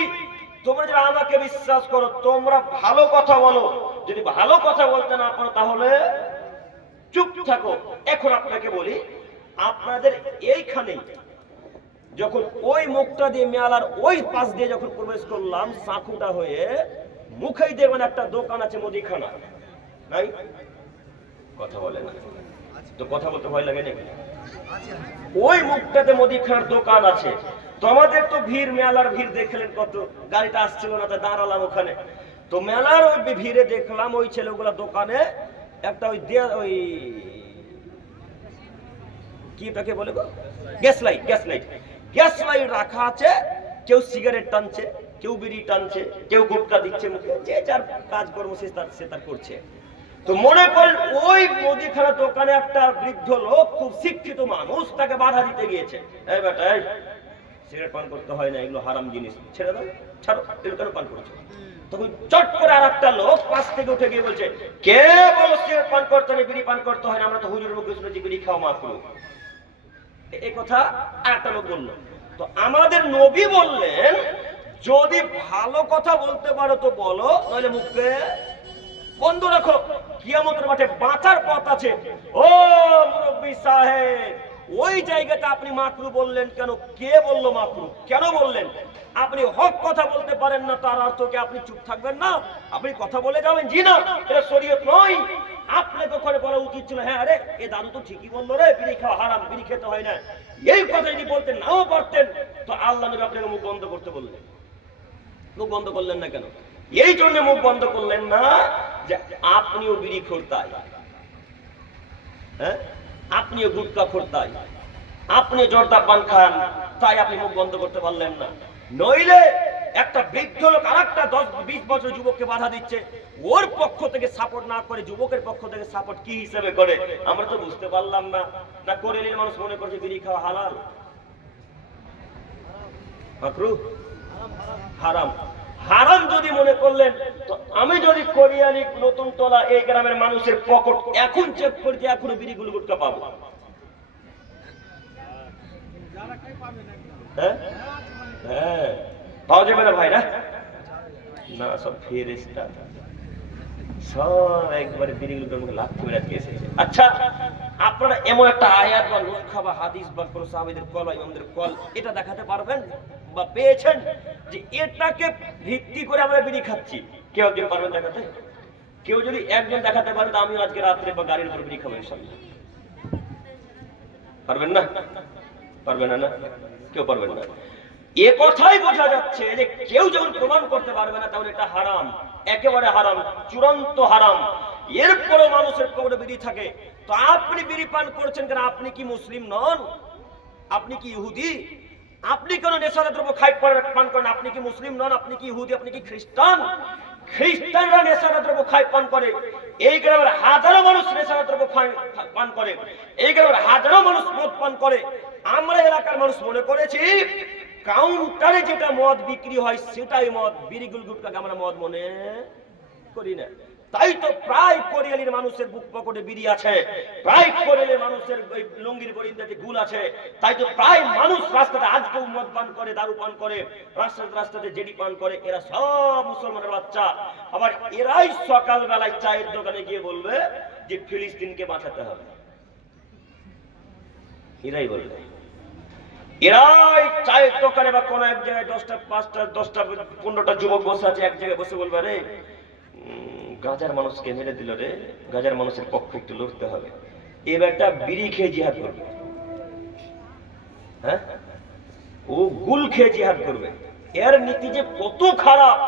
তোমরা যদি আমাকে বিশ্বাস করো, তোমরা ভালো কথা বলো। যদি ভালো কথা বলতে না পারো, তাহলে চুপ থাকো। এখন আপনাকে বলি, আপনাদের এইখানে যখন ওই মুখটা দিয়ে মেয়ালার ওই পাশ দিয়ে যখন প্রবেশ করলাম, সাঁকুটা হয়ে মুখেই দেখবেন একটা দোকান আছে, মুদিখানা নাই? কথা বলে না তো, কথা বলতে ভয় লাগে নাকি? ওই মুখটাতে মুদিখানার দোকান আছে। তো আমাদের তো ভিড়, মেলার ভিড় দেখলেন কত, গাড়িটা আসছিল না, তো দাঁড়ালাম ওখানে। তো মেলার ওই ভিড়ে দেখলাম ওই ছেলেগুলা দোকানে একটা ওই কি তাকে বলে গো, গ্যাস লাইট রাখা আছে। কেউ সিগারেট টানছে, কেউ বিড়ি টানছে, কেউ গুটকা দিচ্ছে মুখে, যে যার কাজকর্ম সে তার করছে। তো মনে করেন ওই মুদিখানা দোকানে একটা বৃদ্ধ লোক, খুব শিক্ষিত মানুষ, তাকে বাধা দিতে গিয়েছে। এই বেটা, সিগারেট পান করতে হয় না, এগুলো হারাম জিনিস, ছেড়ে দাও, ছাড়ো, এগুলো কেন পান করছো? তখন চট করে আর একটা লোক পাশ থেকে উঠে গিয়ে বলছে, কে বলো সিগারেট পান করতে হয়, বিড়ি পান করতে হয় না? আমরা তো হুজুরের মুখে শুনেছি বিড়ি খাওয়া মাকরুহ। এই কথা আর একটা লোক বলল। তো আমাদের নবী বললেন, যদি ভালো কথা বলতে পারো তো বলো, নইলে মুখে বন্ধ রাখো। কিয়ামতের মাঠে বাঁচার পথ আছে। ও মুরব্বি সাহেব, ওই জায়গাটা আপনি মাকরুহ বললেন কেন? কে বললো মাকরুহ? কেন বললেন? আপনি হক কথা বলতে পারেন না, তার অর্থ কি আপনি চুপ থাকবেন না? আপনি কথা বলে যাবেন, জি না, এটা শরীয়ত নয়। আপনাকে ওখানে বলা উচিত ছিল, হ্যাঁ আরে এ দাদু তো ঠিকই বললো রে, বিড়ি খাওয়া হারাম, বিড়ি খেতে হয় না। এই কথা যদি বলতেন, নাও পারতেন, তো আল্লাহ নবী আপনাকে মুখ বন্ধ করতে বললেন। মুখ বন্ধ করলেন না কেন? এই জন্য মুখ বন্ধ করলেন না যে আপনিও বিড়ি খোরতাই, হ্যাঁ, আপনিও গুটকা খোরতাই, আপনি জর্দা পান খান, তাই আপনি মুখ বন্ধ করতে পারলেন না। নইলে একটা বৃদ্ধ লোক আর একটা 10-20 বছর যুবককে বাধা দিচ্ছে, ওর পক্ষ থেকে সাপোর্ট না করে যুবকের পক্ষ থেকে সাপোর্ট কি হিসেবে করে আমরা তো বুঝতে পারলাম না। না করে নিলে মানুষ মনে করছে বিড়ি খাওয়া হালাল, মাকরুহ, হারাম। হারাম যদি মনে করলেন, তো আমি যদি কোরিয়ানি নতুন তলা এই গ্রামের মানুষের পকেট এখন চেক করতে এখনো বিড়ি গুটকা পাবো, হ্যাঁ হ্যাঁ পাওয়া যাবে না ভাই? না সব ফেরেশতা, সব একবারে বিড়িগুলোর মুখে লাথি মেরে দিয়েছে। আচ্ছা, আপনারা এমন একটা আয়াত বা নুসখা বা হাদিস বা কোন সাহাবীদের কল বা ইমামদের কল এটা দেখাতে পারবেন বা পেয়েছেন যে এটাকে ভিত্তি করে আমরা বিড়ি খাচ্ছি? কেউ একজন পারবেন দেখাতে? কেউ যদি একজন দেখাতে পারে, তো আমিও আজকে রাত্রে বা গাড়ির উপর বিড়ি খাবো ইনশাআল্লাহ। পারবেন না? পারবেন না? কেউ পারবেন না। এ কথাই বোঝা যাচ্ছে যে কেউ যখন প্রমাণ করতে পারবে না, তাহলে এটা হারাম, একেবারে হারাম, চূড়ান্ত হারাম। এরপরও মানুষের পকেটে বিড়ি থাকে। তো আপনি বিড়ি পান করছেন কেন? আপনি কি মুসলিম নন? আপনি কি ইহুদি? আপনি কেন নেশাদার দ্রব্য পান করেন? আপনি কি মুসলিম নন? আপনি কি ইহুদি? আপনি কি খ্রিস্টান? খ্রিস্টানরা নেশাদার দ্রব্য পান করে। এই গ্রামের হাজারো মানুষ নেশাদার দ্রব্য পান করে। এই গ্রামের হাজারো মানুষ মদ পান করে। আমরা এলাকার মানুষ মনে করেছি কাউন্টারে যেটা মদ বিক্রি হয় সেটাই মদ, বিড়ি গুটকাকে আমরা মদ মনে করি না। তাই তো প্রায় কোরিয়ালির মানুষের বুক পকেটে বিড়ি আছে, প্রায় কোরিয়ালির মানুষের ওই লুঙ্গির গরিন্দাতে গুল আছে। তাই তো প্রায় মানুষ রাস্তাতে আজকেও মদ পান করে, দারু পান করে, রাস্তাতে জেডি পান করে। এরা সব মুসলমানের বাচ্চা। আবার এরাই সকাল বেলায় চায়ের দোকানে গিয়ে বলবে যে ফিলিস্তিনকে বাঁচাতে হবে। এরাই বলবে, এরাই চায়ের দোকানে বা কোন এক জায়গায় 10টা 5টা 10টা 15টা যুবক বসে আছে, এক জায়গায় বসে বলবে, রে গাজার মানুষকে মেরে দিল রে, গাজার মানুষের পক্ষে একটু লড়তে হবে। এবারটা বিড়ি খেয়ে জিহাদ করবে, হ্যাঁ, ও গুল খেয়ে জিহাদ করবে। এর নীতি যে কত খারাপ!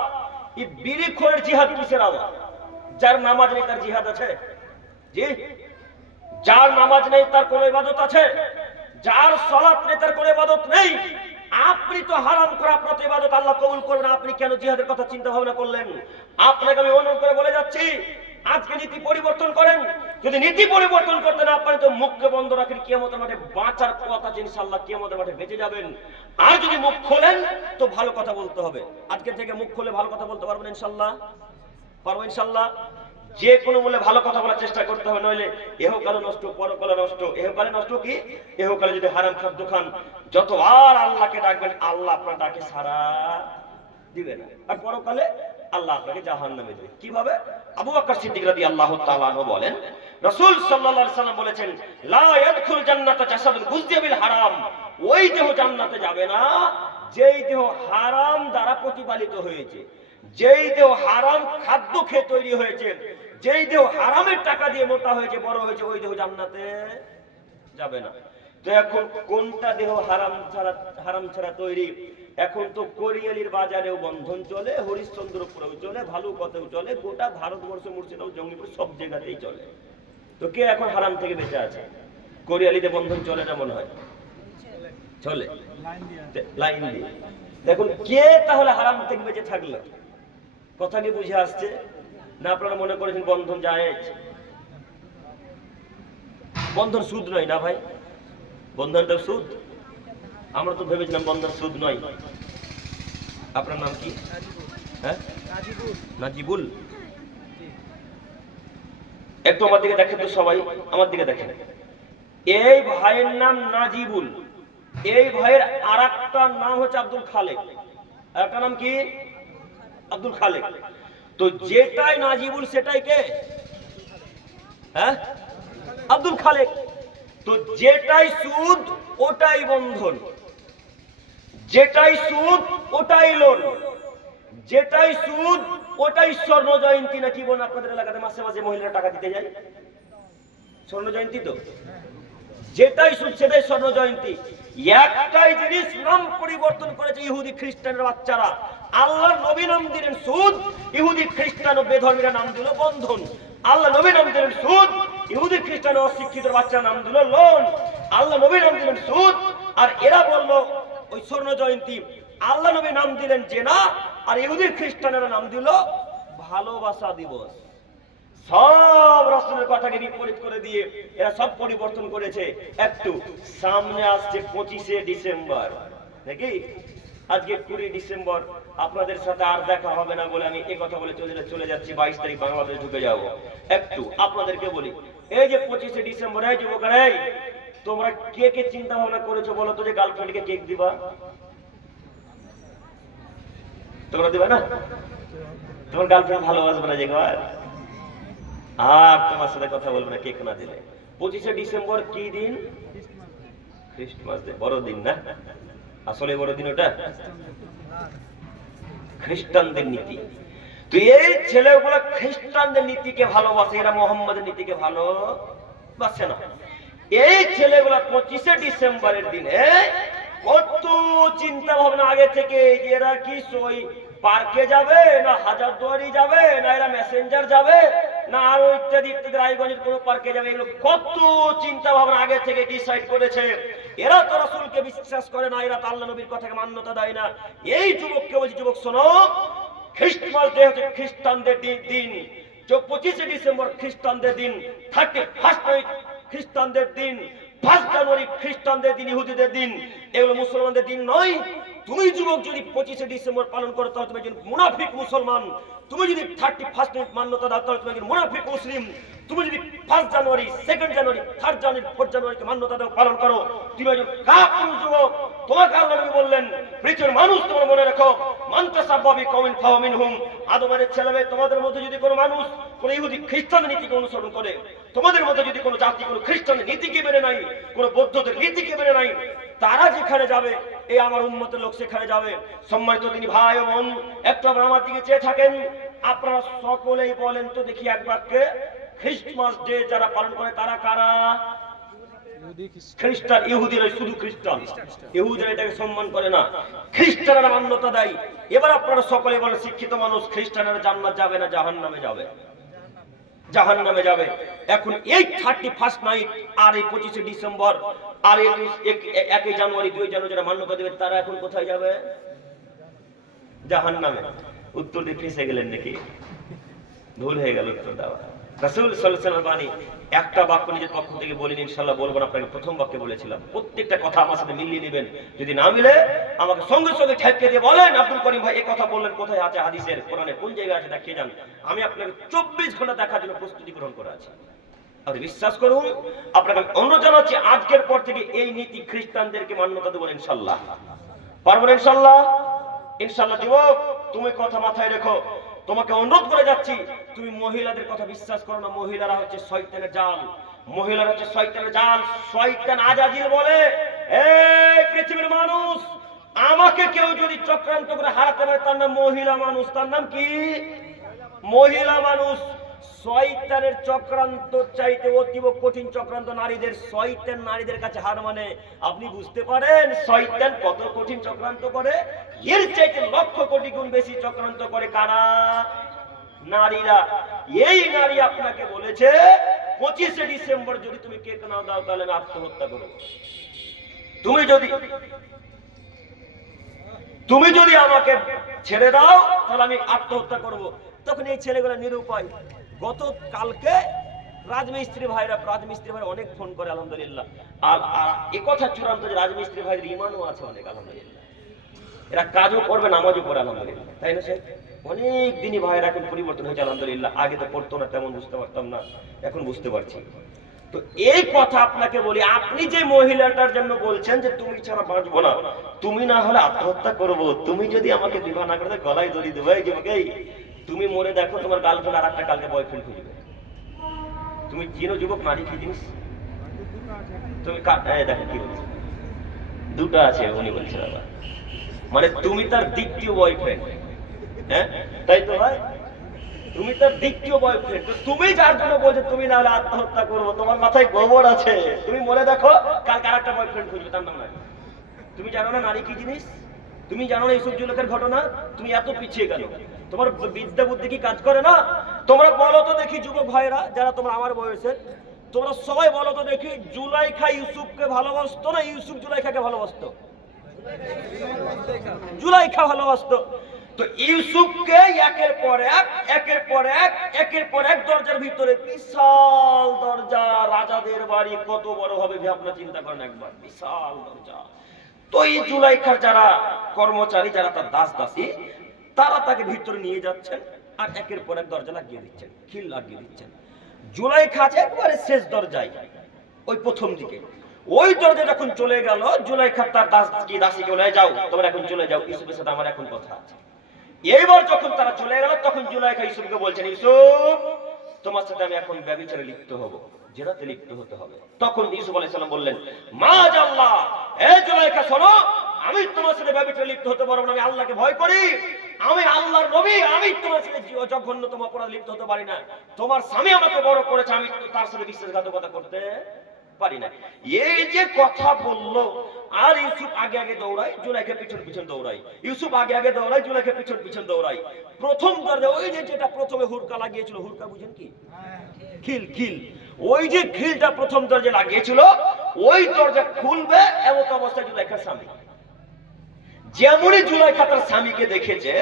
এই বিড়ি খোরের জিহাদ কিসের আওয়াজ? যার নামাজ নেই তার জিহাদ আছে? জি, যার নামাজ নেই তার কোন ইবাদত আছে? যার সালাত নেতার কোনো ইবাদত নেই, আপনি তো হারাম করা আপনার তো ইবাদত আল্লাহ কবুল করবেন, আপনি কেন জিহাদের কথা চিন্তা ভাবনা করলেন? আপনাকে আমি অনুরোধ করে বলে যাচ্ছি, আজকে নীতি পরিবর্তন করেন। যদি নীতি পরিবর্তন করতে না পারেন তো মুখকে বন্ধ রাখেন, কিয়ামতের মাঠে বাঁচার কথা আছে ইনশাআল্লাহ, কিয়ামতের মাঠে বেঁচে যাবেন। আর যদি মুখ খোলেন তো ভালো কথা বলতে হবে। আজকে থেকে মুখ খুলে ভালো কথা বলতে পারবেন ইনশাআল্লাহ? পারবো ইনশাআল্লাহ। যে কোনো মূল্যে ভালো কথা বলার চেষ্টা করতে হবে, নইলে এহকালে নষ্ট, পরকালে নষ্ট। এহকালে নষ্ট কি? এহকালে যদি হারাম খাদ্য খান, যতবার আল্লাহকে ডাকবেন আল্লাহ আপনার ডাকে সাড়া দিবে না, আর পরকালে আল্লাহ আপনাকে জাহান্নামে দেবে। কিভাবে? আবু বকর সিদ্দিক রাদিয়াল্লাহু তাআলা আনহু বলেন, রাসূল সাল্লাল্লাহু আলাইহি সাল্লাম বলেছেন, লা ইয়াদখুল জান্নাতা জাসাদুন গুযিয়া বিল হারাম। ওই দেহ জান্নাতে যাবে না যেই দেহ হারাম দ্বারা প্রতিপালিত হয়েছে, যেই দেহ হারাম খাদ্য খেয়ে তৈরি হয়েছে, যেই দেহ হারামের টাকা দিয়ে মোটা হয়েছে, বড় হয়েছে, ওই দেহ জান্নাতে যাবে না। তো এখন কোনটা দেহ হারাম ছাড়া তৈরি? এখন তো কোরিয়ালির বাজারেও বন্ধন চলে, হরিশ্চন্দ্রপুরেও চলে, ভালুকতেও চলে, গোটা ভারতবর্ষ, মুর্শিদাবাদ, জঙ্গিপুর সব জায়গাতেই চলে। তো কে এখন হারাম থেকে বেঁচে আছে? কোরিয়ালিতে বন্ধন চলে না মনে হয়? চলে, লাইন দিয়ে। দেখুন কে তাহলে হারাম থেকে বেঁচে থাকলো? কথা কি বুঝে আসছে না? আপনারা মনে করেছেন বন্ধন জায়েজ? বন্ধন সুদ নয় না ভাই, বন্ধনটা সুদ। আমরা তো ভেবেছিলাম বন্ধন সুদ নয়। আপনার নাম কি? হ্যাঁ, নাজিবুল। একটু আমার দিকে দেখেন তো সবাই, আমার দিকে দেখেন। এই ভাইয়ের নাম নাজিবুল, এই ভাইয়ের আর একটা নাম হচ্ছে আব্দুল খালেক। একটা নাম কি? আব্দুল খালেক। তো যেটাই নাজিবুল সেটাই কে? হ্যাঁ, আব্দুল খালেক। তো যেটাই সুদ ওটাই বন্ধন, যেটাই সুদ ওটাই লোন, যেটাই সুদ ওটাই স্বর্ণ জয়ন্তী। না কি বলেন আপনাদের এলাকাতে মাসে মাসে মহিলারা টাকা দিতে যায়? স্বর্ণ জয়ন্তী তো। যেটাই সুদ সেটাই স্বর্ণ জয়ন্তী। একটাই জিনিস নাম পরিবর্তন করেছে ইহুদি খ্রিস্টানের বাচ্চারা। আল্লাহ নবী নাম দিলেন সুদ, ইহুদি খ্রিস্টান ও বেধর্মীরা নাম দিল বন্ধন। আল্লাহ নবী নাম দিলেন সুদ, ইহুদি খ্রিস্টান ও অশিক্ষিত বাচ্চার নাম দিল লোন। আল্লাহ নবী নাম দিলেন সুদ, আর এরা বলল ওই স্বর্ণ জয়ন্তী। আল্লাহ নবী নাম দিলেন জেনা, আর ইহুদি খ্রিস্টানেরা নাম দিল ভালোবাসা দিবস। সব রাসূলের কথাকে বিপরীত করে দিয়ে এরা সব পরিবর্তন করেছে। একটু সামনে আসছে 25শে ডিসেম্বর, নাকি? আজকে 20 ডিসেম্বর, আপনাদের সাথে আর দেখা হবে না বলে আমি এই কথা বলে চলে যাচ্ছি। 22 তারিখ বাংলাদেশ ঢুকে যাব। একটু আপনাদেরকে বলি, এই যে 25শে ডিসেম্বর, এই যুবকেরা, এই তোমরা কে কে চিন্তা ভাবনা করেছো বলো তো যে গার্লফ্রেন্ডকে কেক দিবা? তোমরা দিবা না? তোমার গার্লফ্রেন্ড ভালোবাসবে না যে ঘর, আর তোমার সাথে কথা বলবে না কেক না দিলে। 25শে ডিসেম্বর কি দিন? খ্রিস্টমাস ডে, বড়দিন না? আসলে বড়দিন ওটা খ্রিস্টানদের নীতি। তো এই ছেলেগুলো খ্রিস্টানদের নীতিকে ভালোবাসে, এরা মোহাম্মদের নীতিকে ভালোবাসে না। এই ছেলেগুলা 25শে ডিসেম্বরের দিনে কত চিন্তা ভাবনা আগে থেকে, এরা কি ওই পার্কে যাবে, না হাজারদুয়ারি যাবে, না এরা মেসেঞ্জার যাবে, না আরো ইত্যাদি ইত্যাদি রায়গঞ্জের কোনো পার্কে যাবে, এগুলো কত চিন্তা ভাবনা আগে থেকে ডিসাইড করেছে। এরা তো রাসূলকে বিশ্বাস করে না, এরা তো আল্লাহ নবীর কথাকে মান্যতা দেয় না। এই যুবককে বলছি, যুবক শোনো, খ্রিস্টমাস ডে হচ্ছে খ্রিস্টানদের দিন। 25শে ডিসেম্বর খ্রিস্টানদের দিন, 31 খ্রিস্টানদের দিন, 5 জানুয়ারি খ্রিস্টানদের দিন, ইহুদিদের দিন। এগুলো মুসলমানদের দিন নয়। তুমি যুবক যদি 25শে ডিসেম্বর পালন করো তাহলে তুমি একজন মুনাফিক মুসলমান। তুমি যদি 31 মান্যতা দাও তাহলে তুমি একজন মুনাফিক মুসলিম। তুমি যদি 1 জানুয়ারি, 2 জানুয়ারি, 3 জানুয়ারি, 4 জানুয়ারিকে মান্যতা দাও, পালন করো, তুমি একজন কাফির যুবক। তোমাকে আল্লাহ নবী বললেন, পৃথিবীর মানুষ তোমরা মনে রাখো, মান তাসাব্বা বিকওমিন ফাহুয়া মিনহুম। আদমের ছেলেমেয়ে তোমাদের মধ্যে যদি কোনো মানুষ কোন ইহুদি খ্রিস্টানের নীতিকে অনুসরণ করে, তোমাদের মধ্যে যদি কোনো জাতি কোনো খ্রিস্টানের নীতিকে মেনে নাই, কোনো বৌদ্ধদের নীতিকে মেনে নাই, তারা যেখানে যাবে এই আমার উম্মতের লোক সেখানে যাবে। সম্মানিত তিনি ভাই ও বোন, একটু আপনারা আমার দিকে চেয়ে থাকেন। আপনারা সকলেই বলেন তো দেখি এক বাক্যে, খ্রিস্টমাস ডে যারা পালন করে তারা কারা? খ্রিস্টান। ইহুদি নয়, শুধু খ্রিস্টান। ইহুদিরা এটাকে সম্মান করে না, খ্রিস্টানরা মান্যতা দেয়। এবার আপনারা সকলে বলেন, শিক্ষিত মানুষ, খ্রিস্টানরা জান্নাত যাবে না জাহান্নামে যাবে? জাহান্নামে যাবে। এখন এই 31 নাইট আর এই 25 ডিসেম্বর আর এই 1 জানুয়ারি 2 জানুয়ারি যারা মান্যতা দেবে তারা এখন কোথায় যাবে? জাহান্নামে। উত্তর দিয়ে ফেসে গেলেন নাকি? ভুল হয়ে গেল উত্তর দেওয়া। রাসূল সাল্লাল্লাহু আলাইহি ওয়াসাল্লাম বাণী একটা বাক্য নিজের পক্ষ থেকে বলিনি, ইনশাআল্লাহ বলবো না। আপনাকে প্রথম বাক্যে বলেছিলাম প্রত্যেকটা কথা আমার সাথে মিলিয়ে নেবেন, যদি না মিলে আমাকে সঙ্গে সঙ্গে ঠেকিয়ে দিয়ে বলেন আব্দুল করিম ভাই এই কথা বললেন কোথায় আছে, হাদিসের কোরআনে কোন জায়গায় আছে দেখিয়ে যান। আমি আপনাকে 24 ঘন্টা দেখার জন্য প্রস্তুতি গ্রহণ করে আছি। আর বিশ্বাস করুন, আপনাকে অনুরোধ জানাচ্ছি আজকের পর থেকে এই নীতি খ্রিস্টানদেরকে মান্যতা দেবো ইনশাআল্লাহ। পারবেন ইনশাআল্লাহ? ইনশাআল্লাহ যুবক, তুমি কথা মাথায় রেখো। তোমাকে অনুরোধ করে যাচ্ছি, তুমি মহিলাদের কথা বিশ্বাস করো না। মহিলারা হচ্ছে শয়তানের জাল, মহিলারা হচ্ছে শয়তানের জাল। শয়তান আজাজিল বলে, এই পৃথিবীর মানুষ, আমাকে কেউ যদি চক্রান্ত করে হারাতে পারে তার নাম মহিলা মানুষ। তার নাম কি? মহিলা মানুষ। শয়তানের চক্রান্ত চাইতে অতীব কঠিন চক্রান্ত নারীদের। শয়তান নারীদের কাছে হার মানে। আপনি বুঝতে পারেন শয়তান কত কঠিন চক্রান্ত করে? এর চাইতে লক্ষ কোটি গুণ বেশি চক্রান্ত করে কারা? নারীরা। এই নারী আপনাকে বলেছে 25 ডিসেম্বর যদি তুমি কেক না দাও তাহলে আমি আত্মহত্যা করব। তুমি যদি আমাকে ছেড়ে দাও তাহলে আমি আত্মহত্যা করব। তখন এই ছেলেগুলো নিরুপায়। গত কালকে রাজমিস্ত্রি ভাইরা অনেক ফোন করে আলহামদুলিল্লাহ। আর এ কথা চূড়ান্ত যে রাজমিস্ত্রি ভাইদের ঈমানও আছে অনেক আলহামদুলিল্লাহ। এরা কাজও করবে, নামাজও পড়ে আলহামদুলিল্লাহ, তাই না স্যার? অনেক দিনই ভাইরা এখন পরিবর্তন হয়েছে আলহামদুলিল্লাহ। আগে তো পড়তো না, তেমন বুঝতে পারতাম না, এখন বুঝতে পারছি। তো এই কথা আপনাকে বলি, আপনি যে মহিলাটার জন্য বলছেন যে তুমি ছাড়া বাঁচবো না, তুমি না হলে আত্মহত্যা করব, তুমি যদি আমাকে বিবাহ না করে গলায় দড়ি দেবে, এই যুবক, তুমি মরে দেখো তোমার গার্লফ্রেন্ড আর একটা কালকে বয়ফ্রেন্ড খুঁজবে। তুমি চিনো যুবক নারী কি জিনিস? তুমি দেখো কি বলছে, দুটো আছে উনি বলছে বাবা, মানে তুমি তার দ্বিতীয় বয়ফ্রেন্ড। হ্যাঁ তাই তো ভাই, তুমি তার দ্বিতীয় বয়ফ্রেন্ড। তুমি যার জন্য বলছো তুমি না হলে আত্মহত্যা করবো, তোমার মাথায় গোবর আছে। তুমি মনে দেখো কালকে আর একটা বয়ফ্রেন্ড খুঁজবে, তার নাম নারী। তুমি জানো না নারী কি জিনিস? তুমি জানো না ইউসুফ জুলেখার ঘটনা? তুমি এত পিছিয়ে গেল, তোমার বিদ্যা বুদ্ধি কি কাজ করে না? তোমরা বলো তো দেখি যুবক ভাইরা যারা তোমরা আমার বয়সের, তোমরা সবাই বলো তো দেখি, জুলাইখা ইউসুফকে ভালোবাসতো না ইউসুফ জুলাইখাকে ভালোবাসতো? জুলাইখা ভালোবাসতো। তো ইউসুফকে একের পর এক দরজার ভিতরে, বিশাল দরজা, রাজাদের বাড়ি কত বড় হবে আপনারা চিন্তা করেন একবার, বিশাল দরজা। তো এই জুলাইখার যারা কর্মচারী, যারা তার দাস দাসী, তারা তাকে ভিতরে নিয়ে যাচ্ছেন আর একের পর এক দরজা লাগিয়ে দিচ্ছেন, খিল লাগিয়ে দিচ্ছেন। জুলাইখা আছে একবারে শেষ দরজায়, ওই প্রথম দিকে। ওই দরজা যখন চলে গেল, জুলাইখা তার দাসীকে বলে, যাও তোমরা এখন চলে যাও, ইউসুফের সাথে আমার এখন কথা আছে। এইবার যখন তারা চলে গেল তখন জুলাইখা ইউসুফকে বলছেন, ইউসুফ তোমার সাথে আমি এখন ব্যভিচারে লিপ্ত হব, জেনাতে লিপ্ত হতে হবে। তখন ইউসুফ আলাইহিস সালাম বললেন, মাআল্লাহ, এ জুলাইখা শোনো, আমি তোমার সাথে ব্যভিচারে লিপ্ত হতে পারবো না, আমি আল্লাহকে ভয় করি, আমি আল্লাহর নবী, আমি তোমার সাথে জঘন্যতম অপরাধ লিপ্ত হতে পারি না। তোমার স্বামী আমাকে বড় করেছে, আমি তার সাথে বিশ্বাসঘাতকতা করতে পারি না। এই যে কথা বললো, আর ইউসুফ আগে আগে দৌড়ায়, জুলাইখা পিছন পিছন দৌড়ায়। ইউসুফ আগে আগে দৌড়ায়, জুলাইখা পিছন পিছন দৌড়ায়। প্রথম দরজা, ওই যে যেটা প্রথমে হুড়কা লাগিয়েছিল, হুড়কা বুঝেন কি? খিল। ওই যে খিলটা প্রথম দরজা লাগিয়েছিল, ওই দরজা খুলবে এমন অবস্থায় জুলাইখার স্বামী, যেমনই জুলাইখা তার স্বামীকে দেখেছে,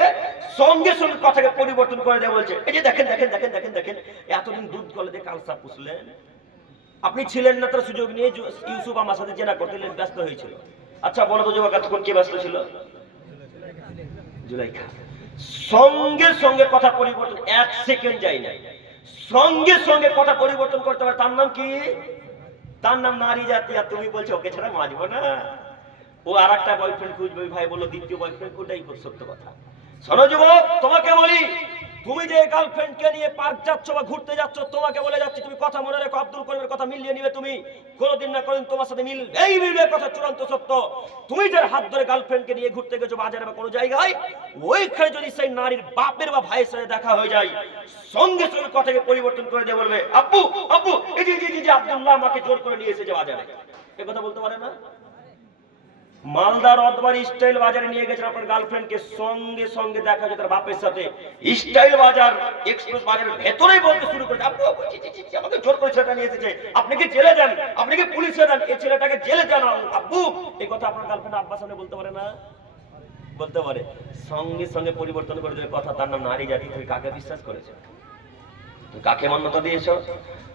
সঙ্গে সঙ্গে কথাকে পরিবর্তন করে দেয়, বলছে, এই যে দেখেন দেখেন দেখেন দেখেন দেখেন, এতদিন দুধ গলে দিয়ে কালসা পুষলেন, আপনি ছিলেন না, তার সুযোগ নিয়ে ইউসুফ আমার সাথে জেনা করতে ব্যস্ত হয়েছিল। আচ্ছা বলো তো যুবক, এতক্ষণ কে ব্যস্ত ছিল? জুলাইখা। সঙ্গে সঙ্গে কথা পরিবর্তন, 1 সেকেন্ড যায় না, সঙ্গে সঙ্গে কথা পরিবর্তন করতে পারে। তার নাম কি? তার নাম নারী জাতি। আর তুমি বলছো ওকে ছাড়া বাঁচবো না, ও আর একটা বয়ফ্রেন্ড খুঁজবে। ভাই বললো দ্বিতীয় বয়ফ্রেন্ড, ওটাই সত্য কথা। শোনো যুবক, তোমাকে বলি, তুমি যে গার্লফ্রেন্ডকে নিয়ে পার্ক যাচ্ছ বা ঘুরতে যাচ্ছ, তোমাকে বলে যাচ্ছি তুমি কথা মনে রেখো, আব্দুল করিমের কথা মিলিয়ে নিবে। তুমি কোনোদিন না কোনোদিন তোমার সাথে মিলবে, কথা চূড়ান্ত সত্য। তুমি যার হাত ধরে গার্লফ্রেন্ডকে নিয়ে ঘুরতে গেছো বাজারে বা কোনো জায়গায়, ওইখানে যদি সেই নারীর বাপের বা ভাইয়ের সাথে দেখা হয়ে যায়, সঙ্গে সঙ্গে কথাকে পরিবর্তন করে দিয়ে বলবে, আব্বু আব্বু, এই যে আব্দুল্লাহ আমাকে জোর করে নিয়ে এসেছে বাজারে। এ কথা বলতে পারে না? মালদার অদবাড়ি স্টাইল বাজারে নিয়ে গেছেন আপনার গার্লফ্রেন্ডকে, সঙ্গে সঙ্গে দেখা যায় তার বাপের সাথে স্টাইল বাজার, এক্সপ্রেস বাজারের ভেতরেই বলতে শুরু করেছে, আপু আমাকে জোর করেছে নিয়ে এসেছে, আপনি কি জেলে যান, আপনি কি পুলিশে যান, এই ছেলেটাকে জেলে যান আব্বু, এই কথা আপনার গার্লফ্রেন্ড আব্বার সামনে বলতে পারে না? বলতে পারে। সঙ্গে সঙ্গে পরিবর্তন করে দেবে কথা, তার নাম নারী জাতি। তুমি কাকে বিশ্বাস করেছো, তুমি কাকে মান্যতা দিয়েছো?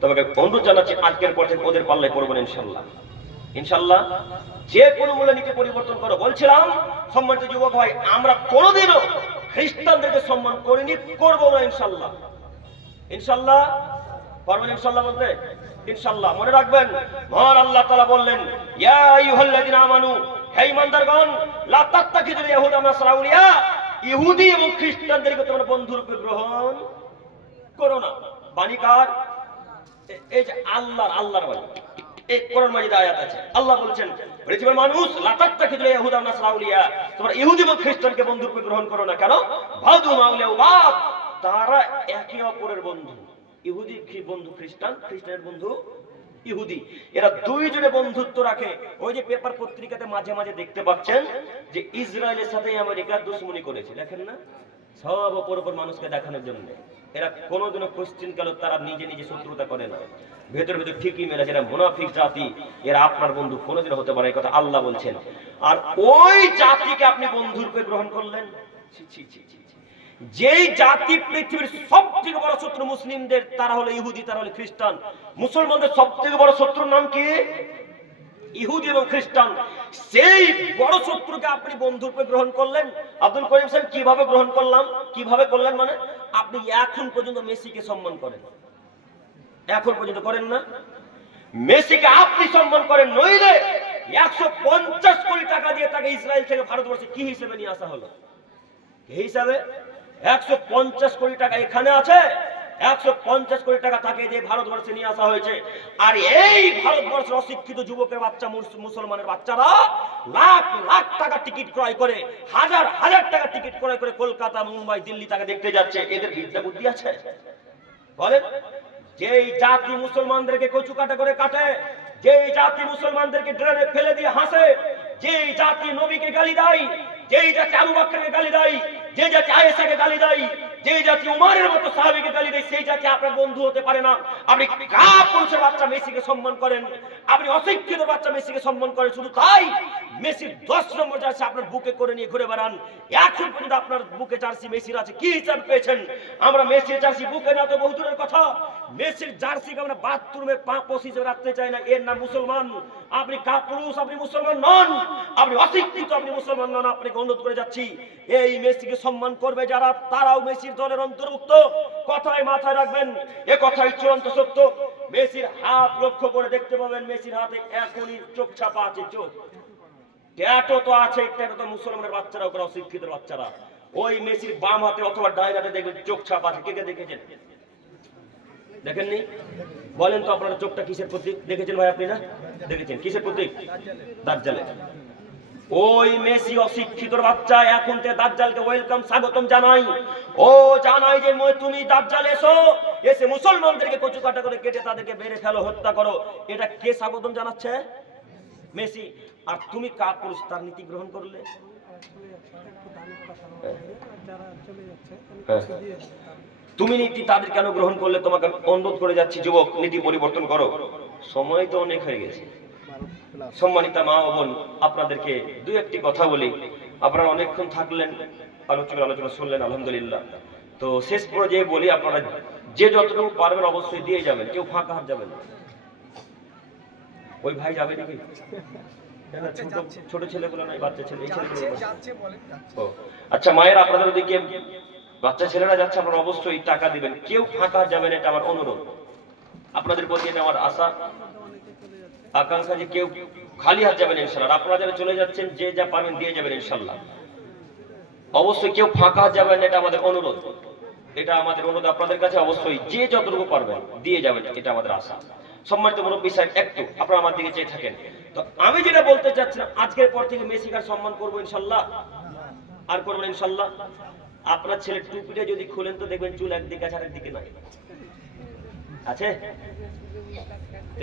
তোমাকে অনুরোধ জানাচ্ছি আজকের পর থেকে ওদের পাল্লায় পড়বো না ইনশাল্লাহ। ইনশাল্লাহ যে কোনো মূল্যনীতি পরিবর্তন করো। বলছিলাম সম্মানিত যুবক ভাই, আমরা কোনোদিনও খ্রিস্টানদেরকে সম্মান করিনি, করবো না ইনশাল্লাহ। ইনশাল্লাহ পারবেন ইনশাল্লাহ বলতে? ইনশাল্লাহ। মনে রাখবেন, মহান আল্লাহ তাআলা বললেন, ইয়া আইয়ুহাল্লাযিনা আমানু, হে ঈমানদারগণ, লা তাত্তাখিযুল ইয়াহুদা ওয়া নাসারা আউলিয়া, ইহুদি এবং খ্রিস্টানদেরকে তোমরা বন্ধুরূপে গ্রহণ করো না। বাণী কার? এই যে আল্লাহর বাণী। এই কোরআন মাজিদে আয়াত আছে, আল্লাহ বলেছেন পৃথিবীর মানুষ, লা তাত্তাখিযুল ইয়াহুদা ওয়া নাসারা আউলিয়া, তোমরা ইহুদি এবং খ্রিস্টানকে বন্ধুরূপে গ্রহণ করো না। কেন? বাদু আউলিয়া বাদ, তারা একে অপরের বন্ধু। ইহুদি বন্ধু খ্রিস্টান, খ্রিস্টানের বন্ধু ইহুদি, এরা দুইজনে বন্ধুত্ব রাখে। ওই যে পেপার পত্রিকাতে মাঝে মাঝে দেখতে পাচ্ছেন যে ইসরায়েলের সাথে আমেরিকা দুশ্মনী করেছে, দেখেন না? সব অপর অপর মানুষকে দেখানোর জন্য। এরা কোনোদিনও কোশ্চিন কালো তারা নিজে নিজে শত্রুতা করে না, ভেতর ভেতর ঠিকই মেলে। এরা মুনাফিক জাতি, এরা আপনার বন্ধু কোনোদিন হতে পারে, এই কথা আল্লাহ বলছেন। আর ওই জাতিকে আপনি বন্ধুরূপে গ্রহণ করলেন। ছি ছি ছি ছি। যেই জাতি পৃথিবীর সবথেকে বড় শত্রু মুসলিমদের, তারা হলো ইহুদি, তারা হলো খ্রিস্টান। মুসলমানদের সবথেকে বড় শত্রুর নাম কি? ইহুদি এবং খ্রিস্টান। সেই বড় শত্রুকে আপনি বন্ধুরূপে গ্রহণ করলেন। আব্দুল করিম সাহেব কিভাবে গ্রহণ করলাম, কিভাবে করলেন? মানে আপনি এখন পর্যন্ত মেসিকে সম্মান করেন, এখন পর্যন্ত করেন না? মেসিকে আপনি সম্মান করেন, নইলে 150 কোটি টাকা দিয়ে তাকে ইসরায়েল থেকে ভারতবর্ষে কি হিসেবে নিয়ে আসা হলো? এই হিসাবে 150 কোটি টাকা এখানে আছে, 150 কোটি টাকা তাকে দিয়ে ভারতবর্ষে নিয়ে আসা হয়েছে। আর এই ভারতবর্ষের অশিক্ষিত যুবকের বাচ্চা, মুসলমানের বাচ্চারা লাখ লাখ টাকা টিকিট ক্রয় করে, হাজার হাজার টাকা টিকিট ক্রয় করে কলকাতা, মুম্বাই, দিল্লি তাকে দেখতে যাচ্ছে। এদের বিদ্যা বুদ্ধি আছে? বলেন। যেই জাতি মুসলমানদেরকে কচু কাটা করে কাটে, যেই জাতি মুসলমানদেরকে ড্রেনে ফেলে দিয়ে হাসে, যেই জাতি নবীকে গালি দেয়, যেই জাতি আবু বকরকে গালি দেয়, যে জাতি আয়েশাকে গালি দেয়, যে জাতি উমরের মতো সাহাবীকে গালি দেয়, সেই জাতি আপনার বন্ধু হতে পারে না। আপনি কাপুরুষের বাচ্চা মেসিকে সম্মান করেন, আপনি অশিক্ষিত বাচ্চা মেসিকে সম্মান করেন। শুধু তাই, মেসির 10 নম্বর জার্সি আপনার বুকে করে নিয়ে ঘুরে বেড়ান। এখন পর্যন্ত আপনার বুকে জার্সি মেসির আছে, কি হিসাব পেয়েছেন? আমরা মেসির জার্সি বুকে না তো বহু দূরের কথা, মেসির জার্সিকে আমরা বাথরুমে পা পচিয়ে রাখতে চাই না। এর নাম মুসলমান। আপনি কাপুরুষ, আপনি মুসলমান নন, আপনি অশিক্ষিত, আপনি মুসলমান নন। আপনাকে অনুরোধ করে যাচ্ছি, এই মেসিকে সম্মান করবে যারা, তারাও মেসির দলের অন্তর্ভুক্ত। কথায় মাথায় রাখবেন, এ কথাই চূড়ান্ত সত্য। মেসির হাত লক্ষ্য করে দেখতে পাবেন, মেসির হাতে এখনই চোখ ছাপা আছে, চোখ ট্যাটু তো আছে। ট্যাটু তো মুসলমানের বাচ্চারা, ওরা অশিক্ষিত বাচ্চারা। ওই মেসির বাম হাতে অথবা ডান হাতে দেখবেন চোখ ছাপা আছে। কে কে দেখেছেন? দেখেননি? বলেন তো আপনারা চোখটা কিসের প্রতীক দেখেছেন ভাই? আপনি না দেখেছেন? কিসের প্রতীক? দাজ্জালের। ওই মেসি অশিক্ষিত বাচ্চা এখন তে দাজ্জালকে ওয়েলকাম, স্বাগতম জানাই। ও জানাই যে তুমি দাজ্জাল এসো, এসে মুসলমানদেরকে কচু কাটা করে কেটে তাদেরকে মেরে ফেলো, হত্যা করো। এটা কে স্বাগতম জানাচ্ছে? মেসি। আর তুমি কাপুরুষ, তার নীতি গ্রহণ করলে। তুমি নীতি তাদের কেন গ্রহণ করলে? তোমাকে অনুরোধ করে যাচ্ছি যুবক, নীতি পরিবর্তন করো। সময় তো অনেক হয়ে গেছে। সম্মানিত মা ও বোন, আপনাদেরকে দুই একটি কথা বলি। আপনারা অনেকক্ষণ থাকলেন, আলোচনা শুনলেন, আলহামদুলিল্লাহ। তো শেষ পর্যায়ে বলি, আপনারা যে যতটুকু পারবেন অবশ্যই দিয়ে যাবেন, কেউ ফাঁকা হাত যাবেন না। ওই ভাই যাবে নাকি? ছোট ছেলেগুলো নাই, বাচ্চা ছেলে, এই ছেলেগুলো। আচ্ছা মায়ের, আপনাদের ওদিকে বাচ্চা ছেলেরা যাচ্ছে, আপনারা অবশ্যই টাকা দিবেন, কেউ ফাঁকা যাবেন, এটা আমার অনুরোধ। আপনাদের প্রতি এটা আমার আশা আকাঙ্ক্ষা যে কেউ খালি হাত যাবেন ইনশাআল্লাহ। আপনারা যারা চলে যাচ্ছেন, যে যা পাবেন দিয়ে যাবেন ইনশাআল্লাহ। অবশ্যই কেউ ফাঁকা যাবেন, এটা আমাদের অনুরোধ। এটা আমাদের অনুরোধ আপনাদের কাছে, অবশ্যই যে যতটুকু পারবেন দিয়ে যাবেন, এটা আমাদের আশা। সম্মানিত মুরব্বী সাহেব, একটু আপনারা আমার দিকে চেয়ে থাকেন। তো আমি যেটা বলতে চাচ্ছিলাম, আজকের পর থেকে মেসিকে সম্মান করবো ইনশাআল্লাহ, আর করবেন ইনশাআল্লাহ। আপনার ছেলের টুপিটা যদি খুলেন তো দেখবেন চুল একদিকে আছে, আরেকদিকে নাই আছে।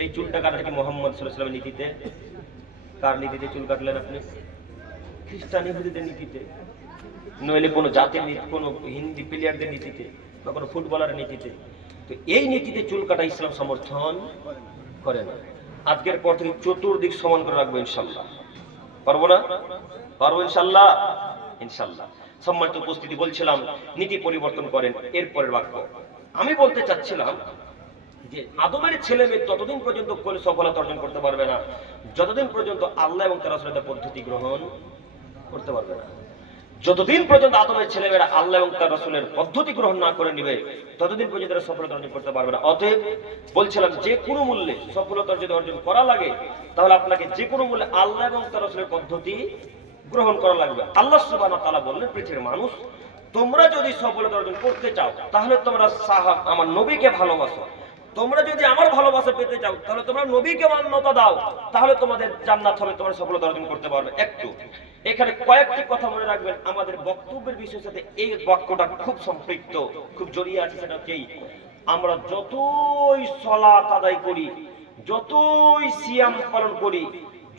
এই চুলটা কাটা কি মোহাম্মদ সাল্লাল্লাহু আলাইহি ওয়াসাল্লামের নীতিতে? কার নীতিতে চুল কাটলেন আপনি? খ্রিস্টান ইহুদিদের নীতিতে, নইলে কোনো জাতির নীতি, কোনো হিন্দি প্লেয়ারদের নীতিতে, বা কোনো ফুটবলারের নীতিতে। তো এই নীতিতে চুল কাটা ইসলাম সমর্থন করে না। আজকের পর থেকে চতুর্দিক সমান করে রাখবো ইনশাল্লাহ। পারবো না? পারবো ইনশাল্লাহ। ইনশাল্লাহ। সম্মানিত উপস্থিতি, বলছিলাম নীতি পরিবর্তন করেন। এরপরের বাক্য আমি বলতে চাচ্ছিলাম যে আদমের ছেলে মেয়ে ততদিন পর্যন্ত কোনো সফলতা অর্জন করতে পারবে না যতদিন পর্যন্ত আল্লাহ এবং তার রাসূলের পদ্ধতি গ্রহণ করতে পারবে না। যতদিন পর্যন্ত আদমের ছেলেমেয়েরা আল্লাহ এবং তার রাসূলের পদ্ধতি গ্রহণ না করে নিবে ততদিন পর্যন্ত তারা সফলতা অর্জন করতে পারবে না। অতএব বলছিলাম যে কোনো মূল্যে সফলতা যদি অর্জন করা লাগে তাহলে আপনাকে যে কোনো মূল্যে আল্লাহ এবং তার রাসূলের পদ্ধতি গ্রহণ করা লাগবে। আল্লাহ সুবহানাহু ওয়া তাআলা বললেন, পৃথিবীর মানুষ, তোমরা যদি সফলতা অর্জন করতে চাও তাহলে তোমরা আমার নবীকে ভালোবাসো। তোমরা যদি আমার ভালোবাসা পেতে চাও তাহলে তোমরা নবীকে মান্যতা দাও, তাহলে তোমাদের জান্নাত হবে, তোমরা সফলতা অর্জন করতে পারবে। একটু এখানে কয়েকটি কথা মনে রাখবেন, আমাদের বক্তব্যের বিষয়ের সাথে এই বাক্যটা খুব সম্পৃক্ত, খুব জড়িয়ে আছে। সেটা হচ্ছে আমরা যতই সালাত আদায় করি, যতই সিয়াম পালন করি,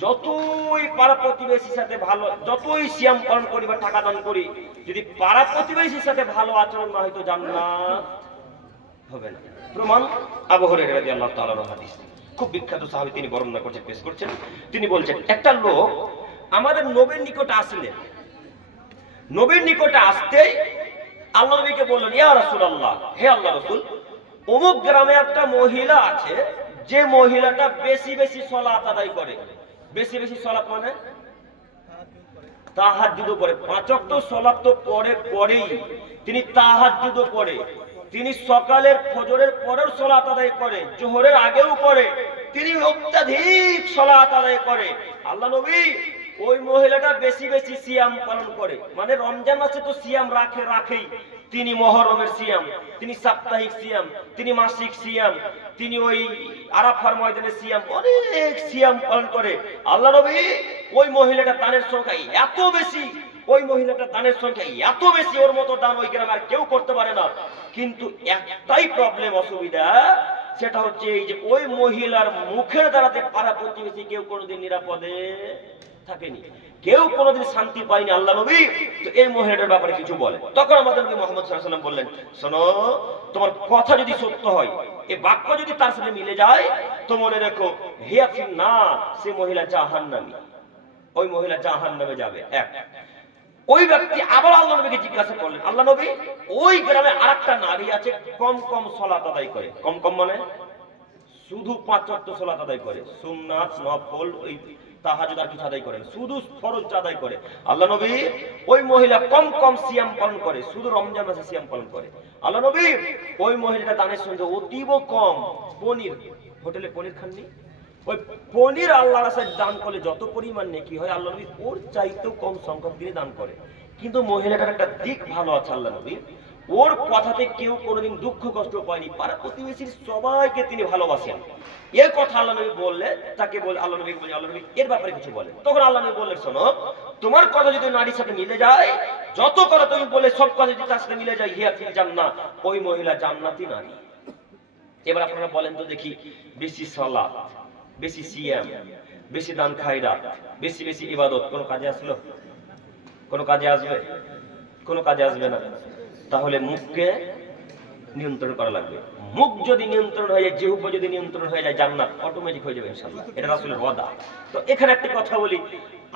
যতই পাড়া প্রতিবেশীর সাথে ভালো, যতই সিয়াম পালন করি বা টাকা দান করি, যদি পাড়া প্রতিবেশীর সাথে ভালো আচরণ না হয় তো জান্নাত হবে না। প্রমাণ আবু হুরায়রা রাদিয়াল্লাহু তাআলার হাদিস, খুব বিখ্যাত সাহাবী, তিনি বর্ণনা করছেন, পেশ করছেন। তিনি বলছেন, একটা লোক আমাদের নবীর নিকটে আসলেন। নবীর নিকটে আসতে আল্লাহ নবীকে বললেন, ইয়া রাসূলুল্লাহ, হে আল্লাহ রাসূল, অমুক গ্রামে একটা মহিলা আছে, যে মহিলাটা বেশি বেশি সালাত আদায় করে। বেশি বেশি সালাত মানে তাহাজ্জুদ পড়ে, 5 ওয়াক্ত সালাত তো পড়েই, তিনি তাহাজ্জুদ পড়ে, তিনি সকালের ফজরের পরেও সালাত আদায় করে, জোহরের আগেও করে, তিনি অত্যাধিক সালাত আদায় করে। আল্লাহ নবী, ওই মহিলাটা বেশি বেশি সিয়াম পালন করে, মানে রমজান মাসে তো সিয়াম রাখেই, তিনি মুহররমের সিয়াম, তিনি সাপ্তাহিক সিয়াম, তিনি মাসিক সিয়াম, তিনি ওই আরাফার ময়দানে সিয়াম, অনেক সিয়াম পালন করে। আল্লাহ নবী, ওই মহিলাটা দানের সংখ্যা এত বেশি, ওই মহিলাটা দানের সংখ্যা এত বেশি, ওর মতো দান ওই গ্রামে আর কেউ করতে পারে না। কিন্তু একটাই প্রবলেম, অসুবিধা, সেটা হচ্ছে এই যে ওই মহিলার মুখের দ্বারাতে পাড়া প্রতিবেশী কেউ কোনোদিন নিরাপদে থাকেনি, কেউ কোনোদিন শান্তি পায়নি। আল্লাহ নবী তো এই মহিলাটার ব্যাপারে কিছু বলে। তখন আমাদের নবী মুহাম্মদ সাল্লাল্লাহু আলাইহি ওয়াসাল্লাম বললেন, শোনো, তোমার কথা যদি সত্য হয়, এই বাক্য যদি তার সাথে মিলে যায়, তো মনে রেখো, হিয়া ফিন্নার, সে মহিলা জাহান্নামী, ওই মহিলা জাহান্নামে যাবে। এক ওই ব্যক্তি আবার আল্লাহ নবীকে জিজ্ঞাসা করলেন, আল্লাহ নবী, ওই গ্রামে আরেকটা নারী আছে, কম কম সালাত আদায় করে। কম কম মানে শুধু 5 ওয়াক্ত সালাত আদায় করে, সুন্নাত, নফল, ওই তাহাজ্জুদ আর কিছু আদায় করে, শুধু ফরজ আদায় করে। আল্লাহ নবী, ওই মহিলা কম কম সিয়াম পালন করে, শুধু রমজান মাসে সিয়াম পালন করে। আল্লাহ নবী, ওই মহিলাটা দানের সঙ্গে অতীব কম পনির, হোটেলে পনির খাননি, ওই পনির আল্লাহর রাস্তায় দান করলে যত পরিমাণ নেকি হয়, আল্লাহ নবী ওর চাইতেও কম সংখ্যক দিয়ে দান করে। কিন্তু মহিলাটার একটা দিক ভালো আছে, আল্লাহ নবী, ওর কথাতে কেউ কোনোদিন দুঃখ কষ্ট পায়নি, পাড়া প্রতিবেশীর সবাইকে তিনি ভালোবাসেন। এই কথা আল্লাহ নবী বললে, তাকে বলে আল্লাহ নবী বলে, আল্লাহ নবী এর ব্যাপারে কিছু বলে। তখন আল্লাহ নবী বললেন, শোনো, তোমার কথা যদি নারীর সাথে মিলে যায়, যত কথা তুমি বলে সব কথা যদি তার সাথে মিলে যায়, হিয়া ফিল জান্নাহ, ওই মহিলা জান্নাতি নারী। এবার আপনারা বলেন তো দেখি, বেশি সালাত, বেশি সিয়াম, বেশি দান খায়রাত, বেশি বেশি ইবাদত কোন কাজে আসলো? কোন কাজে আসবে? কোন কাজে আসবে না। তাহলে মুখকে নিয়ন্ত্রণ করা লাগবে। মুখ যদি নিয়ন্ত্রণ হয়ে যায়, জিহ্বা যদি নিয়ন্ত্রণ হয়ে যায়, জান্নাত অটোমেটিক হয়ে যাবে ইনশাআল্লাহ। এটা রাসূলের ওয়াদা। তো এখানে একটা কথা বলি,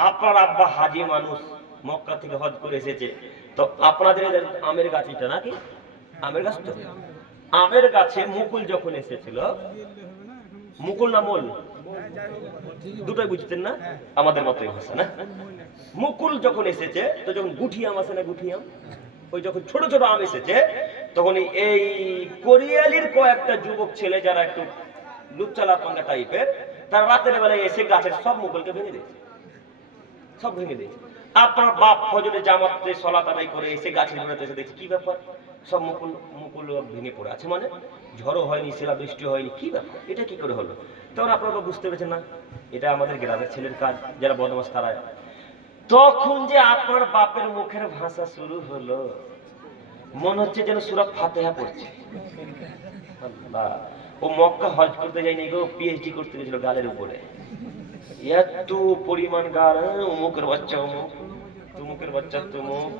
আপনার আব্বা হাজী মানুষ, মক্কা থেকে হজ করে এসেছে, তো আপনাদের আমের গাছ এটা নাকি? আমের গাছ তো, আমের গাছে মুকুল যখন এসেছিল, মুকুল না মোল, দুটোই বুঝতেন না, আমাদের মতোই ভাষা না। মুকুল যখন এসেছে, তো যখন গুঠি আম আছে না, গুঠি আম, ওই যখন ছোট ছোট আম এসেছে, তখন এই কোরিয়ালির কয়েকটা যুবক ছেলে যারা একটু লুচ্চালা পাঙ্গা টাইপের, তারা রাতের বেলায় এসে গাছের সব মুকুলকে ভেঙে দিয়েছে, সব ভেঙে দিয়েছে। আপনার বাপ ফজরে জামাতে সালাত আদায় করে এসে গাছের গোড়াতে এসে দেখছে, কি ব্যাপার, সব মুকুল মুকুল ভেঙে পড়ে আছে, মানে ঝড়ও হয়নি, শিলা বৃষ্টি হয়নি, কি ব্যাপার, এটা কি করে হলো? তখন আপনারা বুঝতে পেরেছেন না, এটা আমাদের গ্রামের ছেলের কাজ, যারা বদমাশ তারা। তখন যে আপনার বাপের মুখের ভাষা শুরু হলো, মনে হচ্ছে যেন সূরা ফাতিহা পড়ছে। আল্লাহ, ও মক্কা হজ করতে যায়নি গো, পিএইচডি করতে গেছিল গালের উপরে, এত পরিমাণ গাল, অমুকের বাচ্চা অমুক, তুমুক তমুকের বাচ্চা তমুক,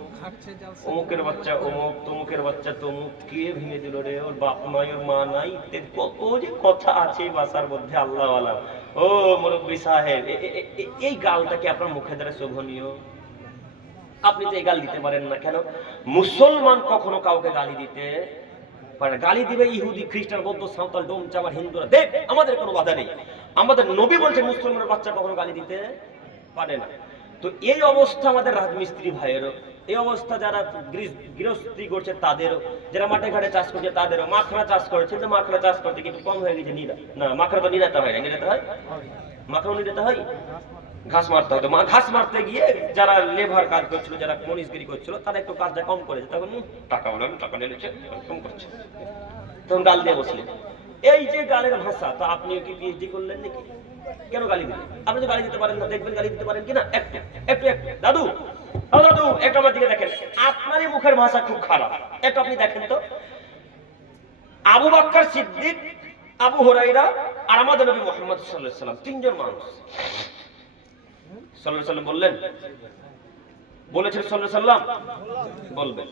অমুকের বাচ্চা অমুক, তমুকের বাচ্চা তমুক, কে ভেঙে দিল রে, ওর বাপ নাই ওর মা নাই, কত যে কথা আছে ভাষার মধ্যে আল্লাহ আলাম। ও মুরব্বী সাহেব, এই গালটাকে আপনার মুখে দ্বারা শোভনীয়? আপনি তো এই গাল দিতে পারেন না কেন? মুসলমান কখনো কাউকে গালি দিতে পারে? গালি দিবে ইহুদি, খ্রিস্টান, বৌদ্ধ, সাঁওতাল, ডোম, চামার, হিন্দুরা, দেখ আমাদের কোনো বাধা নেই। আমাদের নবী বলছেন মুসলমানের বাচ্চা কখনো গালি দিতে পারে না। তো এই অবস্থা আমাদের রাজমিস্ত্রি ভাইয়েরও, এই অবস্থা যারা গৃহস্থী করছে তাদেরও, যারা মাঠে ঘাটে চাষ করছে তাদেরও। মাখনা চাষ করেছে, কিন্তু মাখনা চাষ করতে কিন্তু কম হয়ে গেছে নিরা, না মাখনা তো নিরাতে হয় না, নিরাতে হয়, মাখনা নিরাতে হয়, ঘাস মারতে হতো। ঘাস মারতে গিয়ে যারা লেবার কাজ করছিল, যারা মনিশগিরি করছিল, তারা একটু কাজটা কম করেছে, তখন টাকা বলে টাকা নিয়েছে কম করছে, তখন গাল দিয়ে বসলেন। এই যে গালের ভাষা, তো আপনিও কি পিএইচডি করলেন নাকি? কেন গালি দিলেন? আপনি তো গালি দিতে পারেন না, দেখবেন গালি দিতে পারেন কিনা? একটু একটু একটু দাদু, দাদু একটু আমার দিকে দেখেন, আপনারই মুখের ভাষা খুব খারাপ, একটু আপনি দেখেন তো। আবু বকর সিদ্দিক, আবু হুরায়রা আর আমাদের নবী মুহাম্মদ সাল্লাল্লাহু আলাইহি ওয়াসাল্লাম, তিনজন মানুষ সাল্লাল্লাহু আলাইহি ওয়াসাল্লাম বললেন, বলেছেন সাল্লাল্লাহু আলাইহি ওয়াসাল্লাম বলবেন।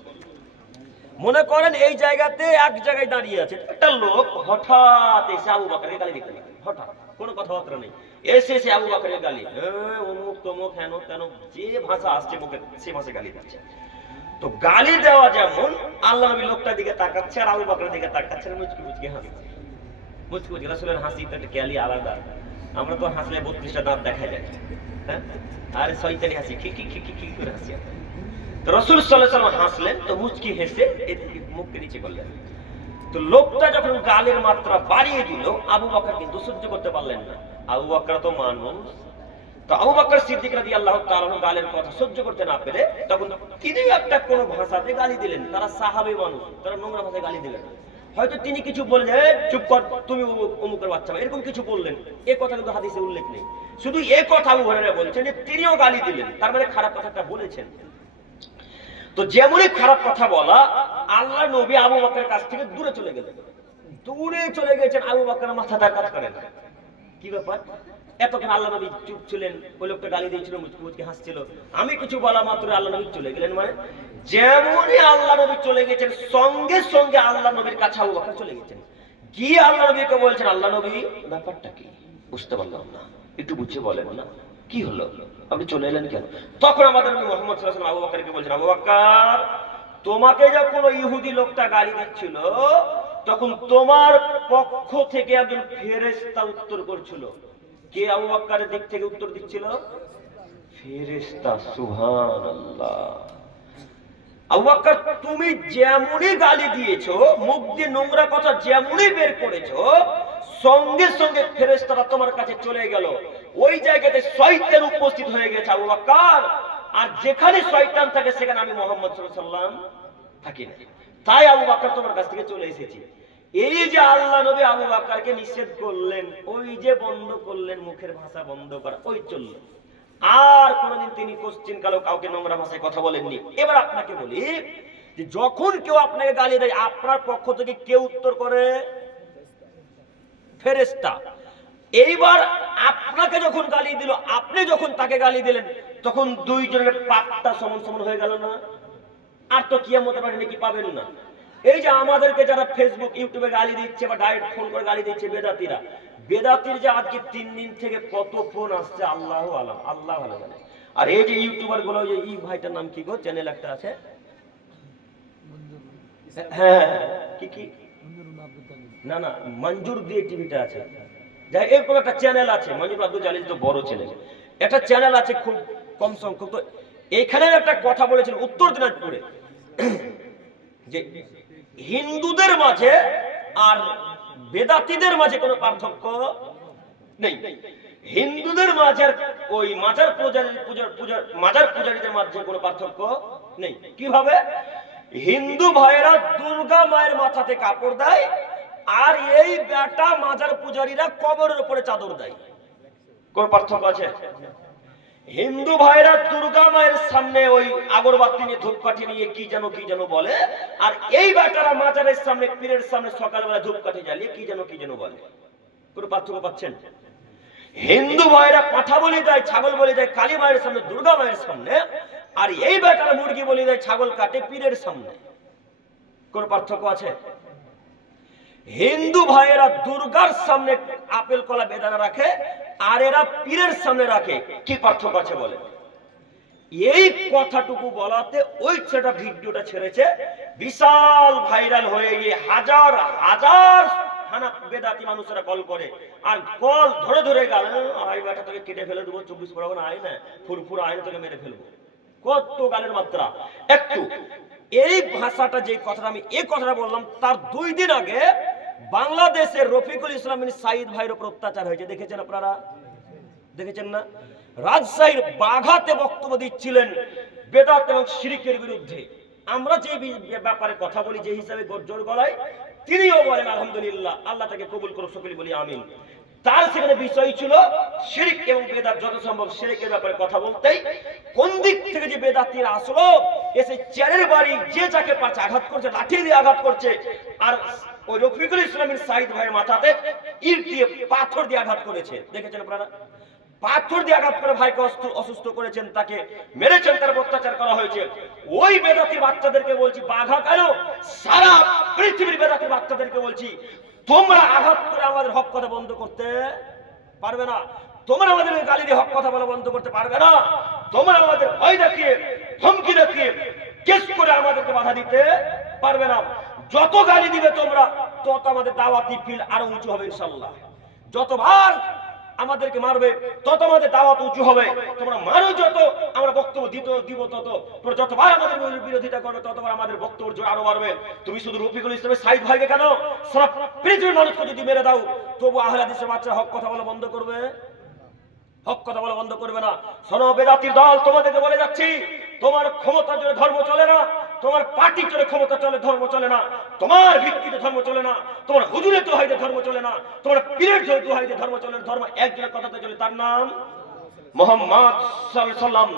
মনে করেন এই জায়গাতে এক জায়গায় দাঁড়িয়ে আছে একটা লোক, হঠাৎ এসে আবু বকরকে গালি দিতে লাগলো, হঠাৎ কোনো কথাবার্তা নেই, এসে আবু বকরের গালি, অমুক তমুক হেন তেন, যে ভাষা আসছে মুখে সে ভাষায় গালি দিচ্ছে। তো গালি দেওয়া যেমন, আল্লাহ নবী লোকটার দিকে তাকাচ্ছে আর আবু বকরের দিকে তাকাচ্ছে, মুচকি মুচকি হাসছে, মুচকি মুচকি। রাসূলের হাসি তো একটা ক্যালি আলাদা, আমরা তো হাসলে 32টা দাঁত দেখা যায়, হ্যাঁ, আর শয়তানি হাসি, কি কি কি কি করে হাসি। তো রাসূল সাল্লাল্লাহু আলাইহি ওয়াসাল্লাম হাসলেন, তো মুচকি হেসে মুখকে নিচে করলেন। তো লোকটা যখন গালের মাত্রা বাড়িয়ে দিল, আবু বকর কিন্তু সহ্য করতে পারলেন না। আবু বকর তো মানুষ, তো আবু বকর সিদ্দিক রাদিয়াল্লাহু তাআলা গালের কথা সহ্য করতে না পেরে তখন তিনি একটা কোন ভাষাতে গালি দিলেন। তারা সাহাবী মানুষ, তারা নোংরা ভাষায় গালি দিলেন। হয়তো তিনি কিছু বললেন, চুপ কর তুমি অমুকের বাচ্চা, এরকম কিছু বললেন, এই কথা কিন্তু হাদিসে উল্লেখ নেই। শুধু এই কথা আবু হুরায়রা বলেছেন যে তিনিও গালি দিলেন, তার মানে খারাপ কথাটা বলেছেন। তো যেমনই খারাপ কথা বলা, আল্লাহ নবী আবু বকরের কাছ থেকে দূরে চলে গেলেন, দূরে চলে গেছেন। আবু বকরের মাথাটা কাজ করে না, কি ব্যাপার? এতক্ষণ আল্লাহ নবী চুপ ছিলেন, ওই লোকটা গালি দিয়েছিল, মুচকি মুচকি হাসছিল, আমি কিছু বলা মাত্র আল্লাহ নবী চলে গেলেন। মানে যেমনই আল্লাহ নবী চলে গেছেন, সঙ্গে সঙ্গে আল্লাহ নবীর কাছে আবু বকর চলে গেছেন, গিয়ে আল্লাহ নবীকে বলছেন, আল্লাহ নবী ব্যাপারটা কি? বুঝতে পারলাম না, একটু বুঝিয়ে বলেন না, কি হলো, আপনি চলে এলেন কেন? তখন আমাদের নবী মুহাম্মদ সাল্লাল্লাহু আলাইহি ওয়াসাল্লাম আবু বকরকে বলছেন, আবু বকর, তোমাকে যখন ওই ইহুদি লোকটা গালি দিচ্ছিল, তখন তোমার পক্ষ থেকে একজন ফেরেশতা উত্তর করছিল। কে আবু বকরের দিক থেকে উত্তর দিচ্ছিল? ফেরেশতা। সুবহানাল্লাহ। আবু বকর, তুমি যেমনই গালি দিয়েছো, মুখ দিয়ে নোংরা কথা যেমনই বের করেছো, সঙ্গে সঙ্গে ফেরেশতারা তোমার কাছে চলে গেল। ওই জায়গাতে শয়তান উপস্থিত হয়ে গেছে আবু বকর, আর যেখানে শয়তান থাকে সেখানে আমি মুহাম্মদ সাল্লাল্লাহু আলাইহি ওয়াসাল্লাম থাকি না, তাই আবু বকর তোমার কাছ থেকে চলে এসেছি। এই যে আল্লাহ নবী আবু বকরকে নিষেধ করলেন, ওই যে বন্ধ করলেন মুখের ভাষা বন্ধ করা, ওই চলল। আর কোনদিন তিনি কোশ্চিন কালেও কাউকে নোংরা ভাষায় কথা বলেননি। এবার আপনাকে বলি যে যখন কেউ আপনাকে গালি দেয়, আপনার পক্ষ থেকে কেউ উত্তর করে? ফেরেশতা। এইবার আপনাকে যখন গালি দিল, আপনি যখন তাকে গালি দিলেন, তখন দুইজনের পাপটা সমান সমান হয়ে গেল না? আর তো কিয়ামতের মাঠে নাকি পাবেন না। এই যে আমাদেরকে যারা ফেসবুক ইউটিউবে গালি দিচ্ছে বা ডাইরেক্ট ফোন করে গালি দিচ্ছে বেদাতিরা, বেদাতির যে আজকে 3 দিন থেকে কত ফোন আসছে আল্লাহু আলাম, আল্লাহ ভালো জানে। আর এই যে ইউটিউবার গুলো, যে এই ভাইটার নাম কি গো, চ্যানেল একটা আছে, হ্যাঁ কি কি না না মঞ্জুর দিয়ে টিভিটা আছে, যাই এরকম একটা চ্যানেল আছে, মঞ্জুর আব্দুল জালিল তো বড় চ্যানেল, একটা চ্যানেল আছে খুব কম সংখ্যক। তো এখানে একটা কথা বলেছিল উত্তর দিনাজপুরে, যে হিন্দুদের মাঝে আর বেদাতীদের মাঝে কোনো পার্থক্য নেই। হিন্দুদের মাঝে ওই মাজার পূজারীদের মাঝে কোনো পার্থক্য নেই। কিভাবে? হিন্দু ভাইয়েরা দুর্গা মায়ের মাথাতে কাপড় দেয়, আর এই বেটা মাজার পূজারীরা কবরের উপরে চাদর দেয়। কোন পার্থক্য আছে? হিন্দু ভাইরা দুর্গা মায়ের সামনে ওই আগরবাতি নিয়ে ধূপকাঠি নিয়ে কি যেন বলে, আর এই বেটারা মাজারের সামনে পীরের সামনে সকালবেলা ধূপকাঠি জ্বালিয়ে কি যেন বলে। কোনো পার্থক্য পাচ্ছেন? হিন্দু ভাইরা পাঠা বলে যায়, ছাগল বলে যায় কালী মায়ের সামনে, দুর্গা মায়ের সামনে, আর এই বেটার মুরগি বলি দেয়, ছাগল কাটে পীরের সামনে। কোন পার্থক্য আছে? হিন্দু ভাইয়েরা দুর্গার সামনে আপেল কলা বেদানা রাখে, আর এরা পীরের সামনে রাখে। কি পার্থক্য আছে বলে? এই কথাটুকু বলাতে ওই ছেলেটা ভিডিওটা ছেড়েছে, বিশাল ভাইরাল হয়ে গিয়ে হাজার হাজার বেদাতি মানুষেরা কল করে, আর কল ধরে ধরে গেল, আই বেটা তোকে কেটে ফেলে দেবো, 24 পরগনা আয় না, ফুরফুর আয় তোকে মেরে ফেলবো। কত গালের মাত্রা! একটু এই ভাষাটা, যে কথাটা আমি এই কথাটা বললাম, তার 2 দিন আগে বাংলাদেশের রফিকুল ইসলাম বিন সাইদ ভাইয়ের উপর অত্যাচার হয়েছে। দেখেছেন আপনারা? দেখেছেন না? রাজশাহীর বাঘাতে বক্তব্য দিচ্ছিলেন বেদাত এবং শিরকের বিরুদ্ধে। আমরা যে ব্যাপারে কথা বলি, যে হিসাবে জোর গলায়, তিনিও বলেন আলহামদুলিল্লাহ, আল্লাহ তাকে কবুল করুক, সকলে বলি আমিন। তার সেখানে বিষয় ছিল শিরক এবং বেদাত, যত সম্ভব শিরকের ব্যাপারে কথা বলতেই কোন দিক থেকে যে বেদাতিরা আসলো, এসে চেয়ারের বাড়ি যে যাকে পারছে আঘাত করছে, লাঠি দিয়ে আঘাত করছে, আর ওই রফিকুল ইসলামের সাইদ ভাইয়ের মাথাতে ইট দিয়ে, পাথর দিয়ে আঘাত করেছে। দেখেছেন আপনারা? পাথর দিয়ে আঘাত করে ভাইকে অসুস্থ করেছেন, তাকে মেরেছেন, তার অত্যাচার করা হয়েছে। ওই বেদাতি বাচ্চাদেরকে বলছি, বাঘা কেন, সারা পৃথিবীর বেদাতি বাচ্চাদেরকে বলছি, তোমরা আঘাত করে আমাদের হক কথা বন্ধ করতে পারবে না। তোমরা আমাদের গালি দিয়ে হক কথা বলা বন্ধ করতে পারবে না। তোমরা আমাদের ভয় দেখিয়ে, ধমকি দেখিয়ে, কেস করে আমাদেরকে বাধা দিতে পারবে না। যত গালি দিবে তোমরা, তত আমাদের দাওয়াতি ফিল আরো উঁচু হবে ইনশাআল্লাহ। যতবার আমাদেরকে মারবে, তত আমাদের দাওয়াত উঁচু হবে। তোমরা মারো যত, আমরা বক্তব্য দিব তত। তোমরা যতবার আমাদের বিরোধিতা করবে, ততবার আমাদের বক্তব্য জোর আরো বাড়বে। তুমি শুধু রফিকুল ইসলামের সাইদ ভাইকে কেন, সারা পৃথিবীর মানুষকে যদি মেরে দাও, তবু আহলে হাদিসের বাচ্চা হক কথা বলা বন্ধ করবে? হক কথা বলা বন্ধ করবে না। শোনো বেদাতির দল, তোমাদেরকে বলে যাচ্ছি, তোমার ক্ষমতার জন্য ধর্ম চলে না, তোমার পার্টির জন্য ক্ষমতা চলে, ধর্ম চলে না, তোমার ভিত্তিতে ধর্ম চলে না, তোমার হুজুরের দোহাইতে ধর্ম চলে না, তোমার পীরের দোহাইতে ধর্ম চলে না। ধর্ম একজনের কথাতে চলে, তার নাম মুহাম্মদ সাল্লাল্লাহু আলাইহি ওয়াসাল্লাম।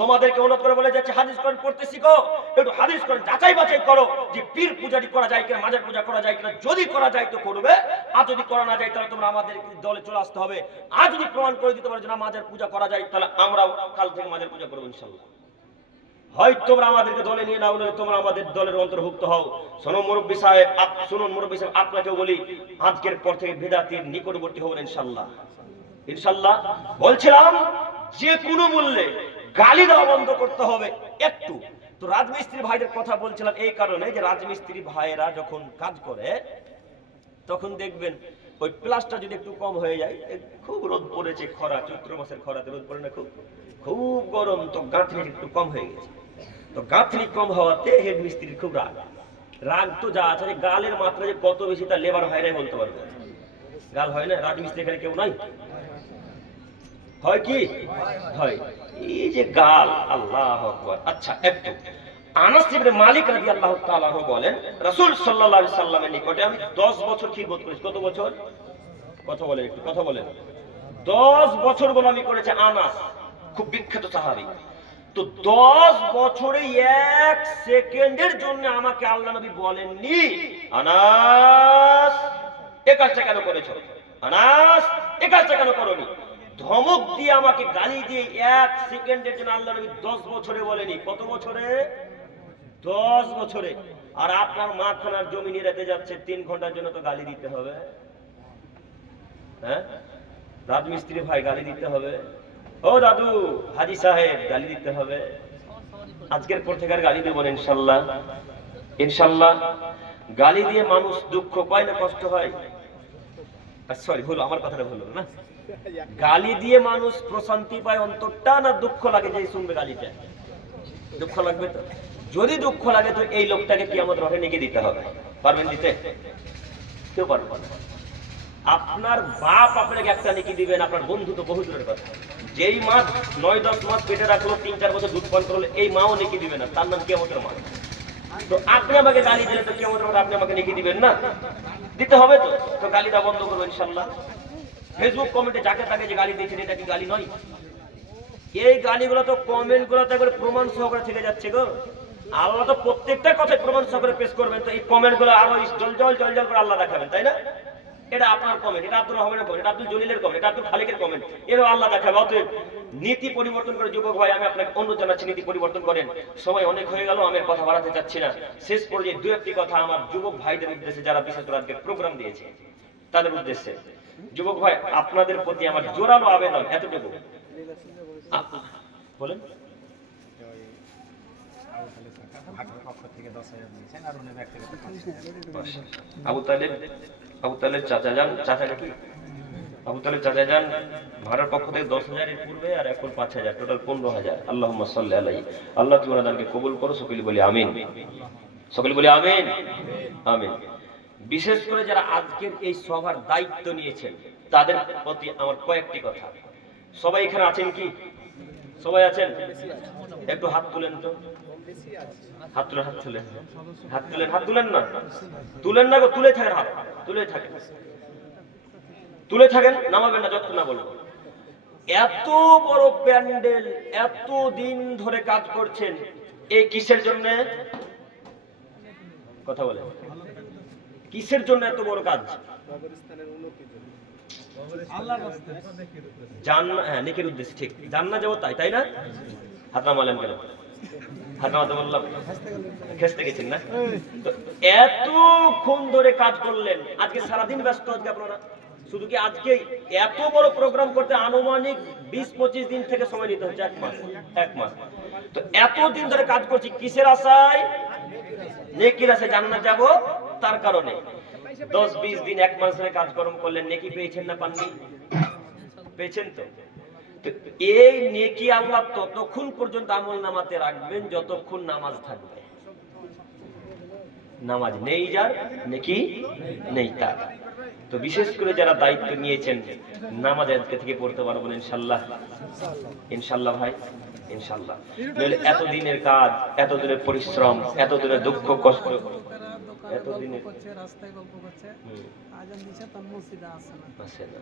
তোমাদেরকে অনুরোধ করে বলে যাচ্ছে, হাদিস কোরআন পড়তে শিখো, একটু হাদিস কোরআন যাচাই বাছাই করো, যে পীর পূজারি করা যায় কিনা, মাজার পূজা করা যায় কিনা। যদি করা যায় তো করবে, আর যদি করা না যায় তাহলে তোমরা আমাদের দলে চলে আসতে হবে। আর যদি প্রমাণ করে দিতে পারো যে না মাজার পূজা করা যায়, তাহলে আমরা কাল থেকে মাজার পূজা করবো ইনশাআল্লাহ। হয় তোমরা আমাদেরকে দলে নিয়ে নাও, নইলে তোমরা আমাদের দলের অন্তর্ভুক্ত হও। শোনো মুরব্বী সাহেব, শুনুন মুরব্বী সাহেব, আপনাকেও বলি, আজকের পর থেকে বেদাতির নিকটবর্তী হবেন ইনশাআল্লাহ। ইনশাআল্লাহ বলছিলাম, যে কোনো মূল্যে গালি দেওয়া বন্ধ করতে হবে। একটু তো রাজমিস্ত্রি ভাইদের কথা বলছিলাম এই কারণে, যে রাজমিস্ত্রি ভাইয়েরা যখন কাজ করে, তখন দেখবেন ওই প্লাসটা যদি একটু কম হয়ে যায়, খুব রোদ পড়েছে, খরা, চৈত্র মাসের খরাতে রোদ পড়ে না, খুব গরম, তো গাঁথনি একটু কম হয়ে গেছে। তো গাঁথনি কম হওয়াতে হেড মিস্ত্রির খুব রাগ তো যা আছে, গালের মাত্রা যে কত বেশি, তার লেবার ভাইরাই বলতে পারবে। গাল হয় না? রাজমিস্ত্রি এখানে কেউ নাই? হয় কি হয়? এই যে গাল, আল্লাহু আকবার। আচ্ছা, একটু আনাস ইবনে মালিক রাদিয়াল্লাহু তাআলা আনহু বলেন, রাসূল সাল্লাল্লাহু আলাইহি সাল্লামের নিকটে আমি 10 বছর খিদমত করেছি। কত বছর? কথা বলেন, একটু কথা বলেন। 10 বছর গোলামি করেছে আনাস, খুব বিখ্যাত সাহাবী। তো 10 বছরে 1 সেকেন্ডের জন্য আমাকে আল্লাহ নবী বলেননি, আনাস এই কাজটা কেন করেছো, আনাস এই কাজটা কেন করোনি। ধমক দিয়ে, আমাকে গালি দিয়ে 1 সেকেন্ডের জন্য আল্লাহ নবী 10 বছরে বলেনি। কত বছরে? 10 বছরে। আর আপনার মা খানার জমি নিয়ে রেখে যাচ্ছে 3 ঘন্টার জন্য, তো গালি দিতে হবে। হ্যাঁ, রাজমিস্ত্রি ভাই গালি দিতে হবে, ও দাদু হাজি সাহেব গালি দিতে হবে। আজকের পর থেকে আর গালি দেব না ইনশাআল্লাহ। ইনশাআল্লাহ গালি দিয়ে মানুষ দুঃখ পায় না কষ্ট হয়? সরি, ভুল, আমার কথাটা ভুল হলো না। গালি দিয়ে মানুষ প্রশান্তি পায় অন্তরটা, না দুঃখ লাগে যে শুনবে গালিটা? দুঃখ লাগবে তো। যদি দুঃখ লাগে তো এই লোকটাকে কিয়ামত রহে নেকি দিতে হবে। পারবেন দিতে? কেউ পারবে না। আপনার বাপ আপনাকে একটা নেকি দিবেন, আপনার বন্ধু তো বহু দূরের কথা। যেই মা 9-10 মাস পেটে রাখলো, 3-4 বছর দুধ পান করলো, এই মাও নেকি দিবে না, তার নাম কিয়ামতের মা। তো আপনি আমাকে গালি দিলে তো কিয়ামতের মা আপনি আমাকে নেকি দিবেন না? দিতে হবে তো। তো গালিটা বন্ধ করবো ইনশাআল্লাহ। ফেসবুক কমেন্টে যাকে তাকে যে গালি দিয়েছেন, এটা কি গালি নয়? এই গালিগুলো তো কমেন্ট গুলো তো একবারে প্রমাণ সহকারে থেকে যাচ্ছে গো। আল্লাহ তো প্রত্যেকটা কথায় প্রমাণ সহকারে পেশ করবেন, তো এই কমেন্ট গুলো আরো জল জল করে আল্লাহ দেখাবেন, তাই না? এটা আপনার কমেন্ট, এটা আব্দুর রহমানের কমেন্ট, এটা আব্দুল জলিলের কমেন্ট, এটা আব্দুল খালিকের কমেন্ট, এভাবে আল্লাহ দেখাবে। অতএব নীতি পরিবর্তন করে যুবক ভাই, আমি আপনাকে অনুরোধ জানাচ্ছি নীতি পরিবর্তন করেন। সময় অনেক হয়ে গেল, আমি আর কথা বাড়াতে চাচ্ছি না। শেষ পর্যায়ে দু একটি কথা আমার যুবক ভাইদের উদ্দেশ্যে, যারা বিশেষ করে আজকে প্রোগ্রাম দিয়েছে তাদের উদ্দেশ্যে। যুবক ভাই, আপনাদের প্রতি আমার জোরালো আবেদন এতটুকু, বলেন। আবু তালেব চাচা যান, চাচা নাকি আবু তালেব চাচা যান ভাড়ার পক্ষ থেকে 10,000 এর পূর্বে আর এখন 5,000, টোটাল 15,000। আল্লাহুম্মা সাল্লি আলাইহি। আল্লাহ তুমি ওনাদেরকে কবুল করো, সকলে বলি আমিন, সকলে বলি আমিন, আমিন। বিশেষ করে যারা আজকের এই সভার দায়িত্ব নিয়েছেন তাদের প্রতি আমার কয়েকটি কথা। সবাই এখানে আছেন কি? সবাই আছেন? একটু হাত তুলেন তো, হাত তুলেন, হাত তুলেন, হাত তুলেন, হাত তুলেন না, তুলেন না গো, তুলে থাকেন, হাত তুলে থাকেন, তুলে থাকেন, নামাবেন না যতক্ষণ না বলবো। এত বড় প্যান্ডেল, এত দিন ধরে কাজ করছেন, এই কিসের জন্য? কথা বলেন, কিসের জন্য এত বড় কাজ? জান্নাত, হ্যাঁ, নেকের উদ্দেশ্যে, ঠিক, জান্নাত যাবো তাই, তাই না? হাত নামালেন কেন? হাত নামাতে বললাম, খেসতে গেছেন না? তো এতক্ষণ ধরে কাজ করলেন, আজকে সারাদিন ব্যস্ত। আজকে আপনারা শুধু কি আজকে এত বড় প্রোগ্রাম করতে আনুমানিক 20-25 দিন থেকে সময় নিতে হচ্ছে, এক মাস। তো এতদিন ধরে কাজ করছি কিসের আশায়? নেকির আশায়, জান্নাত যাব তার কারণে। 10-20 দিন, 1 মাস ধরে কাজকর্ম করলেন, নেকি পেয়েছেন না পাননি? পেয়েছেন তো। এই নেকি আল্লাহ ততক্ষণ পর্যন্ত আমল নামাতে রাখবেন যতক্ষণ নামাজ থাকবে। নামাজ নেই যার, নেকি নেই তার। তো বিশেষ করে যারা দায়িত্ব নিয়েছেন, নামাজ আজকে থেকে পড়তে পারবো ইনশাআল্লাহ, ইনশাআল্লাহ ভাই, ইনশাআল্লাহ। এতদিনের কাজ, এতদিনের পরিশ্রম, এতদিনের দুঃখ কষ্ট, এতদিনের রাস্তায় গল্প করছে, আজান দিছে তার মসজিদে আসে না,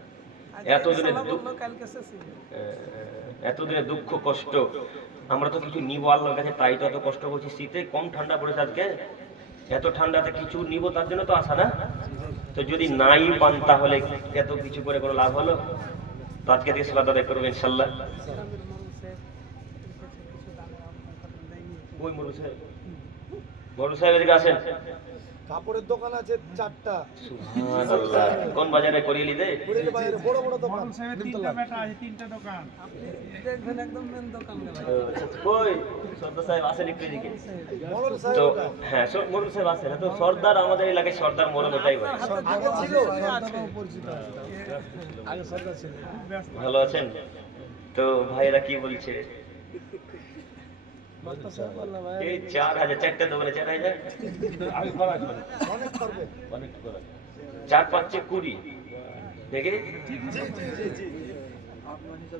এতদিনের দুঃখ কষ্ট, আমরা তো কিছু নিব আল্লাহর কাছে, তাই তো এত কষ্ট করছি। শীতে কম ঠান্ডা পড়েছে আজকে, এত ঠান্ডাতে কিছু নিব তার জন্য তো আসা না। তো যদি নাই পান তাহলে এত কিছু করে কোনো লাভ হলো? তো আজকে থেকে সালাত আদায় করবেন ইনশাআল্লাহ। ওই মরু সাহেব এদিকে আসেন। কাপড়ের দোকান আছে 4টা। সুবহানাল্লাহ। কোন বাজারে করিয়ে দে? কুড়িল বাজারে বড় বড় দোকান। তিনটা বেটা আছে, 3টা দোকান। আপনি দেখবেন একদম মেন দোকান গেল। কই সর্দার সাহেব আসেন একটু এদিকে। মোড়ল সাহেব। তো হ্যাঁ, মোড়ল সাহেব আসেন। তো সর্দার আমাদের এলাকায় সর্দার মোড়ল ওটাই বলে। আগে ছিল, সর্দারও পরিচিত আছে। আগে সর্দার ছিল। ভালো আছেন? তো ভাইরা কি বলছে? এই 4,000, 4টা দোকানে 4,000, আমি খরচ করি অনেক করবে, অনেক খরচ। 4-5 20 দেখে, জি জি জি,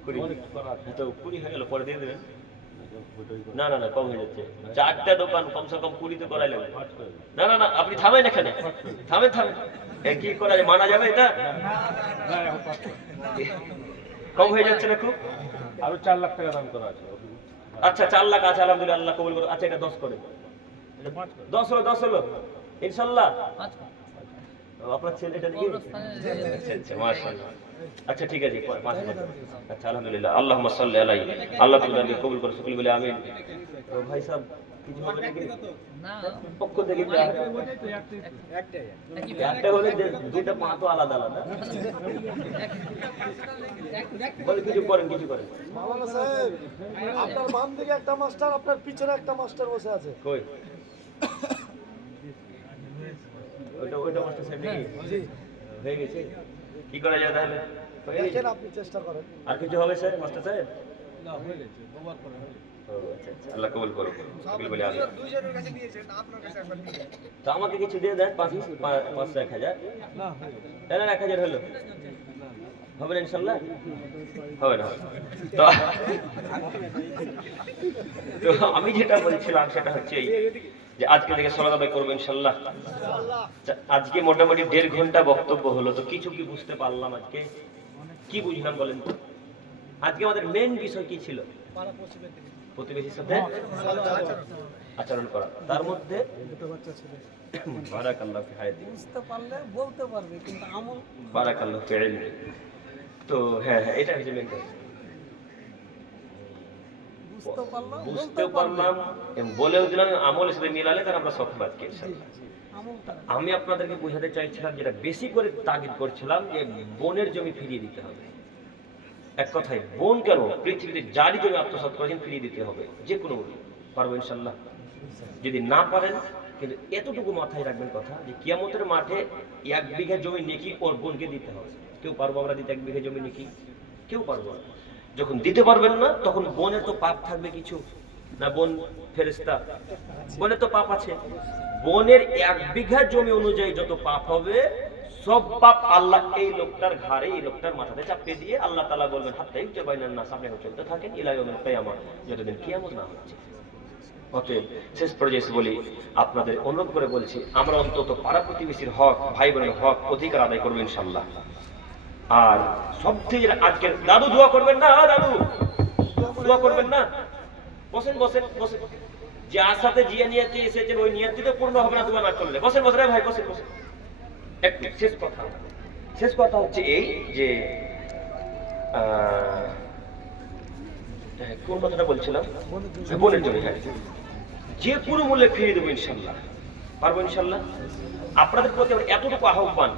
20 তো 20 হয়ে গেল, পরে দিয়ে দেবেন। না না না, কম হয়ে যাচ্ছে। 4টা দোকান কমসে কম 20 তো করাই লাগবে। না না না, আপনি থামেন এখানে, থামেন থামেন। কি করা যায়, মানা যাবে এটা? কম হয়ে যাচ্ছে না খুব? আরো 4 লাখ টাকা দাম করা আছে। আচ্ছা, 4 লাখ আছে, আলহামদুলিল্লাহ, আল্লাহ কবুল করো। আচ্ছা, এটা 10 করে, 10 হলো ইনশাআল্লাহ। আপনার ছেলেটা নাকি? আচ্ছা আচ্ছা, মাশাআল্লাহ। আচ্ছা ঠিক আছে, 5 লাখ। আচ্ছা, আলহামদুলিল্লাহ, আল্লাহুম্মা সাল্লি আলাইহি। আল্লাহ তাআলাকে কবুল করো, সকলে বলে আমিন। তো ভাই সাহেব কিছু হবে নাকি? না, পক্ষ থেকে একটা হলে দুটো পা তো আলাদা আলাদা। বলে কিছু করেন, কিছু করেন। মাওলানা সাহেব, আপনার বাম দিকে একটা মাস্টার, আপনার পিছনে একটা মাস্টার বসে আছে। কই ওইটা মাস্টার সাহেব নাকি? জি, হয়ে গেছে। কি করা যায় তাহলে? দেখেন, আপনি চেষ্টা করেন। আর কিছু হবে স্যার, মাস্টার সাহেব? না, হয়ে গেছে, ওভার করে হয়ে গেছে। ও আচ্ছা আচ্ছা, আল্লাহ কবুল করো, সকলে বলে আমিন। 2 জনের কাছে দিয়েছেন, আপনার কাছে একবার দিয়ে দেন। তো আমাকে কিছু দিয়ে দেন, 500, 1,000। না, হয়ে গেছে। না না, 1,000 হলো, হবে না ইনশাআল্লাহ? হবে না। তো তো আমি যেটা বলছিলাম সেটা হচ্ছে এই যে আজকে থেকে সালাত আদায় করবো ইনশাআল্লাহ। আজকে মোটামুটি 1.5 ঘন্টা বক্তব্য হলো। তো কিছু কি বুঝতে পারলাম আজকে? কি বুঝলাম বলেন তো? আজকে আমাদের মেন বিষয় কি ছিল? প্রতিবেশীর সাথে আচরণ করা, তার মধ্যে বারাকাল্লাহু ফি হায়াতি, বুঝতে পারলে বলতে পারবে, কিন্তু আমল বারাকাল্লাহু ফি ইলমি। তো হ্যাঁ হ্যাঁ, এটা হচ্ছে মেন কথা। বুঝতে পারলাম, বুঝতে পারলাম এবং বলেও দিলাম, আমলের সাথে মিলালে তার আমরা সফল বাদ গেছি। আমলটা আমি আপনাদেরকে বোঝাতে চাইছিলাম, যেটা বেশি করে তাগিদ করছিলাম, যে বোনের জমি ফিরিয়ে দিতে হবে। এক কথায় বোন কেন, পৃথিবীতে যারই জমি আত্মসাৎ করেছেন ফিরিয়ে দিতে হবে, যে কোনো মূল্যে। পারবো ইনশাল্লাহ? যদি না পারেন, কিন্তু এতটুকু মাথায় রাখবেন কথা, যে কিয়ামতের মাঠে 1 বিঘা জমি নেকি ওর বোনকে দিতে হবে। কেউ পারবো আমরা দিতে 1 বিঘা জমি নেকি? কেউ পারবো না। যখন দিতে পারবেন না, তখন বোনের তো পাপ থাকবে কিছু না? বোন ফেরেশতা, বোনের তো পাপ আছে। বোনের 1 বিঘা জমি অনুযায়ী যত পাপ হবে, সব পাপ আল্লাহ এই লোকটার ঘাড়ে, এই লোকটার মাথাতে চাপিয়ে দিয়ে আল্লাহ তাআলা বলবেন, হাত্তা ইউজাবাইনান নাস, আপনি চলতে থাকেন ইলা ইয়াউমিল কিয়ামah, যতদিন কিয়ামত না হচ্ছে। অতএব শেষ পর্যায়ে এসে বলি, আপনাদের অনুরোধ করে বলছি, আমরা অন্তত পাড়া প্রতিবেশীর হক, ভাই বোনের হক, অধিকার আদায় করবো ইনশাল্লাহ। আর সব থেকে আজকের দাদু দোয়া করবেন না, দাদু দোয়া করবেন না, বসেন বসেন বসেন, যে আশাতে যে নিয়তে এসেছেন ওই নিয়তি তো পূর্ণ হবে না দোয়া না করলে। বসেন বসেন ভাই, বসেন বসেন। একটু শেষ কথা হচ্ছে এই যে কোন কথাটা বলছিলাম? বোনের জন্য, হ্যাঁ, যে কোনো মূল্যে ফিরিয়ে দেবো ইনশাল্লাহ। পারবো ইনশাল্লাহ? আপনাদের প্রতি এতটুকু আহ্বান,